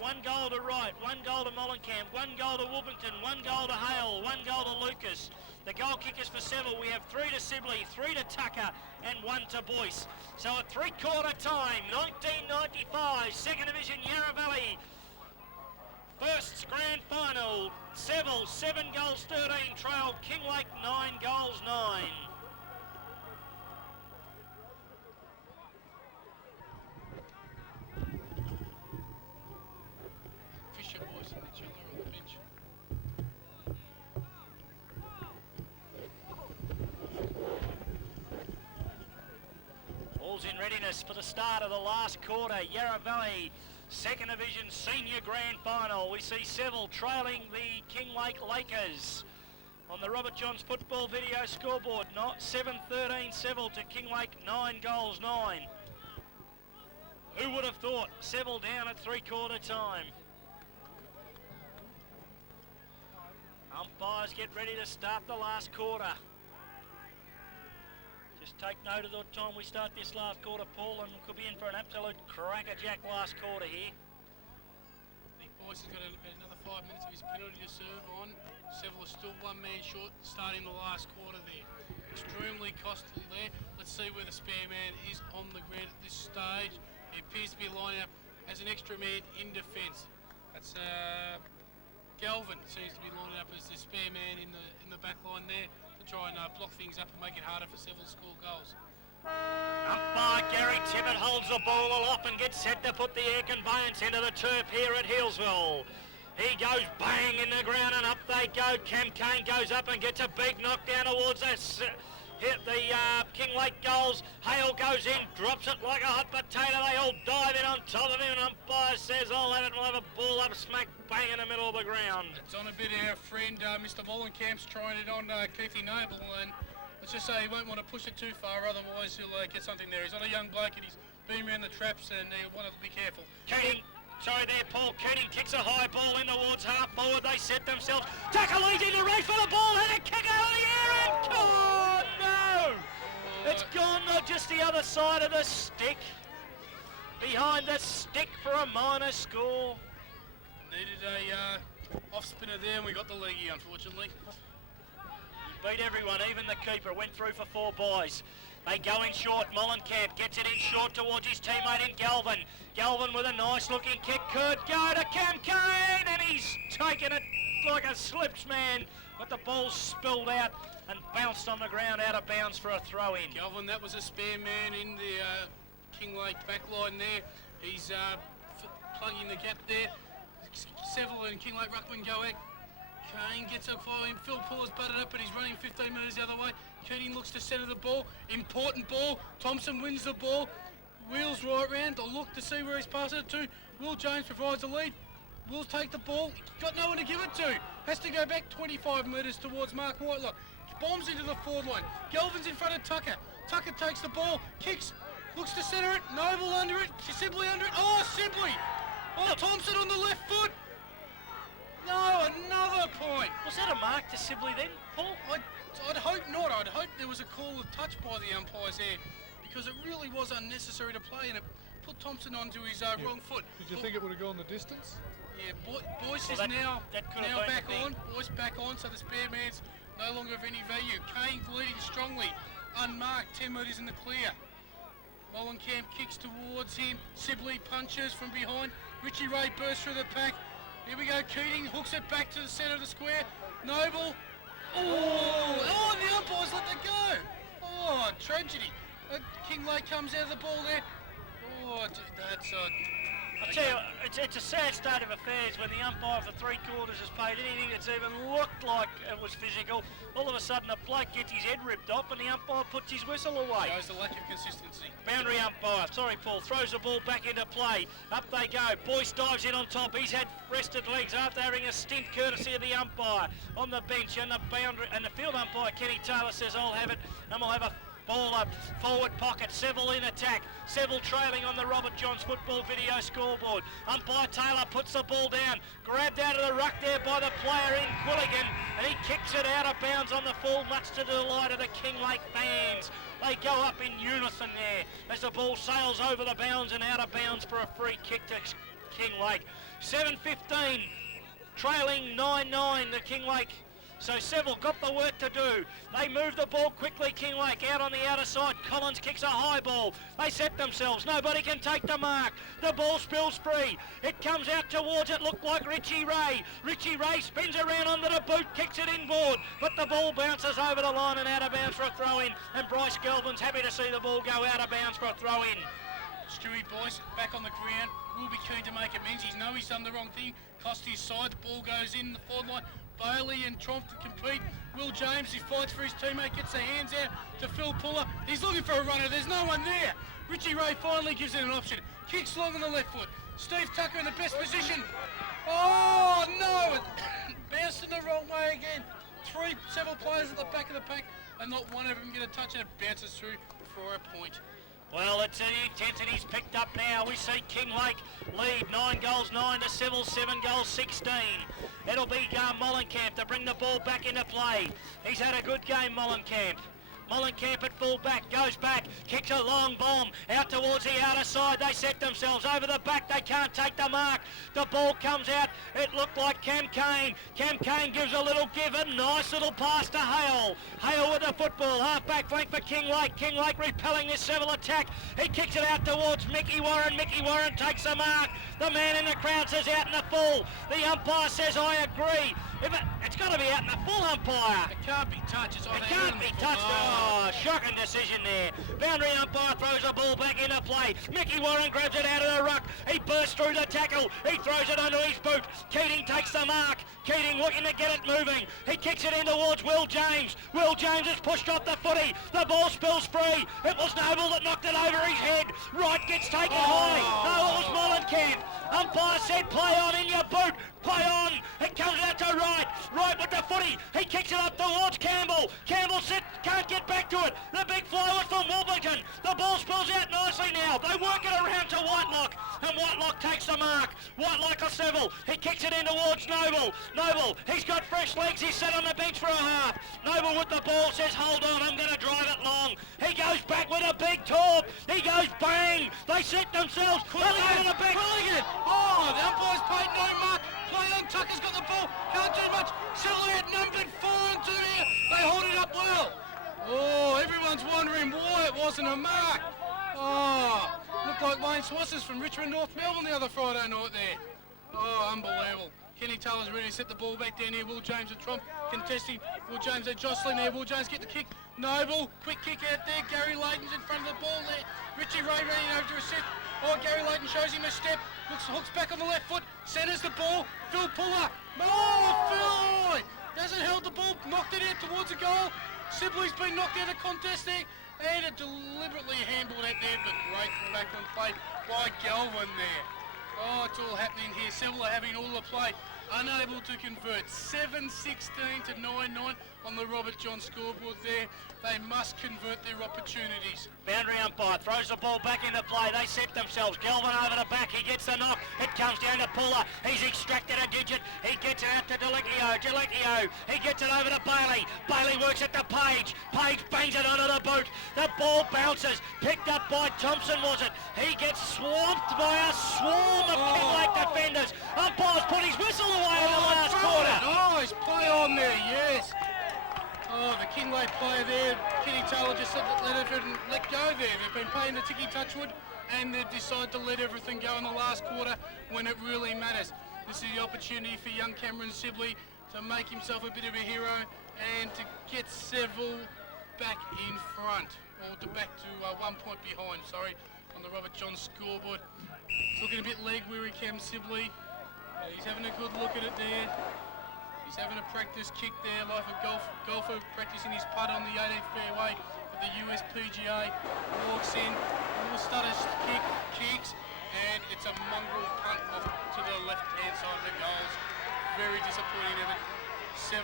1 goal to Wright, 1 goal to Mollenkamp, 1 goal to Wilmington, 1 goal to Hale, 1 goal to Lucas. The goal kickers for Seville, we have 3 to Sibley, 3 to Tucker and 1 to Boyce. So at three-quarter time, 1995, Second Division Yarra Valley. First grand final, Seville 7 goals 13, trail Kinglake 9 goals 9. Fisher, Boyce and the Chiller on the bench. All's in readiness for the start of the last quarter. Yarra Valley Second Division Senior Grand Final. We see Seville trailing the Kinglake Lakers. On the Robert Johns football video scoreboard, 7-13 Seville to Kinglake 9 goals 9. Who would have thought? Seville down at three-quarter time. Umpires get ready to start the last quarter. Just take note of the time we start this last quarter, Paul, and we could be in for an absolute crackerjack last quarter here. I think Boyce has got about another 5 minutes of his penalty to serve on. Seville is still one man short starting the last quarter there. Extremely costly there. Let's see where the spare man is on the ground at this stage. He appears to be lining up as an extra man in defence. That's Galvin seems to be lining up as the spare man in the back line there to try and block things up and make it harder for Seville to score goals. Umpire Gary Timmett holds the ball aloft and gets set to put the air conveyance into the turf here at Healesville. He goes bang in the ground and up they go. Cam Kane goes up and gets a big knockdown towards us. Hit the Kinglake goals. Hale goes in, drops it like a hot potato. They all dive in on top of him, and umpire says, I'll have it, and we'll have a ball up smack bang in the middle of the ground. It's on a bit of our friend Mr. Mollenkamp's trying it on Keithy Noble, and let's just say he won't want to push it too far, otherwise he'll get something there. He's not a young bloke and he's been around the traps, and he'll want to be careful. Keating, sorry there, Paul. Keating kicks a high ball in towards half forward. They set themselves. Tucker leads in the race for the ball, and a kick out of the air, and oh no! It's gone just the other side of the stick. Behind the stick for a minor score. Needed a off spinner there, and we got the leggy, unfortunately. Beat everyone, even the keeper. Went through for 4 buys. They go in short. Mollenkamp gets it in short towards his teammate in Galvin. Galvin with a nice looking kick could go to Cam Kane, and he's taken it like a slips man, but the ball spilled out and bounced on the ground out of bounds for a throw in. Galvin, that was a spare man in the Kinglake back line there. He's plugging the gap there. Seville and Kinglake ruckman go out. Kane gets up for him. Phil Puller's butted up, but he's running 15 metres the other way. Keating looks to centre the ball. Important ball. Thompson wins the ball. Wheels right round. They'll look to see where he's passed it to. Will Jones provides the lead. Will take the ball. Got no one to give it to. Has to go back 25 metres towards Mark Whitelock. bombs into the forward line. Galvin's in front of Tucker. Tucker takes the ball, kicks, looks to centre it. Noble under it, Sibley under it. Oh, Sibley! Oh, Thompson on the left foot. No, another point. Was that a mark to Sibley then, Paul? I'd hope not. I'd hope there was a call of touch by the umpires there, because it really was unnecessary to play, and it put Thompson onto his wrong foot. Did you think it would have gone the distance? Yeah, Boyce is that now could have been back the thing. on. Boyce back on, so the spare man's no longer of any value. Kane's leading strongly, unmarked, 10 metres in the clear. Molenkamp kicks towards him. Sibley punches from behind. Richie Ray bursts through the pack. Here we go. Keating hooks it back to the centre of the square. Noble. Oh, the umpires let that go. Oh, tragedy. Kinglake comes out of the ball there. Oh, that's I tell you, it's a sad state of affairs when the umpire for 3 quarters has paid anything that's even looked like it was physical. All of a sudden, a bloke gets his head ripped off and the umpire puts his whistle away. shows the lack of consistency. Boundary umpire, sorry Paul, throws the ball back into play. Up they go. Boyce dives in on top. He's had rested legs after having a stint courtesy of the umpire on the bench, and the boundary and the field umpire Kenny Taylor says, "I'll have it," and we'll have a ball up, forward pocket, Seville in attack. Seville trailing on the Robert Johns football video scoreboard. Umpire Taylor puts the ball down, grabbed out of the ruck there by the player in Quilligan, and he kicks it out of bounds on the full, much to the delight of the Kinglake fans. They go up in unison there as the ball sails over the bounds and out of bounds for a free kick to Kinglake. 7:15, trailing 9-9 the Kinglake. So Seville got the work to do. They move the ball quickly, Kinglake out on the outer side. Collins kicks a high ball. They set themselves. Nobody can take the mark. The ball spills free. It comes out towards it, looked like Richie Ray. Richie Ray spins around under the boot, kicks it inboard, but the ball bounces over the line and out of bounds for a throw in. And Bryce Galvin's happy to see the ball go out of bounds for a throw in. Stewie Boyce back on the ground, will be keen to make amends. He knows he's done the wrong thing, cost his side. The ball goes in the forward line. Bailey and Tromp to compete. Will James, he fights for his teammate, gets the hands out to Phil Puller. He's looking for a runner, there's no one there. Richie Ray finally gives it an option. Kicks long on the left foot. Steve Tucker in the best position. Oh no, it bounced in the wrong way again. Several players at the back of the pack, and not one of them get a touch, and it bounces through for a point. Well, it's the intensity's picked up now. We see Kinglake lead 9 goals 9 to Seville, 7 goals 16. It'll be Molenkamp to bring the ball back into play. He's had a good game, Molenkamp. Molenkamp at full back, goes back, kicks a long bomb out towards the outer side. They set themselves over the back. They can't take the mark. The ball comes out. It looked like Cam Kane. Cam Kane gives a little give. A nice little pass to Hale. Hale with the football. Half back flank for Kinglake. Kinglake repelling this Seville attack. He kicks it out towards Mickey Warren. Mickey Warren takes the mark. The man in the crowd says out in the full. The umpire says I agree. It's got to be out in the full, umpire. It can't be touched. It can't be touched. Oh, shocking decision there. Boundary umpire throws the ball back into play. Mickey Warren grabs it out of the ruck. He bursts through the tackle. He throws it under his boot. Keating takes the mark. Keating looking to get it moving. He kicks it in towards Will James. Will James is pushed off the footy. The ball spills free. It was Noble that knocked it over his head. Wright gets taken high. No, it was Molenkamp. Umpire said play on in your boot. Play on. It comes out to Wright. Wright with the footy. He kicks it up towards Campbell. Campbell can't get back to it. The big fly was from Wolverton. The ball spills out nicely now. They work it around to Whitelock. And Whitelock takes the mark. Whitelock or Seville. He kicks it in towards Noble. Noble, he's got fresh legs. He's sat on the bench for a half. Noble with the ball says, hold on, I'm going to drive it long. He goes back with a big torp. He goes bang. They set themselves. Quilligan. Oh, the umpire's paid no mark. Play on. Tucker's got the ball. Can't do much. Silverware numbered 4 and 2 here. They hold it up well. Oh, everyone's wondering why it wasn't a mark. Oh, looked like Wayne Swassers from Richmond, North Melbourne the other Friday night there. Oh, unbelievable. Kenny Taylor's ready to set the ball back down here. Will James and Trump contesting. Will James, they're jostling there. Will James get the kick. Noble, quick kick out there. Gary Layton's in front of the ball there. Richie Ray running over to assist. Oh, Gary Layton shows him a step. Hooks back on the left foot. Centres the ball. Phil Puller. Oh, Phil! Doesn't hold the ball. Knocked it out towards the goal. Sibley's been knocked out of the contest there. And it deliberately handled out there, but great backland play by Galvin there. Oh, it's all happening here. Seville are having all the play. Unable to convert. 7-16 to 9-9 on the Robert John scoreboard there. They must convert their opportunities. Boundary umpire throws the ball back into play. They set themselves. Galvin over the back. He gets the knock. It comes down to Puller. He's extracted a digit. He gets it out to Delecchio. He gets it over to Bailey. Bailey works it to Page. Page bangs it onto the boot. The ball bounces. Picked up by Thompson, was it? He gets swamped by a swarm of Kinglake defenders. Umpire's put his whistle away in the last quarter. Nice play on there, yes. Oh, the Kinglake player there, Kenny Taylor just said that let go there. They've been playing the Tiki Touchwood and they've decided to let everything go in the last quarter when it really matters. This is the opportunity for young Cameron Sibley to make himself a bit of a hero and to get Seville back in front, or to back to 1 point behind, sorry, on the Robert John scoreboard. It's looking a bit leg weary, Cam Sibley. He's having a good look at it there. He's having a practice kick there, like a golfer practicing his putt on the 18th fairway at the USPGA. Walks in, will start his kicks, and it's a mongrel punt off to the left-hand side of the goals. Very disappointing of it. 7-17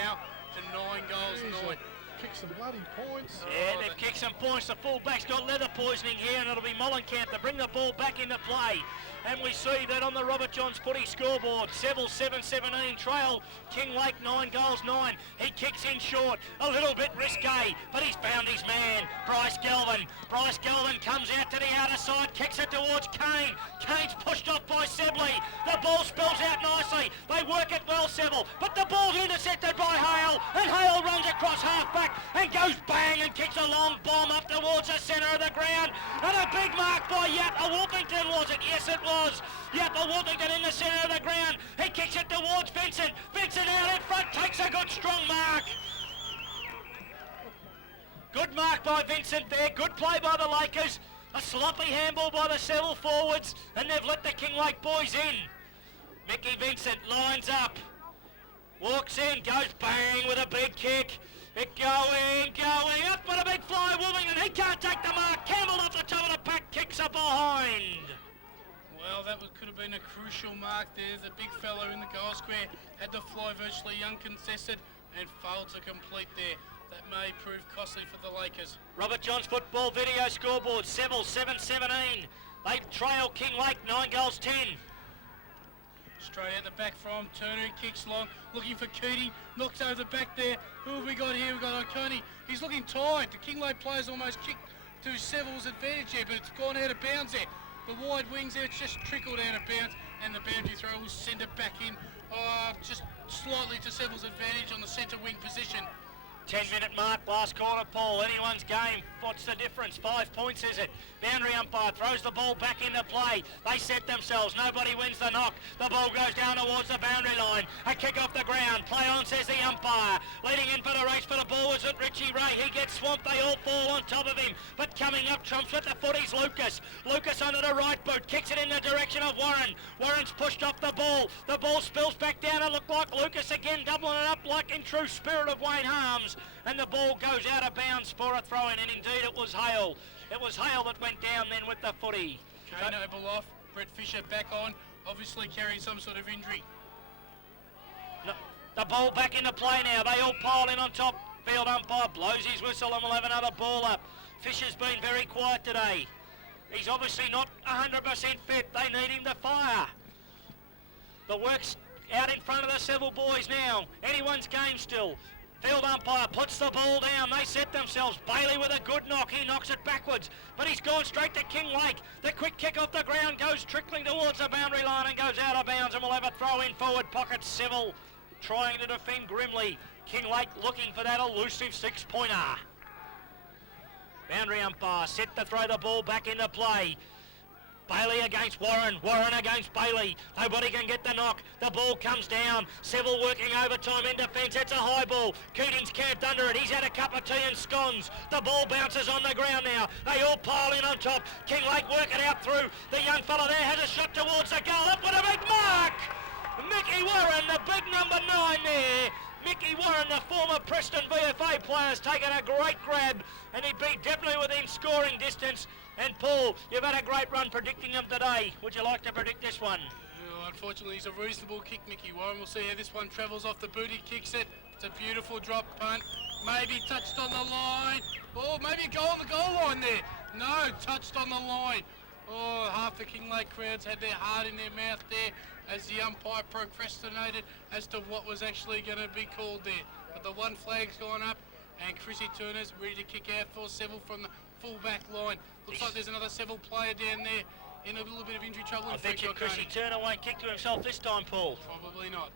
now to 9 goals. Jeez, kick some bloody points. Yeah, they've kicked some points. The fullback's got leather poisoning here, and it'll be Mollenkamp to bring the ball back into play. And we see that on the Robert Johns footy scoreboard. Seville 7-17 trail. Kinglake 9 goals 9. He kicks in short. A little bit risque, but he's found his man, Bryce Galvin. Bryce Galvin comes out to the outer side, kicks it towards Kane. Kane's pushed off by Sibley. The ball spills out nicely. They work it well, Seville, but the ball's intercepted by Hale, and Hale runs across half-back and goes bang and kicks a long bomb up towards the centre of the ground. And a big mark by Yappa Wolfington, was it? Yes, it was. Yappa Wolfington in the centre of the ground. He kicks it towards Vincent. Vincent out in front, takes a good strong mark. Good mark by Vincent there. Good play by the Lakers. A sloppy handball by the Seville forwards, and they've let the Kinglake boys in. Mickey Vincent lines up. Walks in, goes bang with a big kick. It going up with a big fly. Wolfington, he can't take the mark. Campbell off the top of the pack, kicks it behind. Well, that could have been a crucial mark there. The big fellow in the goal square had the fly virtually uncontested and failed to complete there. That may prove costly for the Lakers. Robert Johns football video scoreboard. Seville 7-17. They trail Kinglake 9 goals 10. Straight out the back from Turner, kicks long, looking for Keating, knocks over the back there. Who have we got here? We've got O'Coney. He's looking tight. The Kinglake players almost kicked to Seville's advantage here, but it's gone out of bounds there. The wide wings there, it's just trickled out of bounds, and the boundary throw will send it back in, just slightly to Seville's advantage on the centre wing position. 10-minute mark, last quarter, Paul. Anyone's game. What's the difference? 5 points, is it? Boundary umpire throws the ball back into play. They set themselves. Nobody wins the knock. The ball goes down towards the boundary line. A kick off the ground. Play on, says the umpire. Leading in for the race for the ball is it Richie Ray. He gets swamped. They all fall on top of him. But coming up, trumps with the footies, Lucas. Lucas under the right boot. Kicks it in the direction of Warren. Warren's pushed off the ball. The ball spills back down and look like Lucas again, doubling it up like in true spirit of Wayne Harms. And the ball goes out of bounds for a throw-in, and indeed it was Hale. It was Hale that went down then with the footy. Kane off, Brett Fisher back on, obviously carrying some sort of injury. No, the ball back into play now. They all pile in on top. Field umpire blows his whistle and we'll have another ball up. Fisher's been very quiet today. He's obviously not 100% fit. They need him to fire. The work's out in front of the Seville boys now. Anyone's game still. Field umpire puts the ball down. They set themselves. Bailey with a good knock. He knocks it backwards, but he's gone straight to Kinglake. The quick kick off the ground goes trickling towards the boundary line and goes out of bounds, and we'll have a throw in forward pocket. Seville trying to defend grimly. Kinglake looking for that elusive 6-pointer. Boundary umpire set to throw the ball back into play. Bailey against Warren, Warren against Bailey. Nobody can get the knock. The ball comes down. Seville working overtime in defence. It's a high ball. Keating's camped under it. He's had a cup of tea and scones. The ball bounces on the ground now. They all pile in on top. Kinglake work it out through. The young fella there has a shot towards the goal. Up with a big mark! Mickey Warren, the big number 9 there. Mickey Warren, the former Preston VFA player, has taken a great grab, and he'd be definitely within scoring distance. And Paul, you've had a great run predicting them today. Would you like to predict this one? Oh, unfortunately, he's a reasonable kick, Mickey Warren. We'll see how this one travels off the boot. He kicks it. It's a beautiful drop punt. Maybe touched on the line. Oh, maybe a goal on the goal line there. No, touched on the line. Oh, half the Kinglake crowds had their heart in their mouth there as the umpire procrastinated as to what was actually going to be called there. But the one flag's gone up and Chrissy Turner's ready to kick out for Seville from the full back line. Looks like there's another Seville player down there in a little bit of injury trouble. I bet you Chrissy Turner won't kick to himself this time, Paul. Probably not.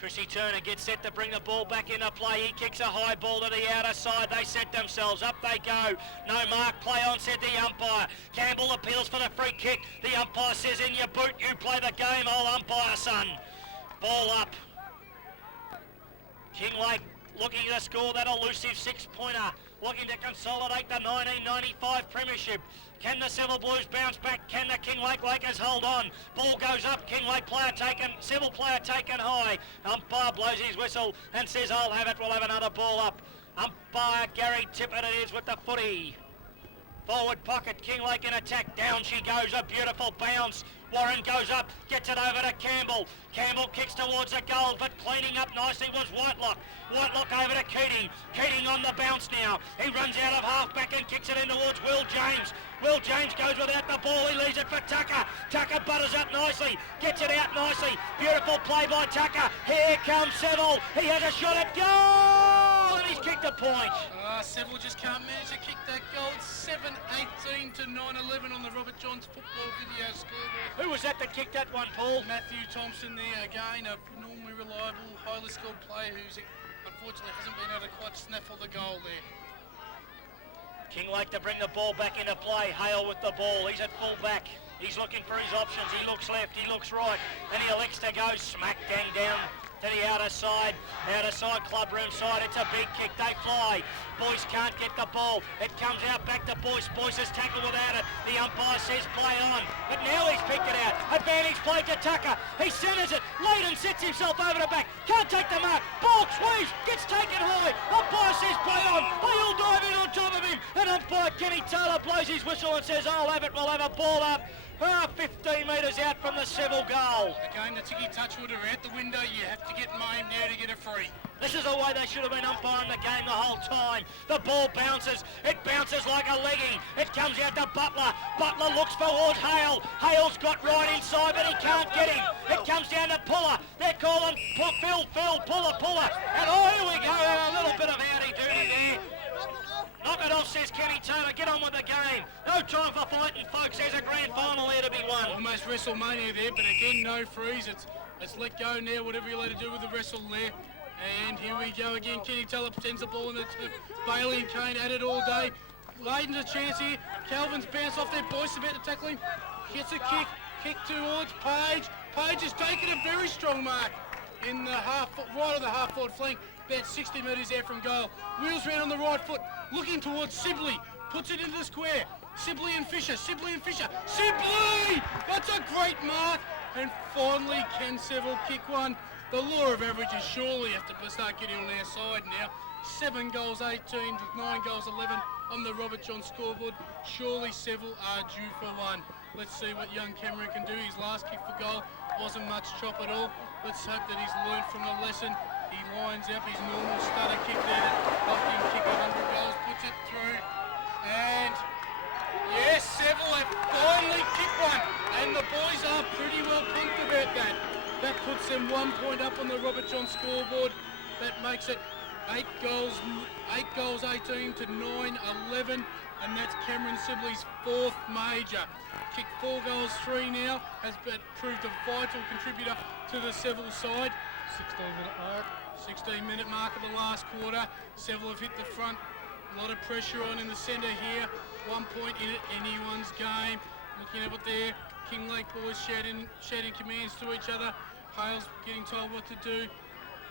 Chrissy Turner gets set to bring the ball back into play. He kicks a high ball to the outer side. They set themselves. Up they go. No mark. Play on, said the umpire. Campbell appeals for the free kick. The umpire says, in your boot, you play the game, old umpire, son. Ball up. Kinglake looking to score that elusive six-pointer. Looking to consolidate the 1995 premiership. Can the Seville Blues bounce back? Can the Kinglake Lakers hold on? Ball goes up. Kinglake player taken. Seville player taken high. Umpire blows his whistle and says, I'll have it. We'll have another ball up. Umpire Gary Tippett it is with the footy. Forward pocket. Kinglake in attack. Down she goes. A beautiful bounce. Warren goes up, gets it over to Campbell. Campbell kicks towards the goal, but cleaning up nicely was Whitelock. Whitelock over to Keating. Keating on the bounce now. He runs out of half-back and kicks it in towards Will James. Will James goes without the ball. He leaves it for Tucker. Tucker butters up nicely. Gets it out nicely. Beautiful play by Tucker. Here comes Seville. He has a shot at goal, and he's kicked a point. Seville just can't manage to kick that goal. It's 7-18 to 9-11 on the Robert Johns football video scoreboard. Who was that kicked that one, Paul? Matthew Thompson there again, a normally reliable, highly skilled player who's unfortunately hasn't been able to quite snaffle the goal there. Kinglake to bring the ball back into play. Hale with the ball. He's at full back. He's looking for his options. He looks left, he looks right, and he elects to go smack bang down to the outer side club room side. It's a big kick, they fly. Boyce can't get the ball. It comes out back to Boyce. Boyce is tackled without it. The umpire says play on, but now he's picked it out. Advantage play to Tucker. He centres it. Layden sets himself over the back. Can't take the mark. Ball squeeze. Gets taken high. Umpire says play on. They all dive in on top of him. And umpire Kenny Taylor blows his whistle and says I'll have it. We'll have a ball up. 15 metres out from the Seville goal. Again, the ticky touch order out the window. You have to get maimed now to get a free. This is the way they should have been umpiring the game the whole time. The ball bounces. It bounces like a legging. It comes out to Butler. Butler looks towards Hale. Hale's got right inside, but he can't get him. It comes down to Puller. They're calling Phil, Puller. And here we go. A little bit of howdy-doody there. Knock it off, says Kenny Taylor. Get on with the game. No time for fighting, folks. There's a grand final here to be won. Almost WrestleMania there, but again, no freeze. It's let go now, whatever you're allowed to do with the wrestle there. And here we go again. Kenny Taylor sends the ball in the Bailey and Kane at it all day. Layden's a chance here. Calvin's bounced off there. Boyce about to tackle him. Gets a kick towards Page. Page has taken a very strong mark in the right on the half-forward flank. About 60 metres out from goal. Wheels round on the right foot, looking towards Sibley. Puts it into the square. Sibley and Fisher. Sibley! That's a great mark. And finally, can Seville kick one? The law of averages surely have to start getting on our side now. 7 goals 18 to 9 goals 11 on the Robert John scoreboard. Surely Seville are due for one. Let's see what young Cameron can do. His last kick for goal wasn't much chop at all. Let's hope that he's learned from the lesson. He lines up his normal stutter kick there that helped him kick 100 goals, puts it through, and yes, Seville have finally kicked one, and the boys are pretty well pumped about that. That puts them 1 point up on the Robert John scoreboard. That makes it 8 goals 18 to 9-11, and that's Cameron Sibley's 4th major. Kicked 4 goals 3 now, has been proved a vital contributor to the Seville side. 16-minute mark of the last quarter. Seville have hit the front. A lot of pressure on in the centre here. 1 point in it, anyone's game. Looking at what there. Kinglake boys shouting commands to each other. Hale's getting told what to do.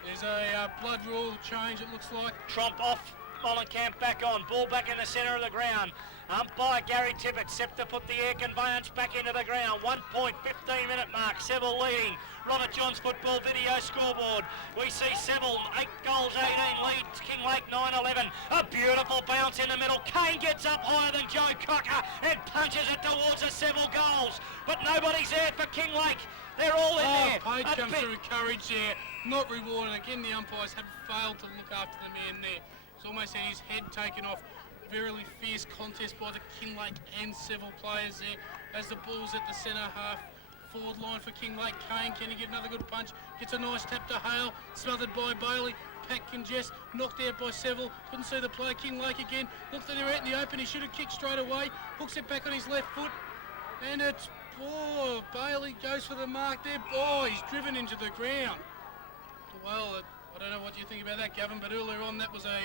There's a blood rule change, it looks like. Trump off Molenkamp back on. Ball back in the centre of the ground. Umpire Gary Tippett set to put the air conveyance back into the ground. 1.15-minute mark. Seville leading. Robert Johns Football Video scoreboard. We see Seville 8 goals, 18 leads. Kinglake 9-11. A beautiful bounce in the middle. Kane gets up higher than Joe Cocker and punches it towards the Seville goals. But nobody's there for Kinglake. They're all in there. Page comes through courage there. Not rewarded. Again, the umpires have failed to look after the man there. It's almost had his head taken off. Very fierce contest by the Kinglake and Seville players there as the ball's at the centre half forward line for Kinglake. Kane, can he get another good punch? Gets a nice tap to Hale, smothered by Bailey. Pack and Jess knocked out by Seville. Couldn't see the play. Kinglake again. Looked at her out in the open. He should have kicked straight away. Hooks it back on his left foot. And it's, oh, Bailey goes for the mark there. Oh, he's driven into the ground. Well, I don't know what you think about that, Gavin, but earlier on that was a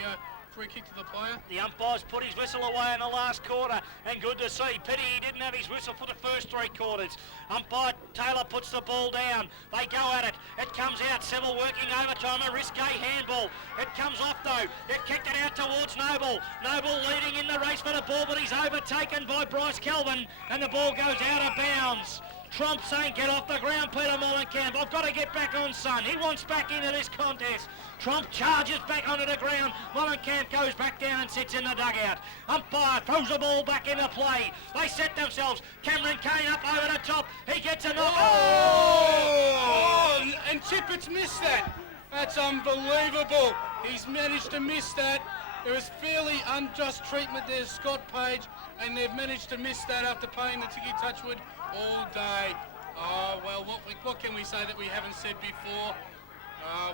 free kick to the player. The umpires put his whistle away in the last quarter, and good to see. Pity he didn't have his whistle for the first 3 quarters. Umpire Taylor puts the ball down. They go at it. It comes out. Seville working overtime. A risque handball. It comes off though. It kicked it out towards Noble. Noble leading in the race for the ball, but he's overtaken by Bryce Kelvin, and the ball goes out of bounds. Trump saying, get off the ground, Peter Molenkamp. I've got to get back on, son. He wants back into this contest. Trump charges back onto the ground. Molenkamp goes back down and sits in the dugout. Umpire throws the ball back into play. They set themselves. Cameron Kane up over the top. He gets a knock. Oh! And Tippett's missed that. That's unbelievable. He's managed to miss that. There was fairly unjust treatment there, Scott Page, and they've managed to miss that after paying the ticky touchwood all day. Oh, well, what can we say that we haven't said before?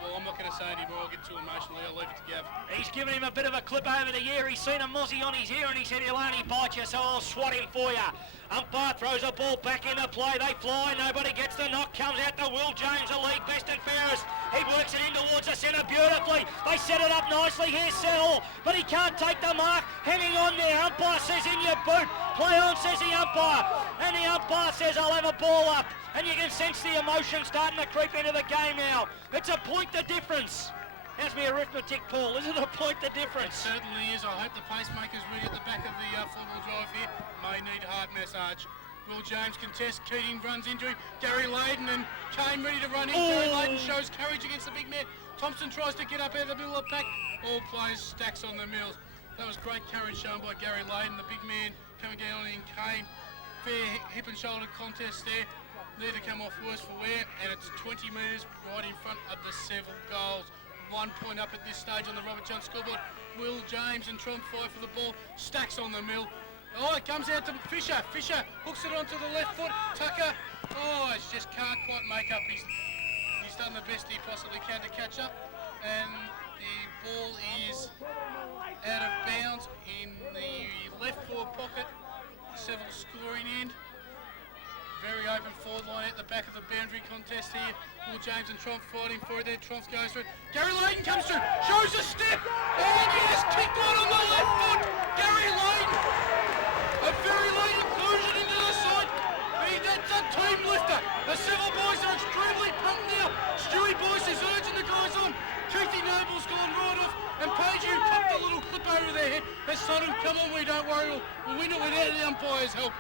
Well, I'm not going to say anymore. I'll get too emotional. I'll leave it to Gav. He's given him a bit of a clip over the ear. He's seen a mozzie on his ear and he said he'll only bite you, so I'll swat him for you. Umpire throws a ball back into play. They fly. Nobody gets the knock. Comes out to Will James, the league best and fairest. He works it in towards the centre beautifully. They set it up nicely. Here's Settle, but he can't take the mark. Hanging on there. Umpire says in your boot. Play on, says the umpire. And the umpire says I'll have a ball up. And you can sense the emotion starting to creep into the game now. It's a point the difference. How's me arithmetic, Paul? Is it a point the difference? It certainly is. I hope the pacemaker's ready at the back of the four-wheel drive here. May need heart massage. Will James contests. Keating runs into him. Gary Layden and Kane ready to run in. Gary Layden shows courage against the big man. Thompson tries to get up out of the middle of the pack. All players stacks on the mills. That was great courage shown by Gary Layden, the big man coming down in Kane. Fair hip and shoulder contest there. Neither come off worse for wear, and it's 20 metres right in front of the Seville goals. 1 point up at this stage on the Robert Johns scoreboard. Will James and Trump fight for the ball. Stacks on the mill. Oh, it comes out to Fisher. Fisher hooks it onto the left foot. Tucker. Oh, it just can't quite make up. He's done the best he possibly can to catch up. And the ball is out of bounds in the left forward pocket. Seville scoring end. Very open forward line at the back of the boundary contest here. Will James and Trump fighting for it there. Trump goes through. Gary Layden comes through. Shows a step. And he just kicked one on the left foot. Gary Layden. A very late inclusion into the side. That's a team lifter. The Seville boys are extremely pumped now. Stewie Boyce is urging the guys on. Keithy Noble's gone right off. And Page, who popped a little clip over their head, has told him, come on, we don't worry. We'll win it without the umpire's help.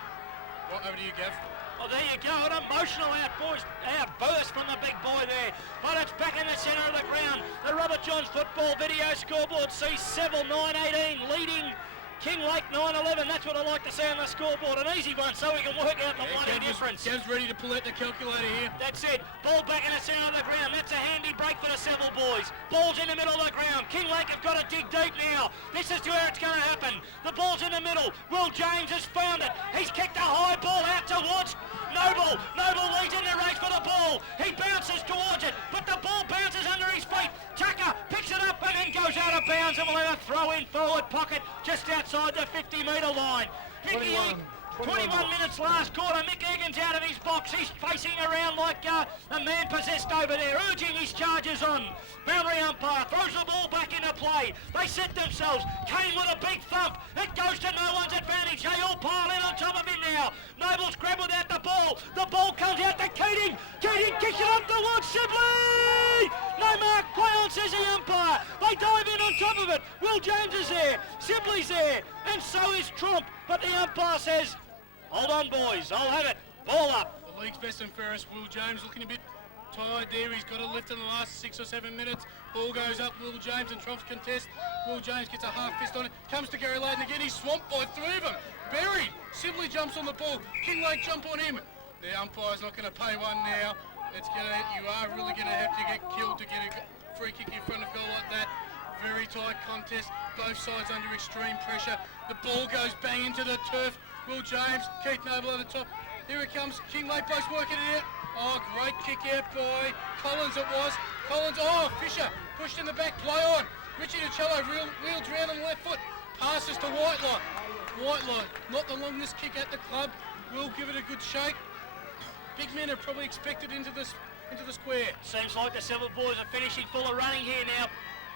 Right, over to you, Gav. Well, there you go, an emotional outburst from the big boy there. But it's back in the centre of the ground. The Robert Johns Football Video scoreboard sees Seville 9-18 leading Kinglake 9-11. That's what I like to see on the scoreboard. An easy one so we can work out the bloody difference. Gav's ready to pull out the calculator here. That's it. Ball back in the centre of the ground. That's a handy break for the Seville boys. Ball's in the middle of the ground. Kinglake have got to dig deep now. This is where it's going to happen. The ball's in the middle. Will James has found it. He's kicked a high ball out towards Noble. Noble leads in the race for the ball. He bounces towards it, but the ball bounces under his feet. Tucker picks it up and then goes out of bounds, and we'll have a throw in forward pocket just outside the 50-metre line. 21 minutes last quarter. Mick Egan's out of his box. He's facing around like a man possessed over there, urging his charges on. Boundary umpire throws the ball back into play. play. They set themselves. Kane with a big thump. It goes to no one's advantage. They all pile in on top of him now. Noble's grabbed without the ball. The ball comes out to Keating. Keating kicks it up towards Sibley. No mark. Play on, says the umpire. They dive in on top of it. Will James is there. Sibley's there. And so is Trump. But the umpire says, hold on, boys. I'll have it. Ball up. The league's best and fairest, Will James, looking a bit tired there. He's got a lift in the last 6 or 7 minutes. Ball goes up, Will James and Trump's contest. Will James gets a half fist on it. Comes to Gary Layden again. He's swamped by 3 of them. Buried. Sibley jumps on the ball. Kinglake jump on him. The umpire's not going to pay one now. You are really going to have to get killed to get a free kick in front of goal like that. Very tight contest. Both sides under extreme pressure. The ball goes bang into the turf. Will James, Keith Noble at the top. Here it comes. Kinglake both working it out. Oh, great kick out by Collins it was. Collins, oh, Fisher pushed in the back, play on. Richie DiCello wheeled round on the left foot. Passes to Whitelaw. Whitelaw, not the longest kick at the club. Will give it a good shake. Big men are probably expected into the square. Seems like the Seville boys are finishing full of running here now,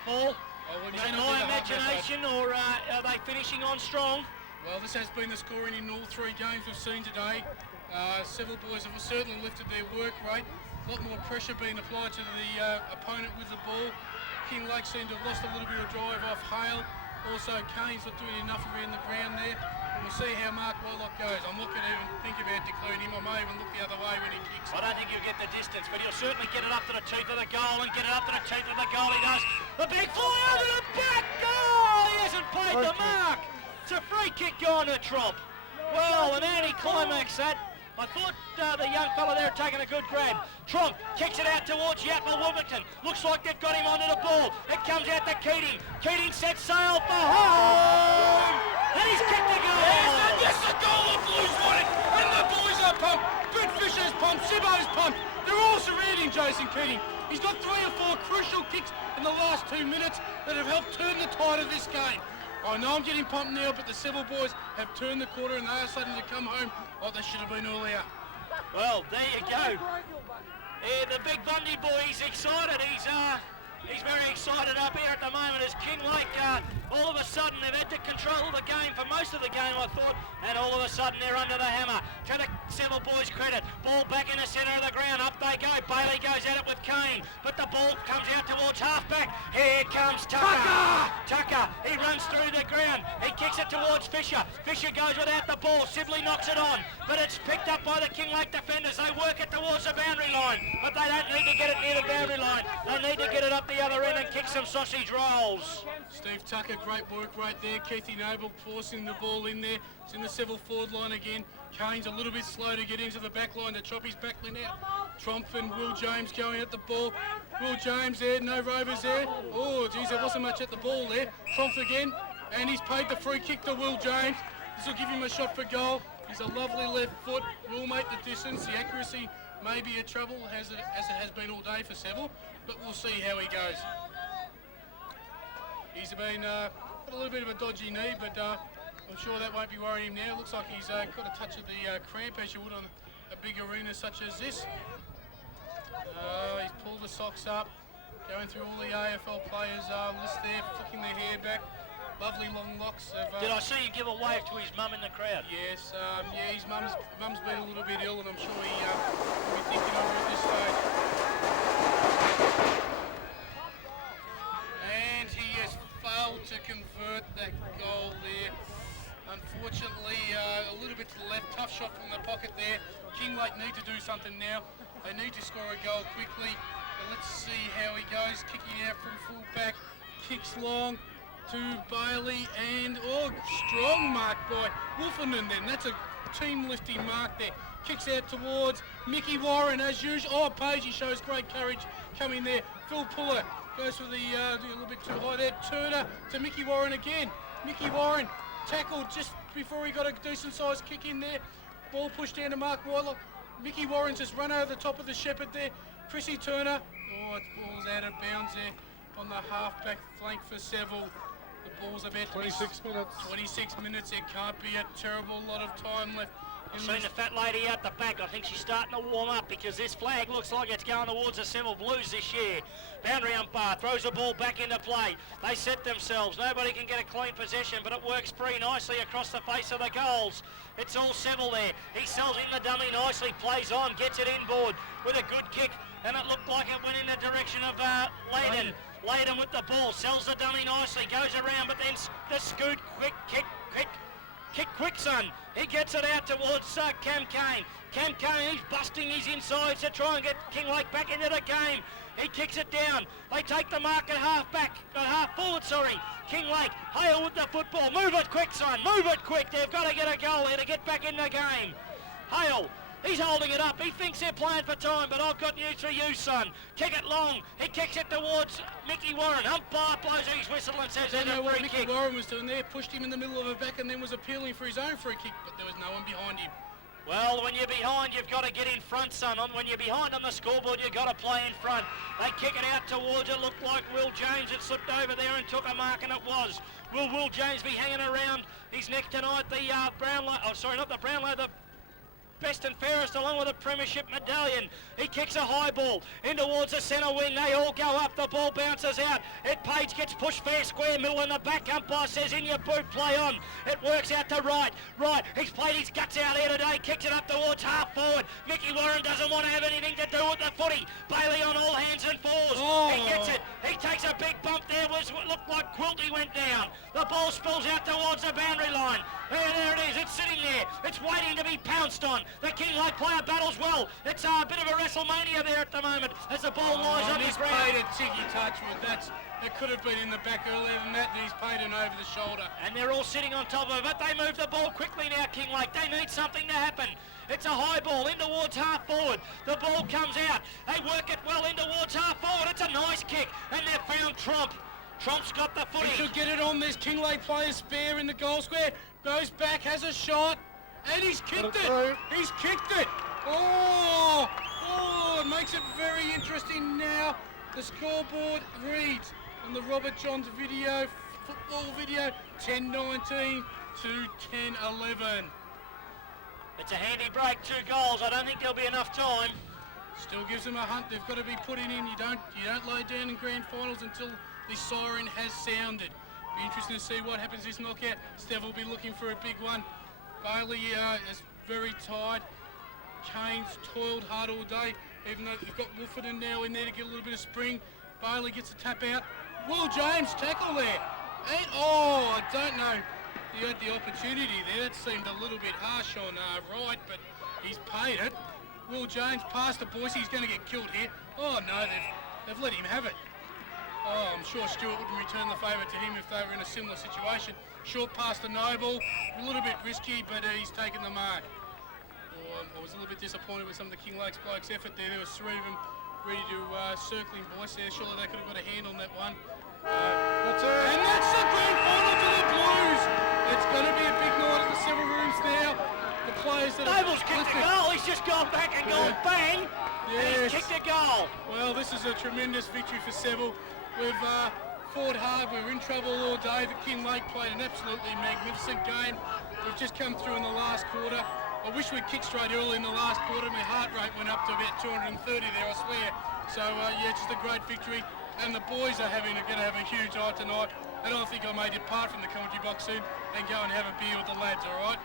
Paul. Oh, Is it my imagination or are they finishing on strong? Well, this has been the scoring in all 3 games we've seen today. Seville boys have certainly lifted their work rate. A lot more pressure being applied to the opponent with the ball. Kinglake seemed to have lost a little bit of drive off Hale. Also, Kane's not doing enough around the ground there. And we'll see how Mark Whitelock goes. I'm not going to even think about declaring him. I may even look the other way when he kicks. I don't think you'll get the distance, but he'll certainly get it up to the teeth of the goal and get it up to the teeth of the goal. He does. The big fly over the back goal. He hasn't paid the mark. It's a free kick going to Trump. Well, an anti-climax that. I thought the young fella there had taken a good grab. Trump kicks it out towards Yatma Wilmington. Looks like they've got him onto the ball. It comes out to Keating. Keating sets sail for home. And he's kicked the goal. Yes, the goal of Blues won it. And the boys are pumped. Big Fisher's pumped. Sibbo's pumped. They're all surrounding Jason Keating. He's got 3 or 4 crucial kicks in the last 2 minutes that have helped turn the tide of this game. I know I'm getting pumped now, but the Seville boys have turned the quarter and they are starting to come home like they should have been earlier. Well, there you go. Yeah, the big Bundy boy, he's excited. He's very excited up here at the moment as Kinglake, all of a sudden they've had to control the game for most of the game, I thought, and all of a sudden they're under the hammer. To the Seville boys' credit, ball back in the centre of the ground, up they go. Bailey goes at it with Kane, but the ball comes out towards halfback. Here comes Tucker. Tucker, he runs through the ground. He kicks it towards Fisher. Fisher goes without the ball. Sibley knocks it on, but it's picked up by the Kinglake defenders. They work it towards the boundary line, but they don't need to get it near the boundary line. They need to get it up the other end and kick some sausage rolls. Steve Tucker, great work right there. Keithy Noble forcing the ball in there. It's in the Seville forward line again. Kane's a little bit slow to get into the back line to chop his back line out. Trump and Will James going at the ball. Will James there, no Rovers there. Oh, geez, there wasn't much at the ball there. Trump again, and he's paid the free kick to Will James. This will give him a shot for goal. He's a lovely left foot, will make the distance. The accuracy may be a trouble, as it has been all day for Seville, but we'll see how he goes. He's been got a little bit of a dodgy knee, but I'm sure that won't be worrying him now. Looks like he's got a touch of the cramp, as you would on a big arena such as this. He's pulled the socks up, going through all the AFL players' list there, flicking their hair back. Lovely long locks. Did I see you give a wave to his mum in the crowd? Yes, yeah, his mum's been a little bit ill, and I'm sure he'll be thinking of her at this stage. And he has failed to convert that goal there. Unfortunately, a little bit to the left. Tough shot from the pocket there. Kinglake need to do something now. They need to score a goal quickly. But let's see how he goes. Kicking out from full back. Kicks long to Bailey, and strong mark by Wolfernan then. That's a team lifting mark there. Kicks out towards Mickey Warren as usual. Oh, Pagey shows great courage coming there. Phil Puller goes for the a little bit too high there. Turner to Mickey Warren again. Mickey Warren tackled just before he got a decent sized kick in there. Ball pushed down to Mark Whitelock. Mickey Warren's just run over the top of the shepherd there. Chrissy Turner. Oh, it's ball's out of bounds there on the half-back flank for Seville. The ball's about 26 minutes. 26 minutes. There can't be a terrible lot of time left. I've seen the fat lady out the back. I think she's starting to warm up because this flag looks like it's going towards the Seville Blues this year. Boundary umpire throws the ball back into play. They set themselves. Nobody can get a clean possession, but it works pretty nicely across the face of the goals. It's all Seville there. He sells in the dummy nicely, plays on, gets it inboard with a good kick, and it looked like it went in the direction of Layden. Layden with the ball, sells the dummy nicely, goes around, but then the scoot, quick, son. He gets it out towards Cam Kane. Cam Kane, he's busting his insides to try and get Kinglake back into the game. He kicks it down. They take the mark at half forward, sorry. Kinglake, Hale with the football. Move it quick, son. Move it quick. They've got to get a goal here to get back in the game. Hale, he's holding it up. He thinks they're playing for time, but I've got news for you, son. Kick it long. He kicks it towards Mickey Warren. Umpire blows his whistle and says there's a free kick. Mickey Warren was doing there, pushed him in the middle of the back and then was appealing for his own free kick, but there was no one behind him. Well, when you're behind, you've got to get in front, son. When you're behind on the scoreboard, you've got to play in front. They kick it out towards it. Looked like Will James had slipped over there and took a mark, and it was. Will James be hanging around his neck tonight? The Brownlow, oh, sorry, not the Brownlow, the best and fairest along with a premiership medallion. He kicks a high ball in towards the centre wing. They all go up. The ball bounces out. Page gets pushed fair square middle in the back. Umpire says in your boot, play on. It works out to right. He's played his guts out here today. Kicks it up towards half forward. Mickey Warren doesn't want to have anything to do with the footy. Bailey on all hands and fours. He gets it. He takes a big bump there. What looked like Quilty went down. The ball spills out towards the boundary line. There it is. It's sitting there. It's waiting to be pounced on. The Kinglake player battles well. It's a bit of a WrestleMania there at the moment as the ball lies on his ground. He's paid a cheeky touch, but it could have been in the back earlier than that, and he's paid it over the shoulder. And they're all sitting on top of it. They move the ball quickly now, Kinglake. They need something to happen. It's a high ball in towards half forward. The ball comes out. They work it well in towards half forward. It's a nice kick, and they've found Tromp. Tromp's got the footy. He should get it on. There's Kinglake player spare in the goal square. Goes back, has a shot. And he's kicked it. He's kicked it. Oh, it makes it very interesting now. The scoreboard reads on the Robert Johns football video, 10-19 to 10-11. It's a handy break, 2 goals. I don't think there'll be enough time. Still gives them a hunt. They've got to be putting in. You don't lay down in grand finals until the siren has sounded. Be interesting to see what happens this knockout. Stev will be looking for a big one. Bailey is very tired. Kane's toiled hard all day, even though you've got Wolferton now in there to get a little bit of spring. Bailey gets a tap out. Will James tackle there. And, I don't know. He had the opportunity there. That seemed a little bit harsh on Wright, but he's paid it. Will James past the boys. He's going to get killed here. Oh, no, they've let him have it. Oh, I'm sure Stewart wouldn't return the favour to him if they were in a similar situation. Short pass to Noble, a little bit risky, but he's taken the mark. I was a little bit disappointed with some of the Kinglake's blokes' effort there. There was 3 of them ready to circling boys there. Surely they could have got a hand on that one. And that's the grand final to the Blues. It's going to be a big night at the Seville Rooms now. The players that Noble's kicked a goal. He's just gone back and gone bang. Yes. And he's kicked a goal. Well, this is a tremendous victory for Seville. We've fought hard. We were in trouble all day. The Kinglake played an absolutely magnificent game. We've just come through in the last quarter. I wish we'd kicked straight early in the last quarter. My heart rate went up to about 230 there, I swear. So, just a great victory. And the boys are going to have a huge night tonight. And I think I may depart from the commentary box soon and go and have a beer with the lads, all right?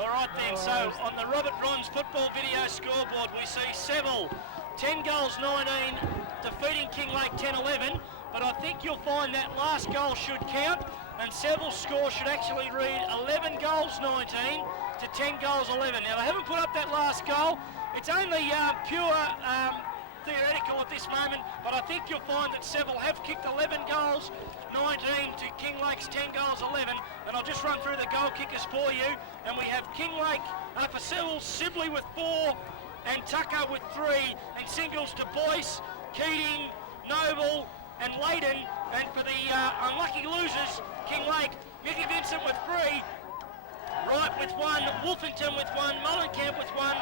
All right then, so on the Robert Ron's football video scoreboard, we see Seville 10 goals 19, defeating Kinglake 10-11. But I think you'll find that last goal should count, and Seville's score should actually read 11 goals 19 to 10 goals 11. Now, they haven't put up that last goal. It's only pure theoretical at this moment, but I think you'll find that Seville have kicked 11 goals 19 to Kinglake's 10 goals 11. And I'll just run through the goal kickers for you. And we have Kinglake for Seville, Sibley with 4, and Tucker with 3, and singles to Boyce, Keating, Noble, and Layden. And for the unlucky losers, Kinglake, Mickey Vincent with 3, Wright with 1, Wolfington with 1, Mullenkamp with 1,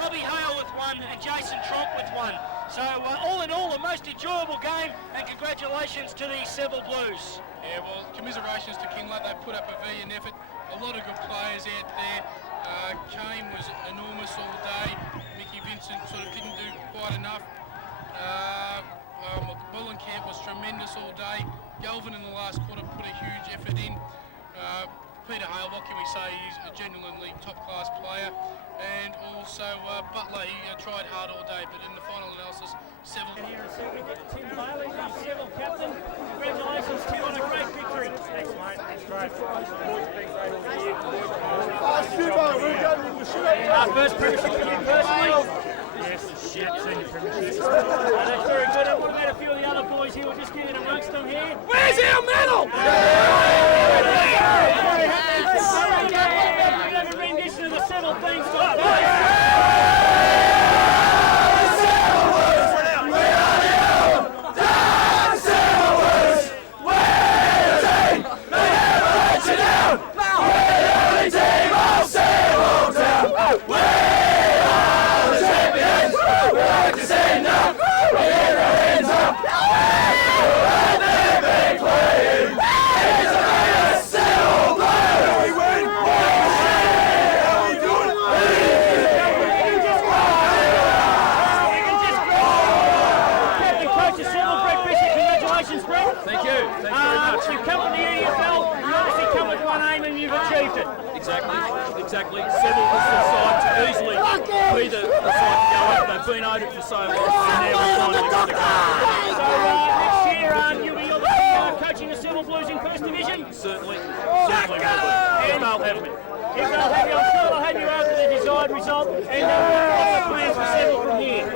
Robbie Hale with 1, and Jason Tromp with 1. So all in all, a most enjoyable game, and congratulations to the Seville Blues. Yeah, well, commiserations to Kinglake. They put up a valiant effort. A lot of good players out there. Kane was enormous all day. Mickey Vincent sort of didn't do quite enough. Bullenkamp was tremendous all day. Galvin in the last quarter put a huge effort in. Peter Hale, what can we say, he's a genuinely top-class player. And also Butler, he tried hard all day, but in the final analysis, Seville... Here in a second, get Tim Bailey, the Seville captain. Congratulations, Tim, on a great victory. Thanks, mate. That's great. First premiership for you personally? Yes, shit, senior premiership. That's very good. And what about a few of the other boys here? We'll just get in amongst them here. Where's our medal? We have a rendition of the Seville theme song. Thank you. Thank you very much. You've come from the EFL, you obviously come with one aim and you've achieved it. Exactly. Seville was the side to easily be the side to go up. They've been owed it for so long, and now we're finally got to go. So next year, you'll be coaching the Seville Blues in First Division? Certainly. And They'll have me. If they'll have you, I'm sure they'll have you after the desired result. And what are the plans for Seville from here?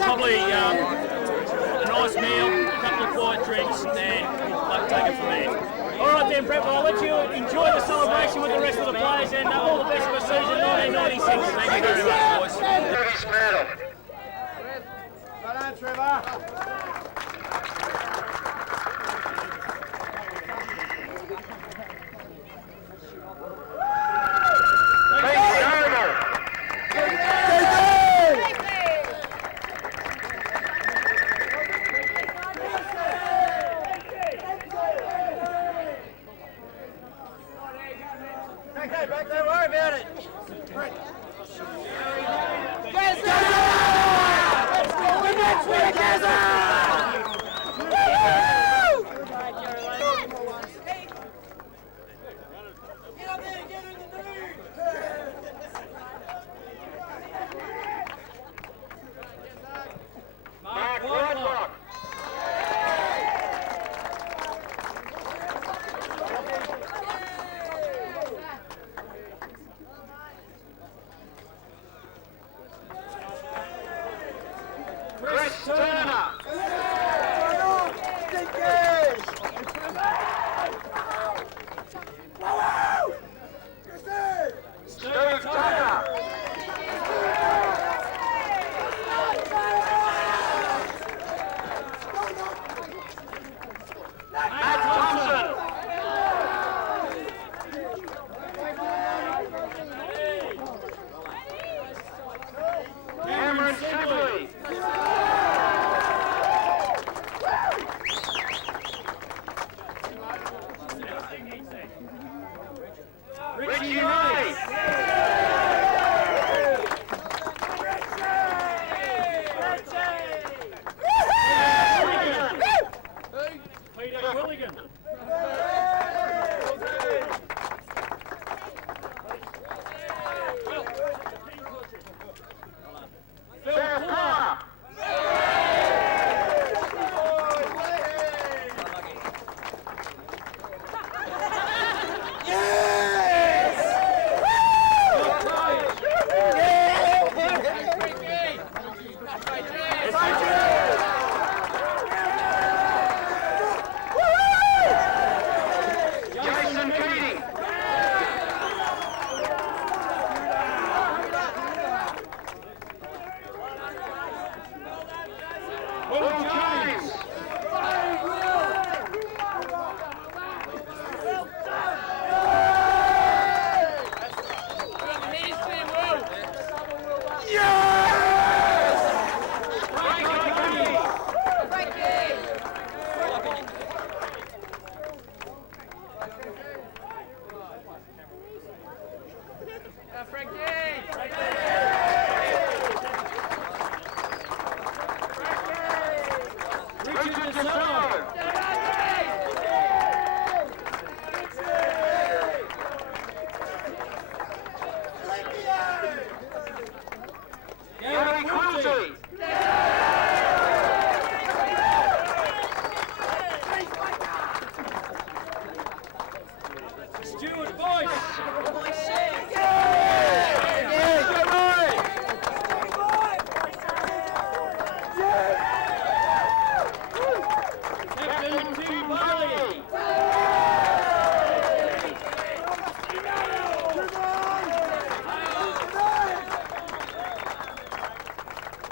Probably a nice meal, a couple of quiet drinks, and we'll take it from there. All right then, Brett, well, I'll let you enjoy the celebration with the rest of the players, and all the best for season 1996. Thank you very much, boys. Well done, Trevor. Don't worry about it. Next week, Mark Whitelock. Chris Turner. Steve Tucker. Matt Thompson. Cameron Sibley. Richie Wright. Peter Quilligan. Phil Clark. Yes! Stewart, boys! Captain Tim Barley!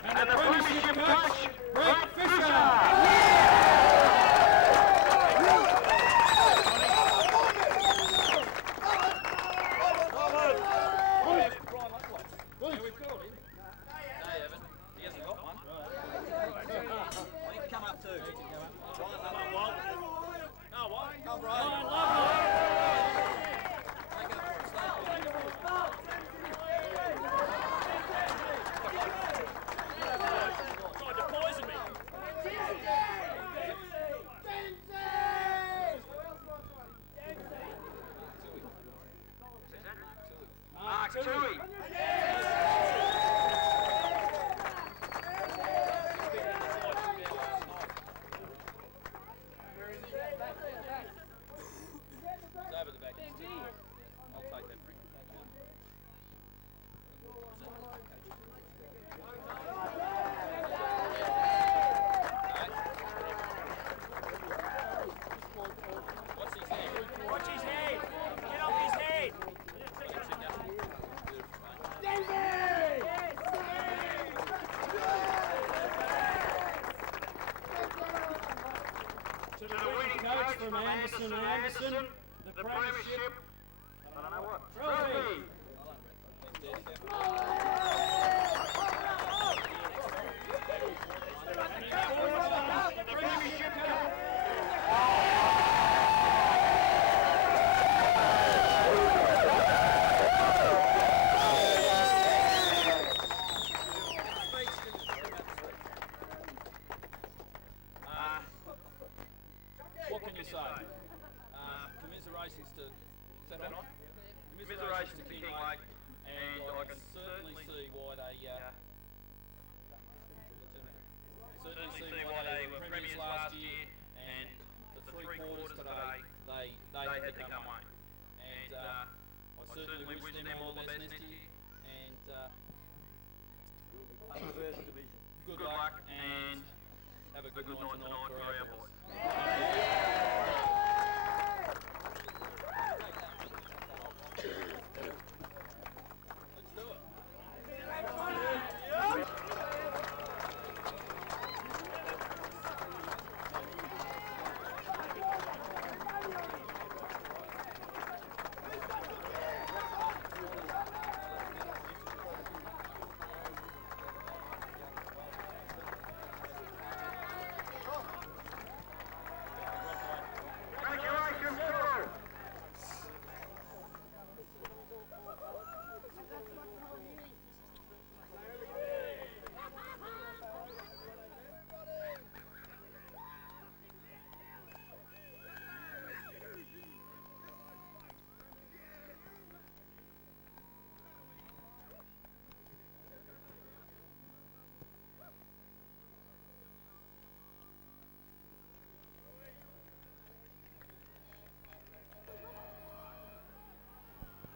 And the premiership coach, Brett Fisher! Mark Tui. Watch his head. Get off his head. To the winning coach from Anderson and Anderson, the premiership, I don't know what, trophy. The premiership cup. What can you say? Commiserations to Commiserations to Kinglake, and I can certainly see why they were premiers last year, and the three quarters today they had to come away. And I certainly wish them all the best next year, and good luck, and have a good night tonight for our boys.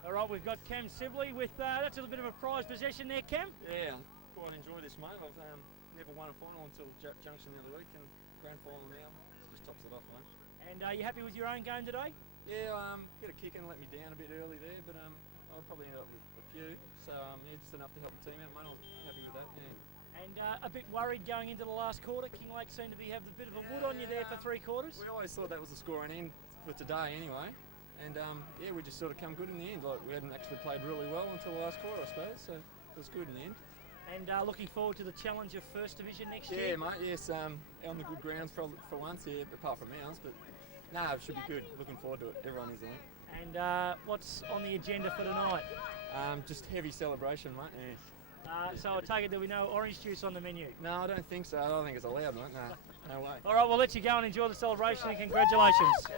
All right, we've got Cam Sibley with, that's a little bit of a prized possession there, Cam. Yeah, quite enjoy this, mate. I've never won a final until Junction the other week, and grand final now. It just tops it off, mate. And are you happy with your own game today? Yeah, get a kick and let me down a bit early there, but I'll probably end up with a few. So yeah, just enough to help the team out, mate. I'm happy with that. Yeah. And a bit worried going into the last quarter. Kinglake seemed to have a bit of a wood on you there for 3 quarters. We always thought that was the scoring end for today, anyway. And yeah, we just sort of come good in the end. Like we hadn't actually played really well until the last quarter, I suppose. So it was good in the end. And looking forward to the challenge of First Division next year. Yeah, mate. Yes, on the good grounds for once. Yeah, apart from ours, but no, it should be good. Looking forward to it. Everyone is, I think. And what's on the agenda for tonight? Just heavy celebration, mate. Yes. So I take it there'll be no orange juice on the menu. No, I don't think so. I don't think it's allowed, mate. No way. All right, we'll let you go and enjoy the celebration, and congratulations.